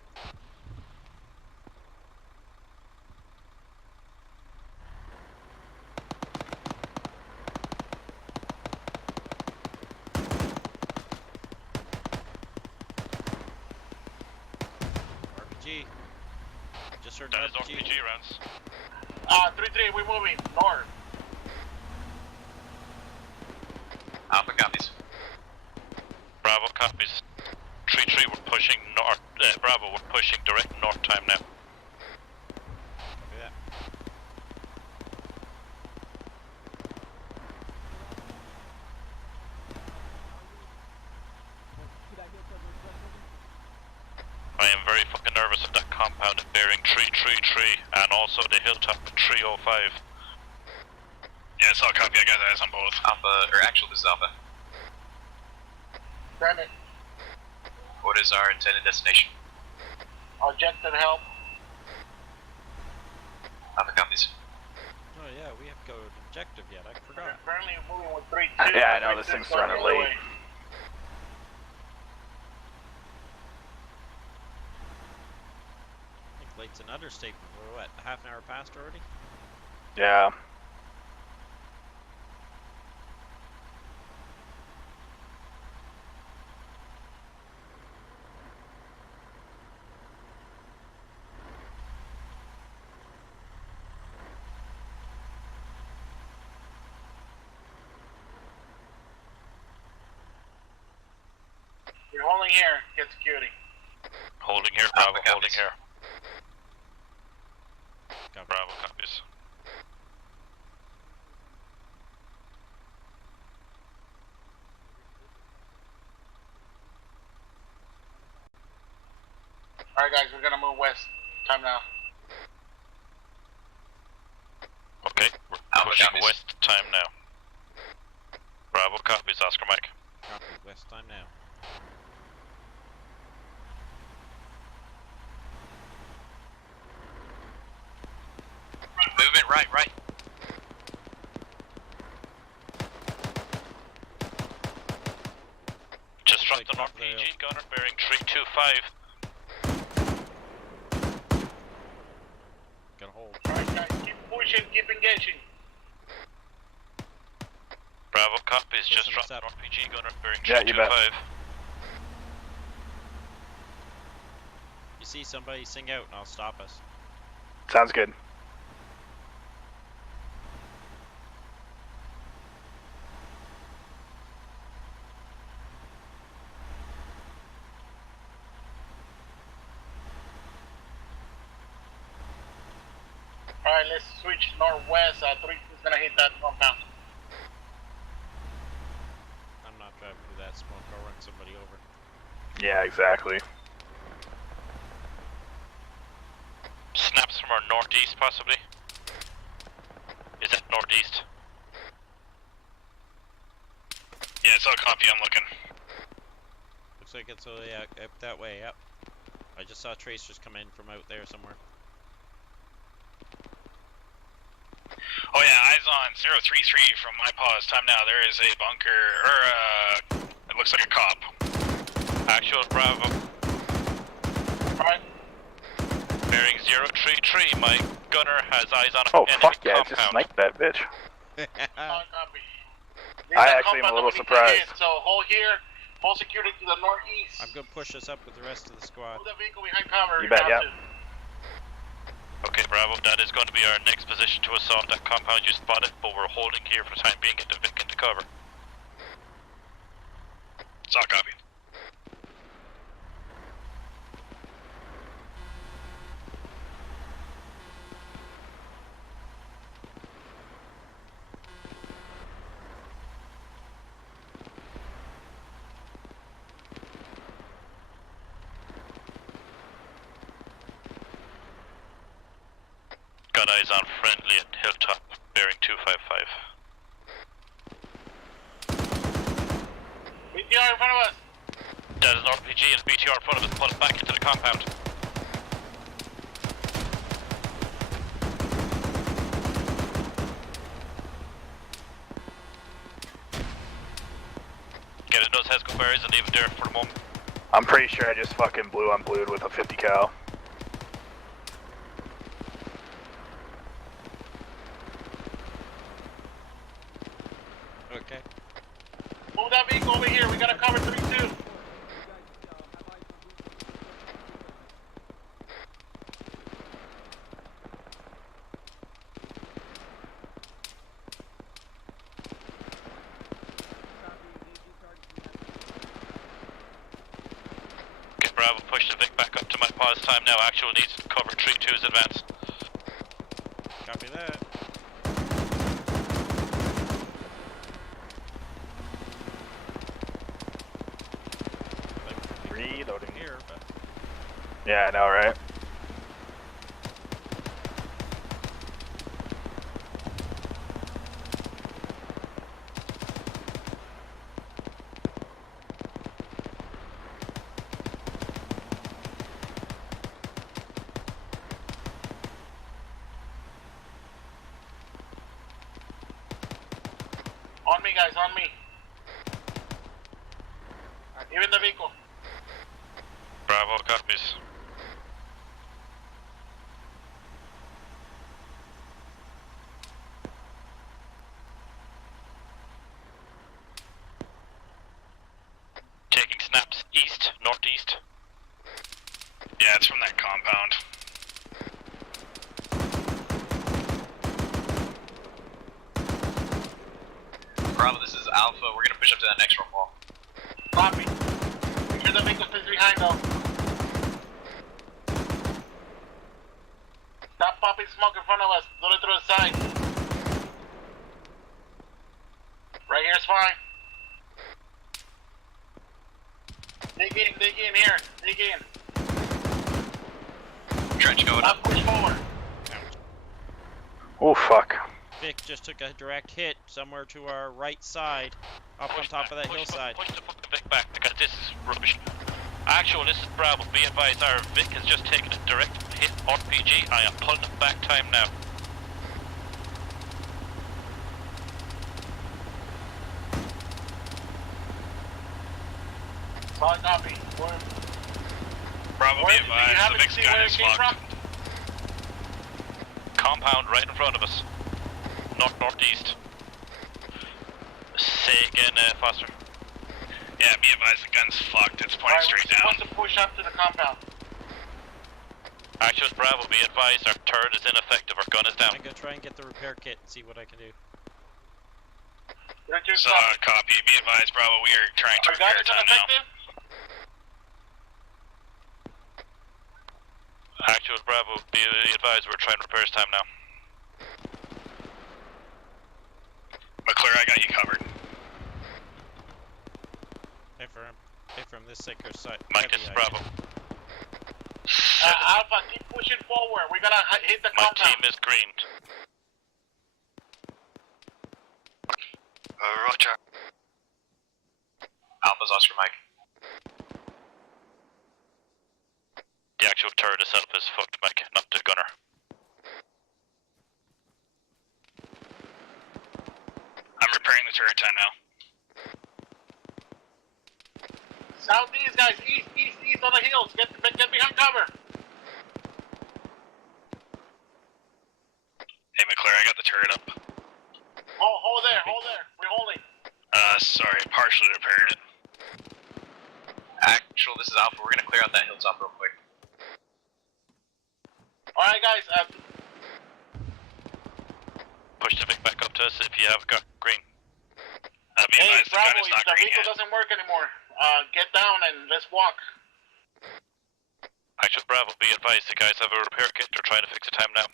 RPG. Just heard That is RPG. RPG rounds. 3-3, we're moving north. Alpha copies. Bravo copies. 3-3, we're pushing north. Bravo, we're pushing direct north time now. Copy that. I am very fucking nervous of that compound bearing 333 and also the hilltop 305. Yeah, solid copy, I got eyes on both. Alpha, or actually this is Alpha. Send it. What is our intended destination? Objective help. Alpha copies. Oh yeah, we have to go to objective yet. I forgot. Currently moving with 3-2. Yeah, I know, this thing's running late. I think late's an understatement. We're what, half an hour past already? Yeah. We're holding here. Get security. Holding here, Bravo, Alpha holding copies. here. Bravo copies. Alright guys, we're gonna move west. Time now. Okay, we're Alpha pushing copies. west time now. Bravo copies, Oscar Mike. Copy. West time now. Movement right. Just dropped an RPG gunner bearing 325. Gotta hold. Alright guys, keep pushing, keep engaging. Bravo copies, just Listen, dropped an what's RPG gunner bearing Yeah, you bet. 325. You see somebody, sing out and I'll stop us. Sounds good. Alright, let's switch northwest. 3 is gonna hit that compound. I'm not driving through that smoke, I'll run somebody over. Yeah, exactly. Snaps from our northeast, possibly. Is that northeast? Yeah, it's all copy. I'm looking. Looks like it's up that way. Yep. I just saw tracers come in from out there somewhere. Oh yeah, eyes on 033 from my pause. Time now. There is a bunker, or it looks like a cop. Actual Bravo. Alright. Bearing 033. My gunner has eyes on Oh enemy fuck yeah! compound. Just sniped that bitch. Copy. I actually am a little surprised. So hold here, hold security to the northeast. I'm gonna push us up with the rest of the squad. Move the vehicle behind cover. You bet, yeah. Okay, Bravo, that is going to be our next position to assault that compound you spotted, but we're holding here for the time being, get the Vic into cover. It's all copied. Got eyes on friendly at Hilltop, bearing 255. BTR in front of us. That is an RPG and a BTR in front of us, pull it back into the compound. Get it, those heads go berries and leave it there for the moment. I'm pretty sure I just fucking blew on blued with a 50 cal. Okay. Move that vehicle over here. We gotta cover 3-2. Okay, Bravo, push the Vic back up to my pause time now. Actual needs to cover 3-2's advance. Copy that. Reloading here, but yeah, I know, right? On me, guys, on me. Even the vehicle. Bravo, copies. Taking snaps east, northeast. Yeah, it's from that compound. Bravo, this is Alpha. We're gonna push up to that next room wall. Copy. Make sure the vehicle stays behind though. Stop popping smoke in front of us. Load it through the side. Right here's fine. Dig in here. Dig in. Trench going up. Push forward. Oh fuck. Vic just took a direct hit somewhere to our right side, up on top of that hillside. Push the fucking Vic back because this is rubbish. Actual, this is Bravo. Be advised, our Vic has just taken a direct hit RPG. I am pulling it back time now. Solid copy. Bravo, be advised, the Vic's gun is locked. Compound right in front of us. Northeast. Say again, Foster. Yeah, be advised, the gun's fucked. It's pointing straight down. We're supposed to push up to the compound. Actual Bravo, be advised, our turret is ineffective. Our gun is down. I'm gonna try and get the repair kit and see what I can do. Copy. Be advised, Bravo. We are trying to repair time now. Actual Bravo, be advised, we're trying to repair time now. McClure, I got you covered. Affirm. Affirm this sector site. Mike, this is Bravo. Alpha, keep pushing forward. We're gonna hit the My compound. team is green. Roger. Alpha's Oscar Mike. The actual turret itself is fucked, Mike, not the gunner. I'm repairing the turret time now. Southeast, guys. East on the hills. Get behind cover. Hey, McClure, I got the turret up. Hold there. We're holding. Sorry, partially repaired it. Actual, this is Alpha. We're gonna clear out that hilltop real quick. Alright, guys. Push the Vic back up to us if you have got green. Hey, Bravo, the vehicle doesn't work anymore. Get down and let's walk. Actual Bravo, be advised, the guys have a repair kit. They're trying to fix the time now.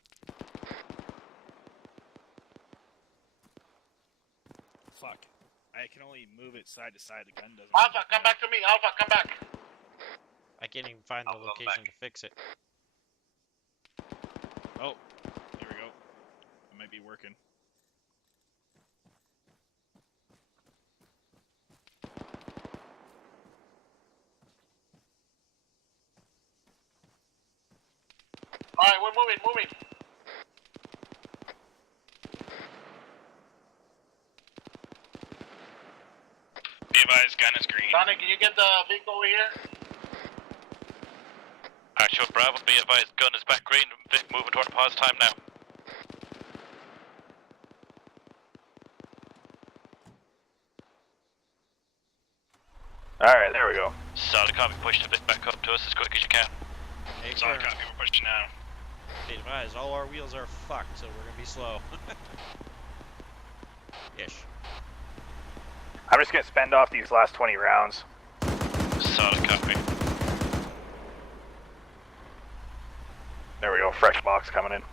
Fuck. I can only move it side to side. The gun doesn't. Alpha, come back to me. Alpha, come back. I can't even find the location to fix it. Oh, here we go. It might be working. Alright, we're moving. Be advised, gun is green. Donnie, can you get the vehicle over here? Actual Bravo, be advised, gun is back green. Vic moving toward pause time now. Alright, there we go. Solid copy, push the Vic back up to us as quick as you can. Hey, Solid copy, we're pushing now. Be advised, all our wheels are fucked, so we're gonna be slow. Ish. I'm just gonna spend off these last 20 rounds. Solid copy. There we go, fresh box coming in.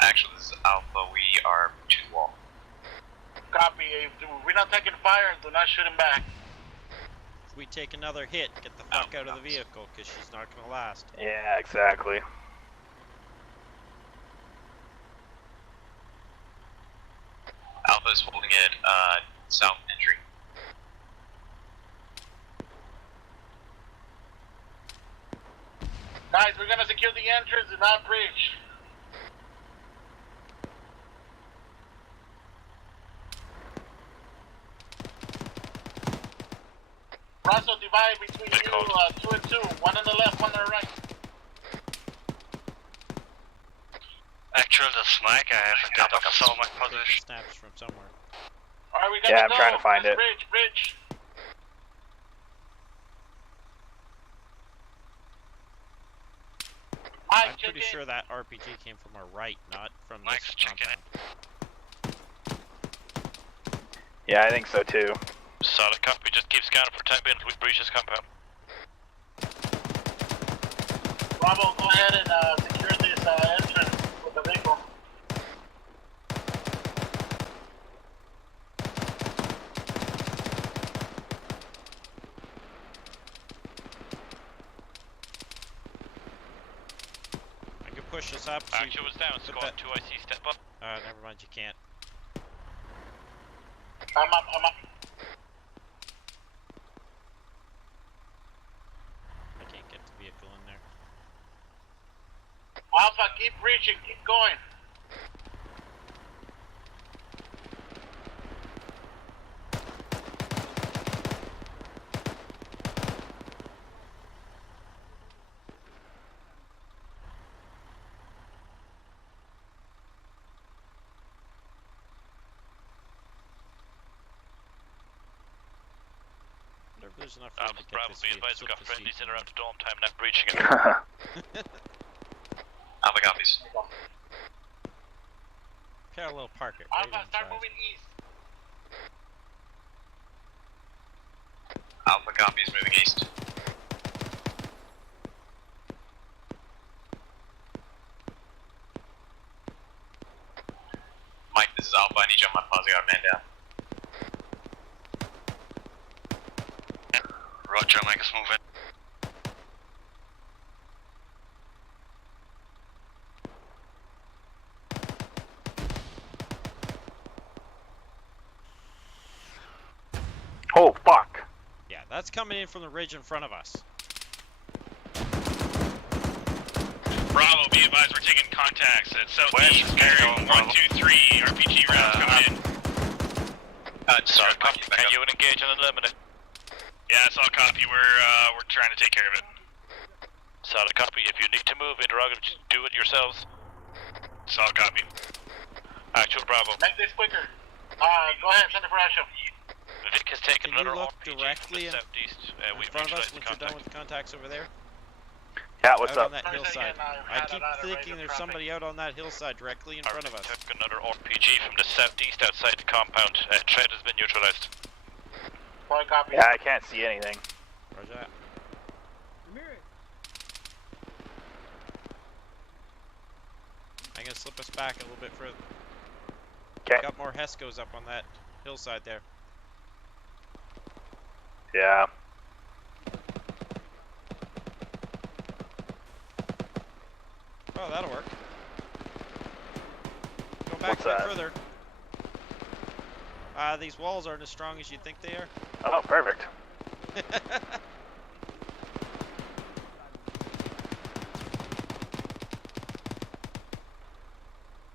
Actually, this is Alpha. We are to the wall. Copy. If we're not taking fire, do not shoot him back. If we take another hit, get the fuck out of the vehicle, because she's not gonna last. Yeah, exactly. Alpha is holding it south entry. Guys, we're gonna secure the entrance and not bridge. Russell, divide between you, 2 and 2. One on the left, one on the right. Actual, the snag, I have got so much position. Snaps from somewhere. Alright, we gotta Yeah, I'm go. trying to find it. Bridge. I'm pretty sure that RPG came from our right, not from this compound. Yeah, I think so too. Solid copy, just keep scanning for time being until we breach this compound. Bravo, go ahead and secure this entrance with the vehicle. I can push this up. So Actual was down, squad 2 IC, step up. Never mind, you can't. I'm up. I can't get the vehicle in there. Alpha, keep reaching, keep going. There's enough room to get Bravo, this be advised, we've got flip the friendlies seat in around the dome time, not breaching it. Alpha copies. Parallel park it. Right Alpha, start inside. moving east. Alpha copies moving east. my pause, I got a man down. Roger, make us move in. Oh, fuck. Yeah, that's coming in from the ridge in front of us. Bravo, be advised, we're taking contacts at southeast, bearing 123, RPG rounds coming in. Sorry, can you engage and eliminate? Yeah, it's all copy, we're trying to take care of it. Solid copy. If you need to move, interrogative, just do it yourselves. Solid copy. Actual Bravo. Make this quicker. Go ahead, send it for action. Vic has taken Can you another look RPG directly from the in southeast. in front of us once you're done with the contacts over there? Yeah, what's out up? on that hillside. I keep thinking there's somebody out on that hillside directly in front of us. Took another RPG from the southeast outside the compound. Threat has been neutralized. Boy, copy. Yeah, I can't see anything. Roger that. I'm gonna slip us back a little bit further. Okay. Got more Hescos up on that hillside there. Yeah. Oh, that'll work. Go back What's a bit that? further. These walls aren't as strong as you think they are. Oh, perfect.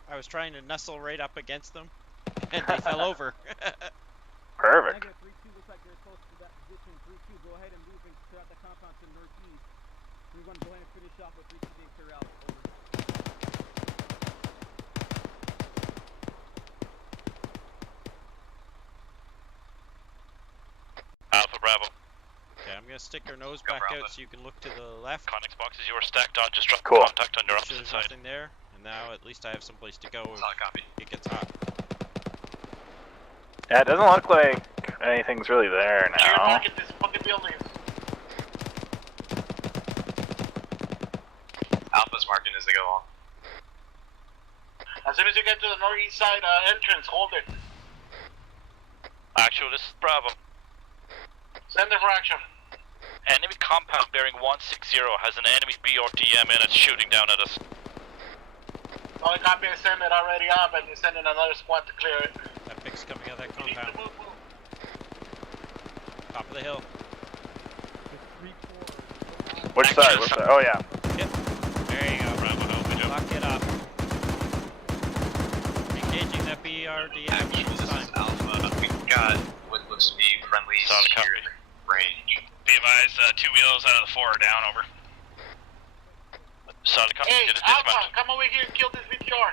I was trying to nestle right up against them, and they fell over. Perfect. Negative 3-2 looks like they're close to that position. 3-2, go ahead and move and clear out the compound to the northeast. 3-1, go ahead and finish off with 3-2 being clear out. Over. Alpha Bravo. Okay, I'm gonna stick your nose back out so you can look to the left. Connex boxes you are stacked on. Just drop Cool. contact on your Make sure opposite there's side. nothing there, and now at least I have someplace to go if copy. it gets hot. Yeah, it doesn't look like anything's really there Clear now. market this fucking building. Alpha's marking as they go along. As soon as you get to the northeast side entrance, hold it. Actual, this is Bravo. Send it for action. Enemy compound bearing 160 has an enemy BRDM and it's shooting down at us. Only copy, I send it already up, and you're sending another squad to clear it. That pic's coming out of that compound. Top of the hill. Which side? Which side? Oh, yeah. Yep. There you go, Bravo. Lock it up. Engaging that BRDM Actual, this this time. is Alpha. We've got what looks to be friendly secure range. Be advised, 2 wheels out of the 4 are down, over. Solid copy. Hey, Get it Alpha, dismounted. come over here and kill this VTR.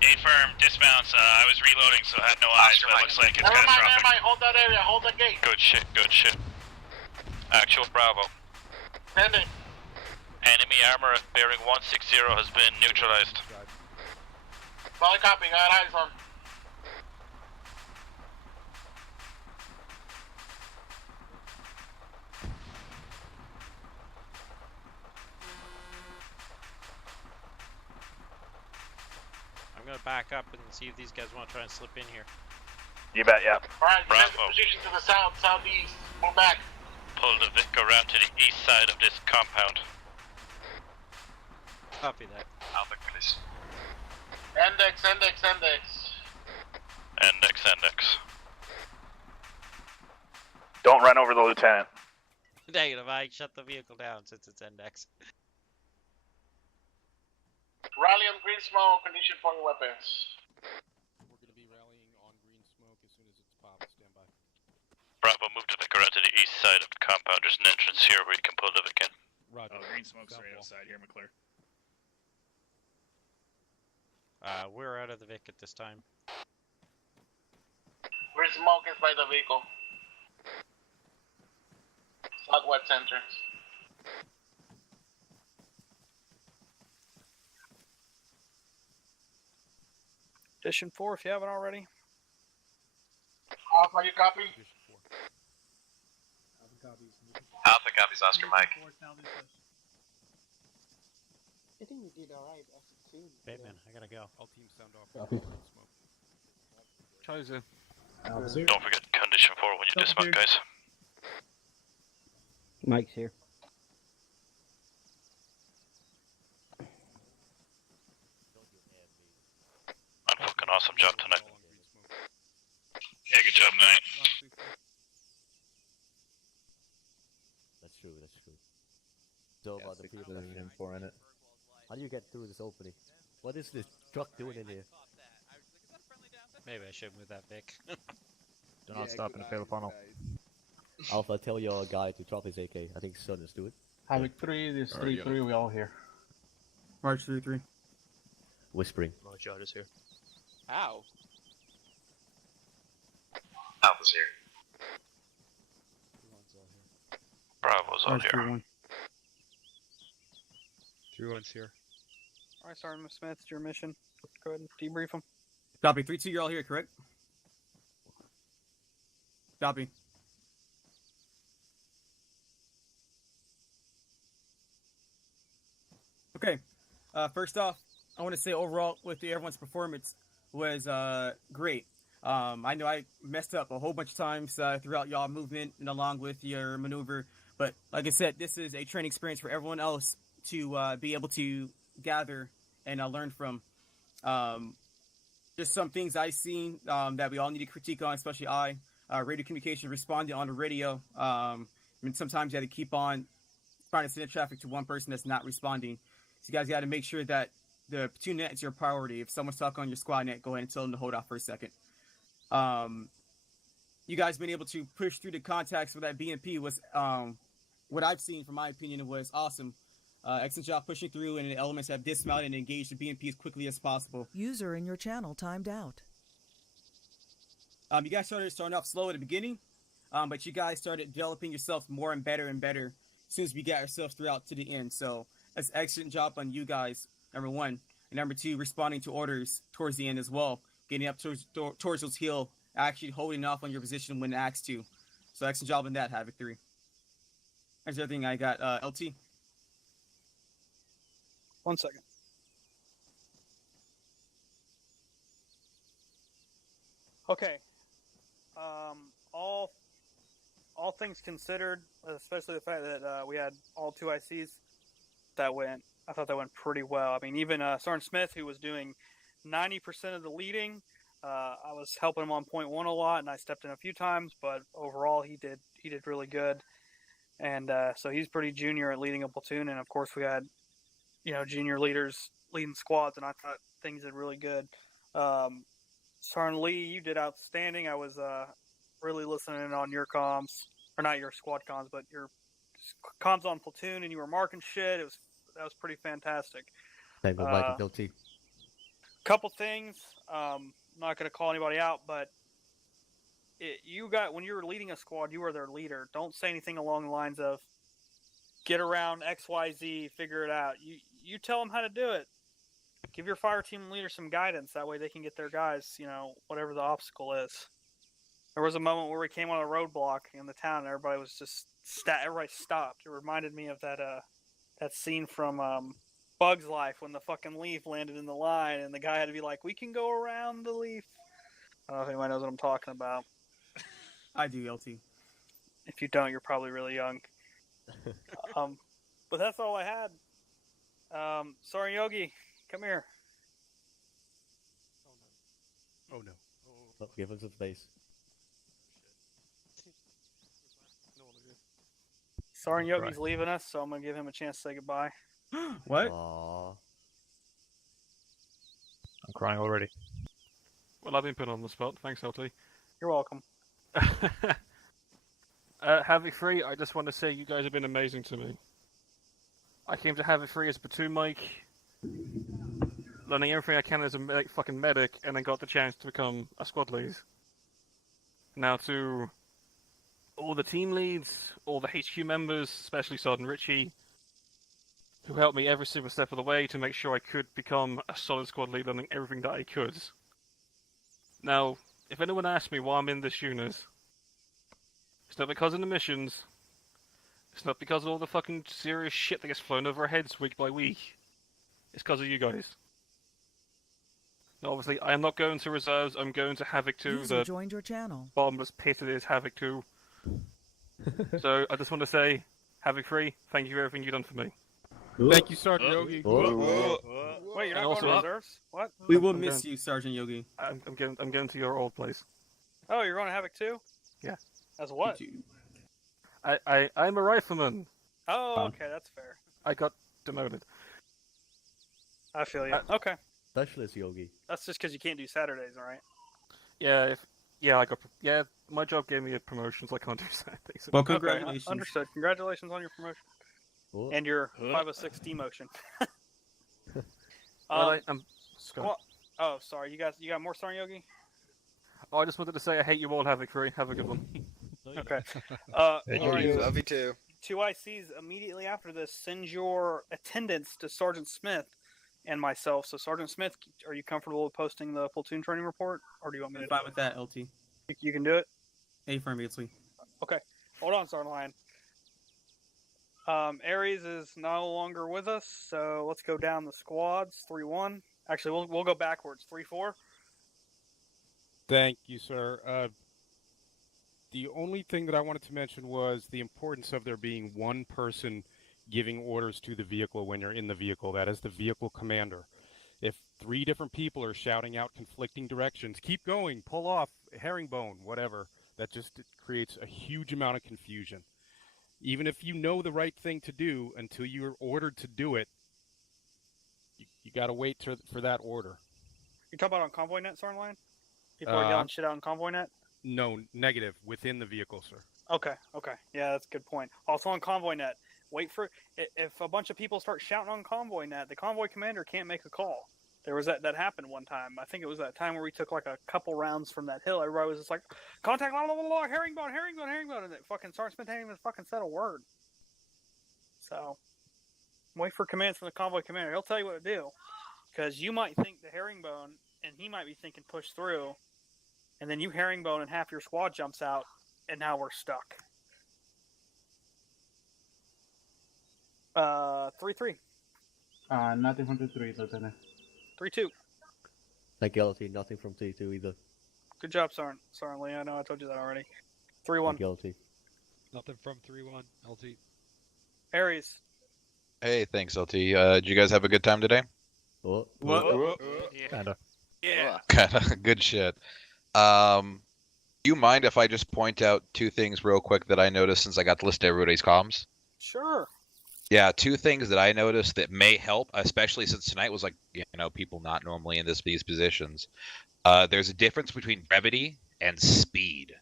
A-firm, dismounts, I was reloading so I had no eyes, but it looks like it's Never catastrophic. mind, hold that area, hold the gate. Good shit, good shit. Actual Bravo. Send it. Enemy armor bearing 160 has been neutralized. Solid copy, got eyes on. I'm gonna back up and see if these guys want to try and slip in here. You bet, yeah. Alright, Bravo. send the position to the south, southeast. Move back. Pull the Vic around to the east side of this compound. Copy that. Alpha, please. Index. Index. Don't run over the lieutenant. Negative, I shut the vehicle down since it's index. Rally on green smoke, condition for your weapons. We're going to be rallying on green smoke as soon as it's popped. Stand by. Bravo, move the Vic around to the east side of the compound. There's an entrance here where you can pull the Vic in. Roger. Oh, green smoke's right outside here, McClure. We're out of the Vic at this time. Green smoke is by the vehicle. Southwest entrance. Edition 4 if you haven't already. Alpha, you copy? Alpha copies Oscar Mike. I think we did alright after Bateman, I gotta go. All teams sound off. Copy. Chosen. Don't forget condition 4 when you dismount, guys. Mike's here. Fucking awesome job tonight. Yeah, good job tonight. That's true, that's true. So about the people in M4 in it. How do you get through this opening? What is this truck doing in here? Maybe I should move that Vic. Do not stop in the fatal funnel. Alpha, tell your guy to drop his AK. I think Sun is doing. Havoc 3, this 3-3, we all here. March 3-3. Whispering. Oh, Judd is here. Ow. Alpha's here. Bravo's all March here. 3-1. 3-1's here. Alright, Sergeant Smith, it's your mission. Go ahead and debrief them. Copy. 3-2, you're all here, correct? Copy. Okay. First off, I want to say overall with everyone's performance was great. I know I messed up a whole bunch of times throughout y'all movement and along with your maneuver, but like I said, this is a training experience for everyone else to be able to gather and learn from. Just some things I've seen that we all need to critique on, especially radio communication, responding on the radio. I mean, sometimes you have to keep on trying to send traffic to one person that's not responding. So you guys got to make sure that the platoon net is your priority. If someone's stuck on your squad net, go ahead and tell them to hold off for a second. You guys been able to push through the contacts for that BMP was, what I've seen, from my opinion, was awesome. Excellent job pushing through, and the elements have dismounted and engaged the BMP as quickly as possible. User in your channel timed out. You guys starting off slow at the beginning, but you guys started developing yourself more and better as soon as we got ourselves throughout to the end. So that's an excellent job on you guys, number one. And number two, responding to orders towards the end as well. Getting up towards those hill, actually holding off on your position when asked to. So excellent job on that, Havoc 3. That's everything I got. LT? 1 second. Okay. All things considered, especially the fact that we had all 2 ICs, I thought that went pretty well. I mean, even Sergeant Smith, who was doing 90% of the leading, I was helping him on point 1 a lot, and I stepped in a few times, but overall he did really good. And so he's pretty junior at leading a platoon, and of course we had, junior leaders leading squads, and I thought things did really good. Sergeant Lee, you did outstanding. I was really listening on your comms, or not your squad comms, but your comms on platoon, and you were marking shit. That was pretty fantastic. Thank you, Mike and LT. Couple things. I'm not going to call anybody out, but when you were leading a squad, you were their leader. Don't say anything along the lines of get around XYZ, figure it out. You tell them how to do it. Give your fire team leader some guidance. That way they can get their guys, whatever the obstacle is. There was a moment where we came on a roadblock in the town and everybody was just everybody stopped. It reminded me of that scene from Bug's Life when the fucking leaf landed in the line and the guy had to be like, we can go around the leaf. I don't know if anybody knows what I'm talking about. I do, LT. If you don't, you're probably really young. But that's all I had. Sorry, Yogi, come here. Oh no. Oh, give him some space. Sorry, Yogi's leaving us, so I'm gonna give him a chance to say goodbye. What? Aww. I'm crying already. Well, I've been put on the spot. Thanks, LT. You're welcome. Havoc 3, I just want to say you guys have been amazing to me. I came to Havoc 3 as a platoon mic, learning everything I can as a fucking medic, and then got the chance to become a squad lead. Now to all the team leads, all the HQ members, especially Sergeant Richie, who helped me every single step of the way to make sure I could become a solid squad lead, learning everything that I could. Now, if anyone asks me why I'm in this unit, it's not because of the missions. It's not because of all the fucking serious shit that gets flown over our heads week by week. It's because of you guys. Obviously, I am not going to reserves. I'm going to Havoc 2, User the joined your channel. bottomless pit it is Havoc 2. So I just want to say, Havoc 3, thank you for everything you've done for me. Thank you, Sergeant Yogi. Wait, you're not going to reserves? What? We will miss you, Sergeant Yogi. I'm going to your old place. Oh, you're going to Havoc too? Yeah. As what? I'm a rifleman. Oh, okay, that's fair. I got demoted. I feel you. Okay. Specialist Yogi. That's just because you can't do Saturdays, all right? Yeah, my job gave me a promotion, so I can't do Saturdays. Well, Okay, congratulations. understood. Congratulations on your promotion. And your 506 demotion. I'm Scott. Well, oh, sorry. You got more, Sergeant Yogi? Oh, I just wanted to say I hate you all, Havoc 3. Have a good one. Okay. Thank all right. you. Love you too. 2 ICs immediately after this, send your attendance to Sergeant Smith and myself. So, Sergeant Smith, are you comfortable with posting the platoon training report, or do you want me to? Fine with that, LT. You can do it. Affirmatively. Okay. Hold on, Sergeant Lion. Aries is no longer with us, so let's go down the squads. 3-1. Actually, we'll go backwards. 3-4. Thank you, sir. The only thing that I wanted to mention was the importance of there being one person giving orders to the vehicle when you're in the vehicle. That is the vehicle commander. If 3 different people are shouting out conflicting directions, keep going, pull off, herringbone, whatever, that just creates a huge amount of confusion. Even if you know the right thing to do, until you're ordered to do it, you got to wait for that order. You talking about on Convoy Net, Sergeant Lion? People are yelling shit out on Convoy Net? No, negative. Within the vehicle, sir. Okay. Yeah, that's a good point. Also on Convoy Net, wait for... If a bunch of people start shouting on Convoy Net, the convoy commander can't make a call. There was that happened one time. I think it was that time where we took like a couple rounds from that hill. Everybody was just like, contact, blah, blah, blah, blah, herringbone, and it fucking Sergeant Smith hadn't even fucking said a word. So, wait for commands from the convoy commander. He'll tell you what to do. Because you might think the herringbone, and he might be thinking push through, and then you herringbone and half your squad jumps out, and now we're stuck. 3-3. Nothing from 3-3, Lieutenant. 3-2. Thank you, LT. Nothing from T2 either. Good job, Sergeant Lee. I know I told you that already. 3-1. Thank you, LT. Nothing from 3-1, LT. Aries. Hey, thanks, LT. Did you guys have a good time today? What? Kinda. Yeah. Kinda. Good shit. Do you mind if I just point out 2 things real quick that I noticed since I got to listen to everybody's comms? Sure. Yeah, 2 things that I noticed that may help, especially since tonight was like, people not normally in these positions. There's a difference between brevity and speed.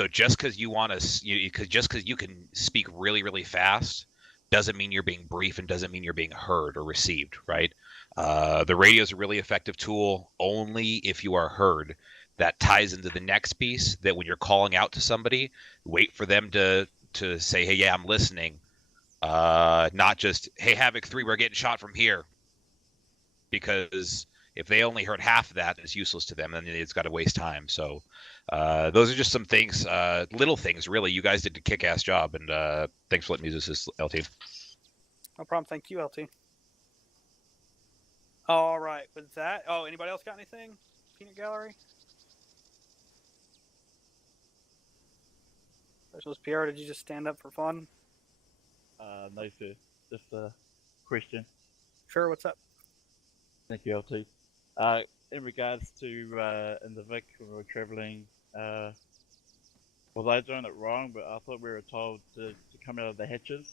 So just because you want to, just because you can speak really, really fast, doesn't mean you're being brief and doesn't mean you're being heard or received, right? The radio is a really effective tool only if you are heard. That ties into the next piece, that when you're calling out to somebody, wait for them to say, hey, yeah, I'm listening. Not just, hey, Havoc 3, we're getting shot from here. Because if they only heard half of that, it's useless to them, and it's got to waste time. So those are just some things, little things, really. You guys did a kick-ass job, and thanks for letting me use this, LT. No problem. Thank you, LT. All right. With that, anybody else got anything? Peanut Gallery? Specialist Pierre, did you just stand up for fun? No, sir. Just a question. Sure, what's up? Thank you, LT. In regards to in the Vic when we were travelling, was I doing it wrong? But I thought we were told to come out of the hatches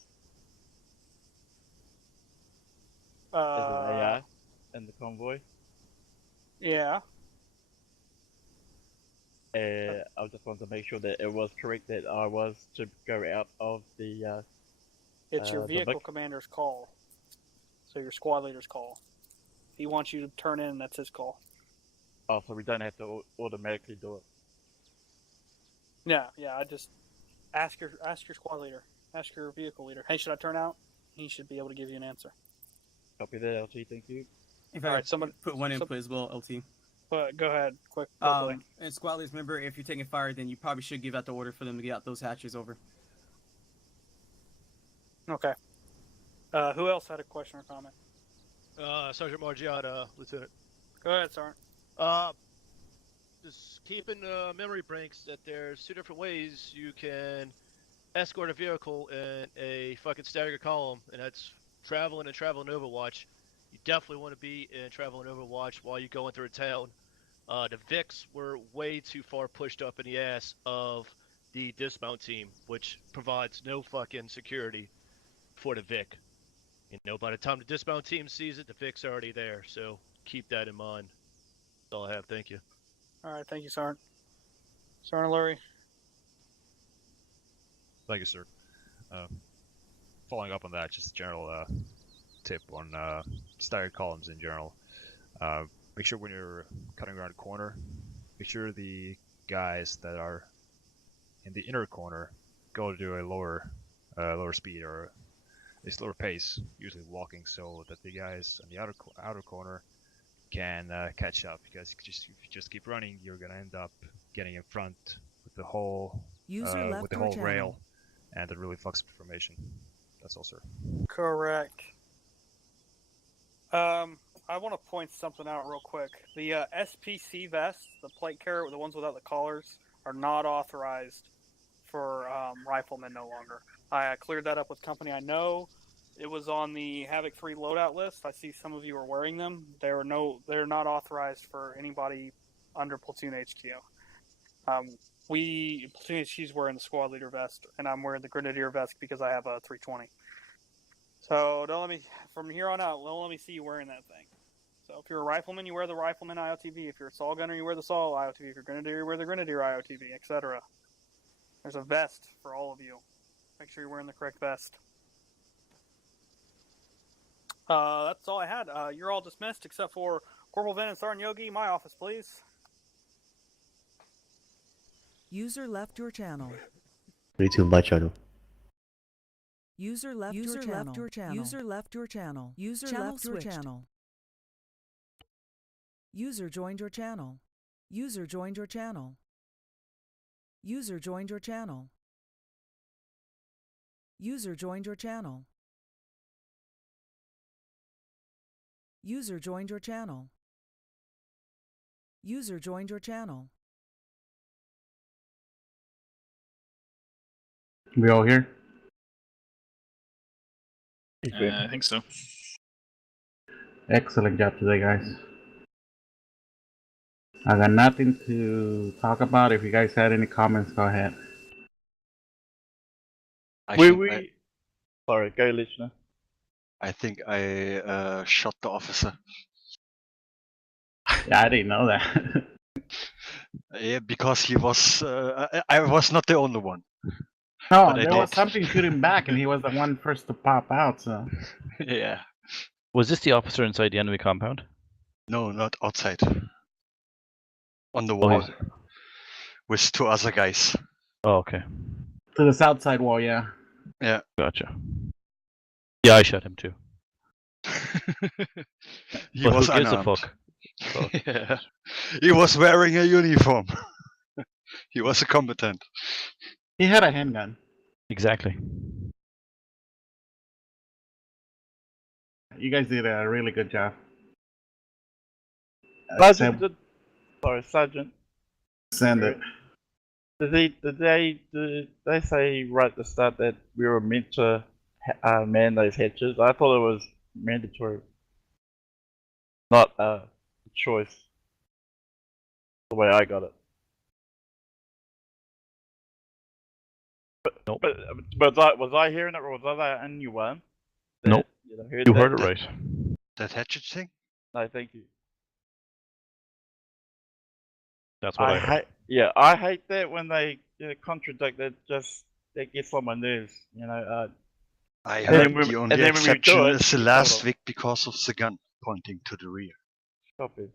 as an AR in the convoy. Yeah. I just wanted to make sure that it was correct that I was to go out of the. It's your vehicle commander's call. So your squad leader's call. If he wants you to turn in, that's his call. Oh, so we don't have to automatically do it. Yeah. I just ask your squad leader, ask your vehicle leader. Hey, should I turn out? He should be able to give you an answer. Copy that, LT. Thank you. In fact, somebody put one input as well, LT. Go ahead, quick. And squad leaders, remember, if you're taking fire, then you probably should give out the order for them to get out those hatches over. Okay. Who else had a question or comment? Sergeant Margiata, Lieutenant. Go ahead, Sergeant. Just keep in memory banks that there's two different ways you can escort a vehicle in a fucking staggered column, and that's traveling and traveling Overwatch. You definitely want to be in traveling Overwatch while you're going through town. The Vics were way too far pushed up in the ass of the dismount team, which provides no fucking security for the Vic. You know, by the time the dismount team sees it, the Vic's already there, so keep that in mind. That's all I have. Thank you. All right, thank you, Sergeant. Sergeant Lurie. Thank you, sir. Following up on that, just a general tip on staggered columns in general. Make sure when you're cutting around a corner, make sure the guys that are in the inner corner go to a lower speed or a slower pace, usually walking, so that the guys on the outer corner can catch up. Because if you just keep running, you're gonna end up getting in front with the whole rail, and it really fucks up formation. That's all, sir. Correct. I want to point something out real quick. The SPC vests, the plate carrier, the ones without the collars, are not authorized for riflemen no longer. I cleared that up with company I know. It was on the Havoc 3 loadout list. I see some of you are wearing them. They're not authorized for anybody under Platoon HQ. Platoon HQ is wearing the squad leader vest, and I'm wearing the grenadier vest because I have a 320. So from here on out, don't let me see you wearing that thing. So if you're a rifleman, you wear the rifleman IOTV. If you're a saw gunner, you wear the saw IOTV. If you're grenadier, you wear the grenadier IOTV, etc. There's a vest for all of you. Make sure you're wearing the correct vest. That's all I had. You're all dismissed except for Corporal Vin and Sergeant Yogi. My office, please. User left your channel. Me too, my channel. User left your channel. User left your channel. User left your channel. User joined your channel. User joined your channel. User joined your channel. User joined your channel. User joined your channel. User joined your channel. We all here? I think so. Excellent job today, guys. I got nothing to talk about. If you guys had any comments, go ahead. Sorry, go, listener. I think I shot the officer. Yeah, I didn't know that. Yeah, because he was. I was not the only one. No, there was something shooting back, and he was the one first to pop out. So. Yeah. Was this the officer inside the enemy compound? No, not outside. On the wall. With two other guys. Oh, okay. To the south side wall, yeah. Yeah. Gotcha. Yeah, I shot him too. He but was who gives a unarmed. fuck? So. Yeah. He was wearing a uniform. He was a combatant. He had a handgun. Exactly. You guys did a really good job. Sergeant, Sergeant. Send it. Did they say right at the start that we were meant to man those hatches? I thought it was mandatory, not a choice. The way I got it. Nope. But was I hearing it, or was I the only one? Nope. You heard it right. That hatchet thing? No, thank you. That's what I heard. Yeah, I hate that when they contradict it. That gets on my nerves. You know. I heard the only exception is the last week because of the gun pointing to the rear. Copy.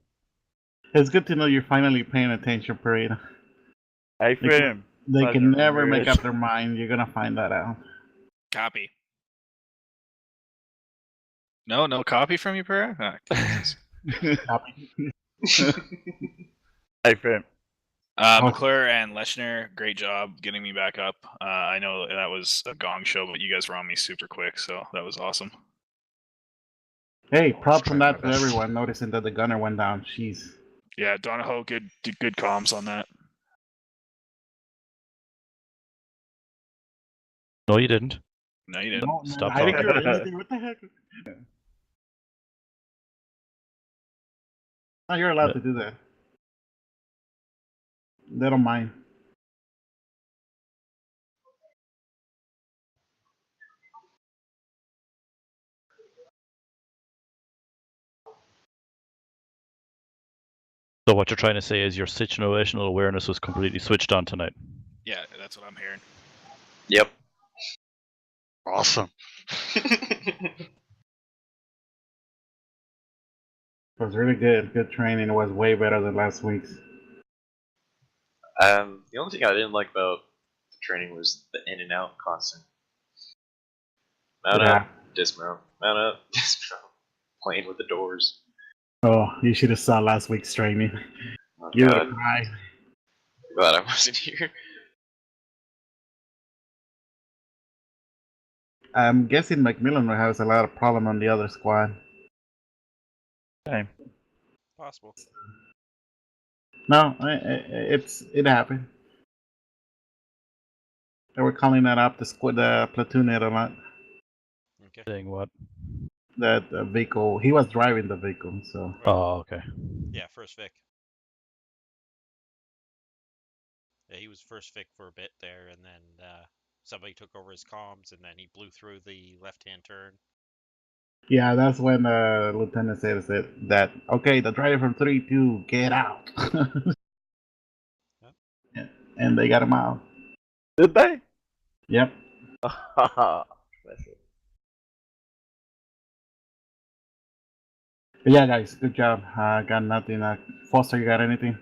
It's good to know you're finally paying attention, Parade. Hey, Frame. They can never make up their mind. You're gonna find that out. Copy. No copy from you, Pera? Copy. Hey, Frame. McClure and Leshner, great job getting me back up. I know that was a gong show, but you guys were on me super quick, so that was awesome. Hey, props on that to everyone noticing that the gunner went down. Jeez. Yeah, Donahoe, good comms on that. No, you didn't. No, you didn't. No, Stop I didn't talking. hear anything. What the heck? Oh, you're allowed to do that. They don't mind. So what you're trying to say is your situational awareness was completely switched on tonight. Yeah, that's what I'm hearing. Yep. Awesome. It was really good. Good training. It was way better than last week's. The only thing I didn't like about the training was the in and out constant. Mount up, dismount, mount up, dismount. Playing with the doors. Oh, you should have saw last week's training. Oh, You would God. have cried. Glad I wasn't here. I'm guessing Macmillan has a lot of problem on the other squad. Same. Possible. No, it happened. They were calling that up the platoon it a lot. Okay. Saying what? That vehicle, he was driving the vehicle, so. Oh, okay. Yeah, first Vic. Yeah, he was first Vic for a bit there, and then somebody took over his comms, and then he blew through the left-hand turn. Yeah, that's when Lieutenant said that, okay, the driver from 3-2, get out. Yeah, and they got him out. Did they? Yep. But yeah, guys, good job. I got nothing. Foster, you got anything?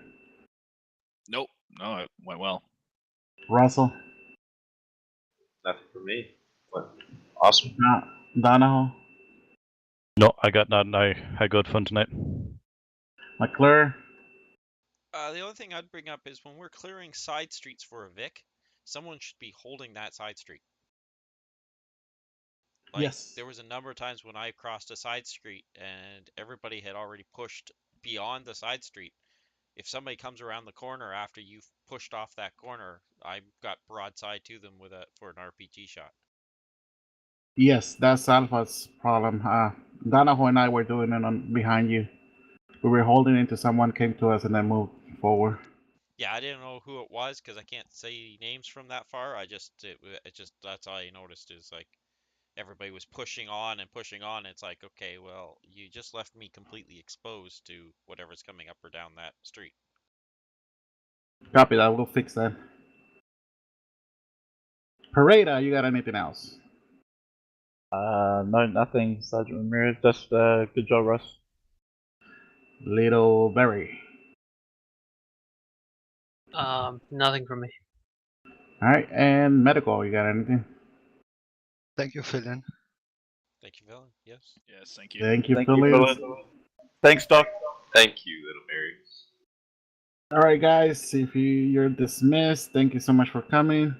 Nope. No, it went well. Russell? Nothing for me. But awesome. Donahoe? No, I got nothing. I had good fun tonight. McClure? The only thing I'd bring up is when we're clearing side streets for a Vic, someone should be holding that side street. Like, yes. There was a number of times when I crossed a side street and everybody had already pushed beyond the side street. If somebody comes around the corner after you've pushed off that corner, I've got broadside to them for an RPG shot. Yes, that's Alpha's problem. Donahoe and I were doing it behind you. We were holding it until someone came to us and then moved forward. Yeah, I didn't know who it was because I can't say names from that far. It just that's all I noticed is like everybody was pushing on and pushing on. It's like, okay, well, you just left me completely exposed to whatever's coming up or down that street. Copy that. We'll fix that. Parada, you got anything else? No, nothing, Sergeant Ramirez. Just good job, Russ. Little Berry. Nothing from me. Alright, and medical, you got anything? Thank you, Philin. Thank you, Villain. Yes. Yes, thank you. Thank you, Thank Phillips. Thanks, Doc. Thank you, Little Mary. Alright, guys, if you're dismissed, thank you so much for coming.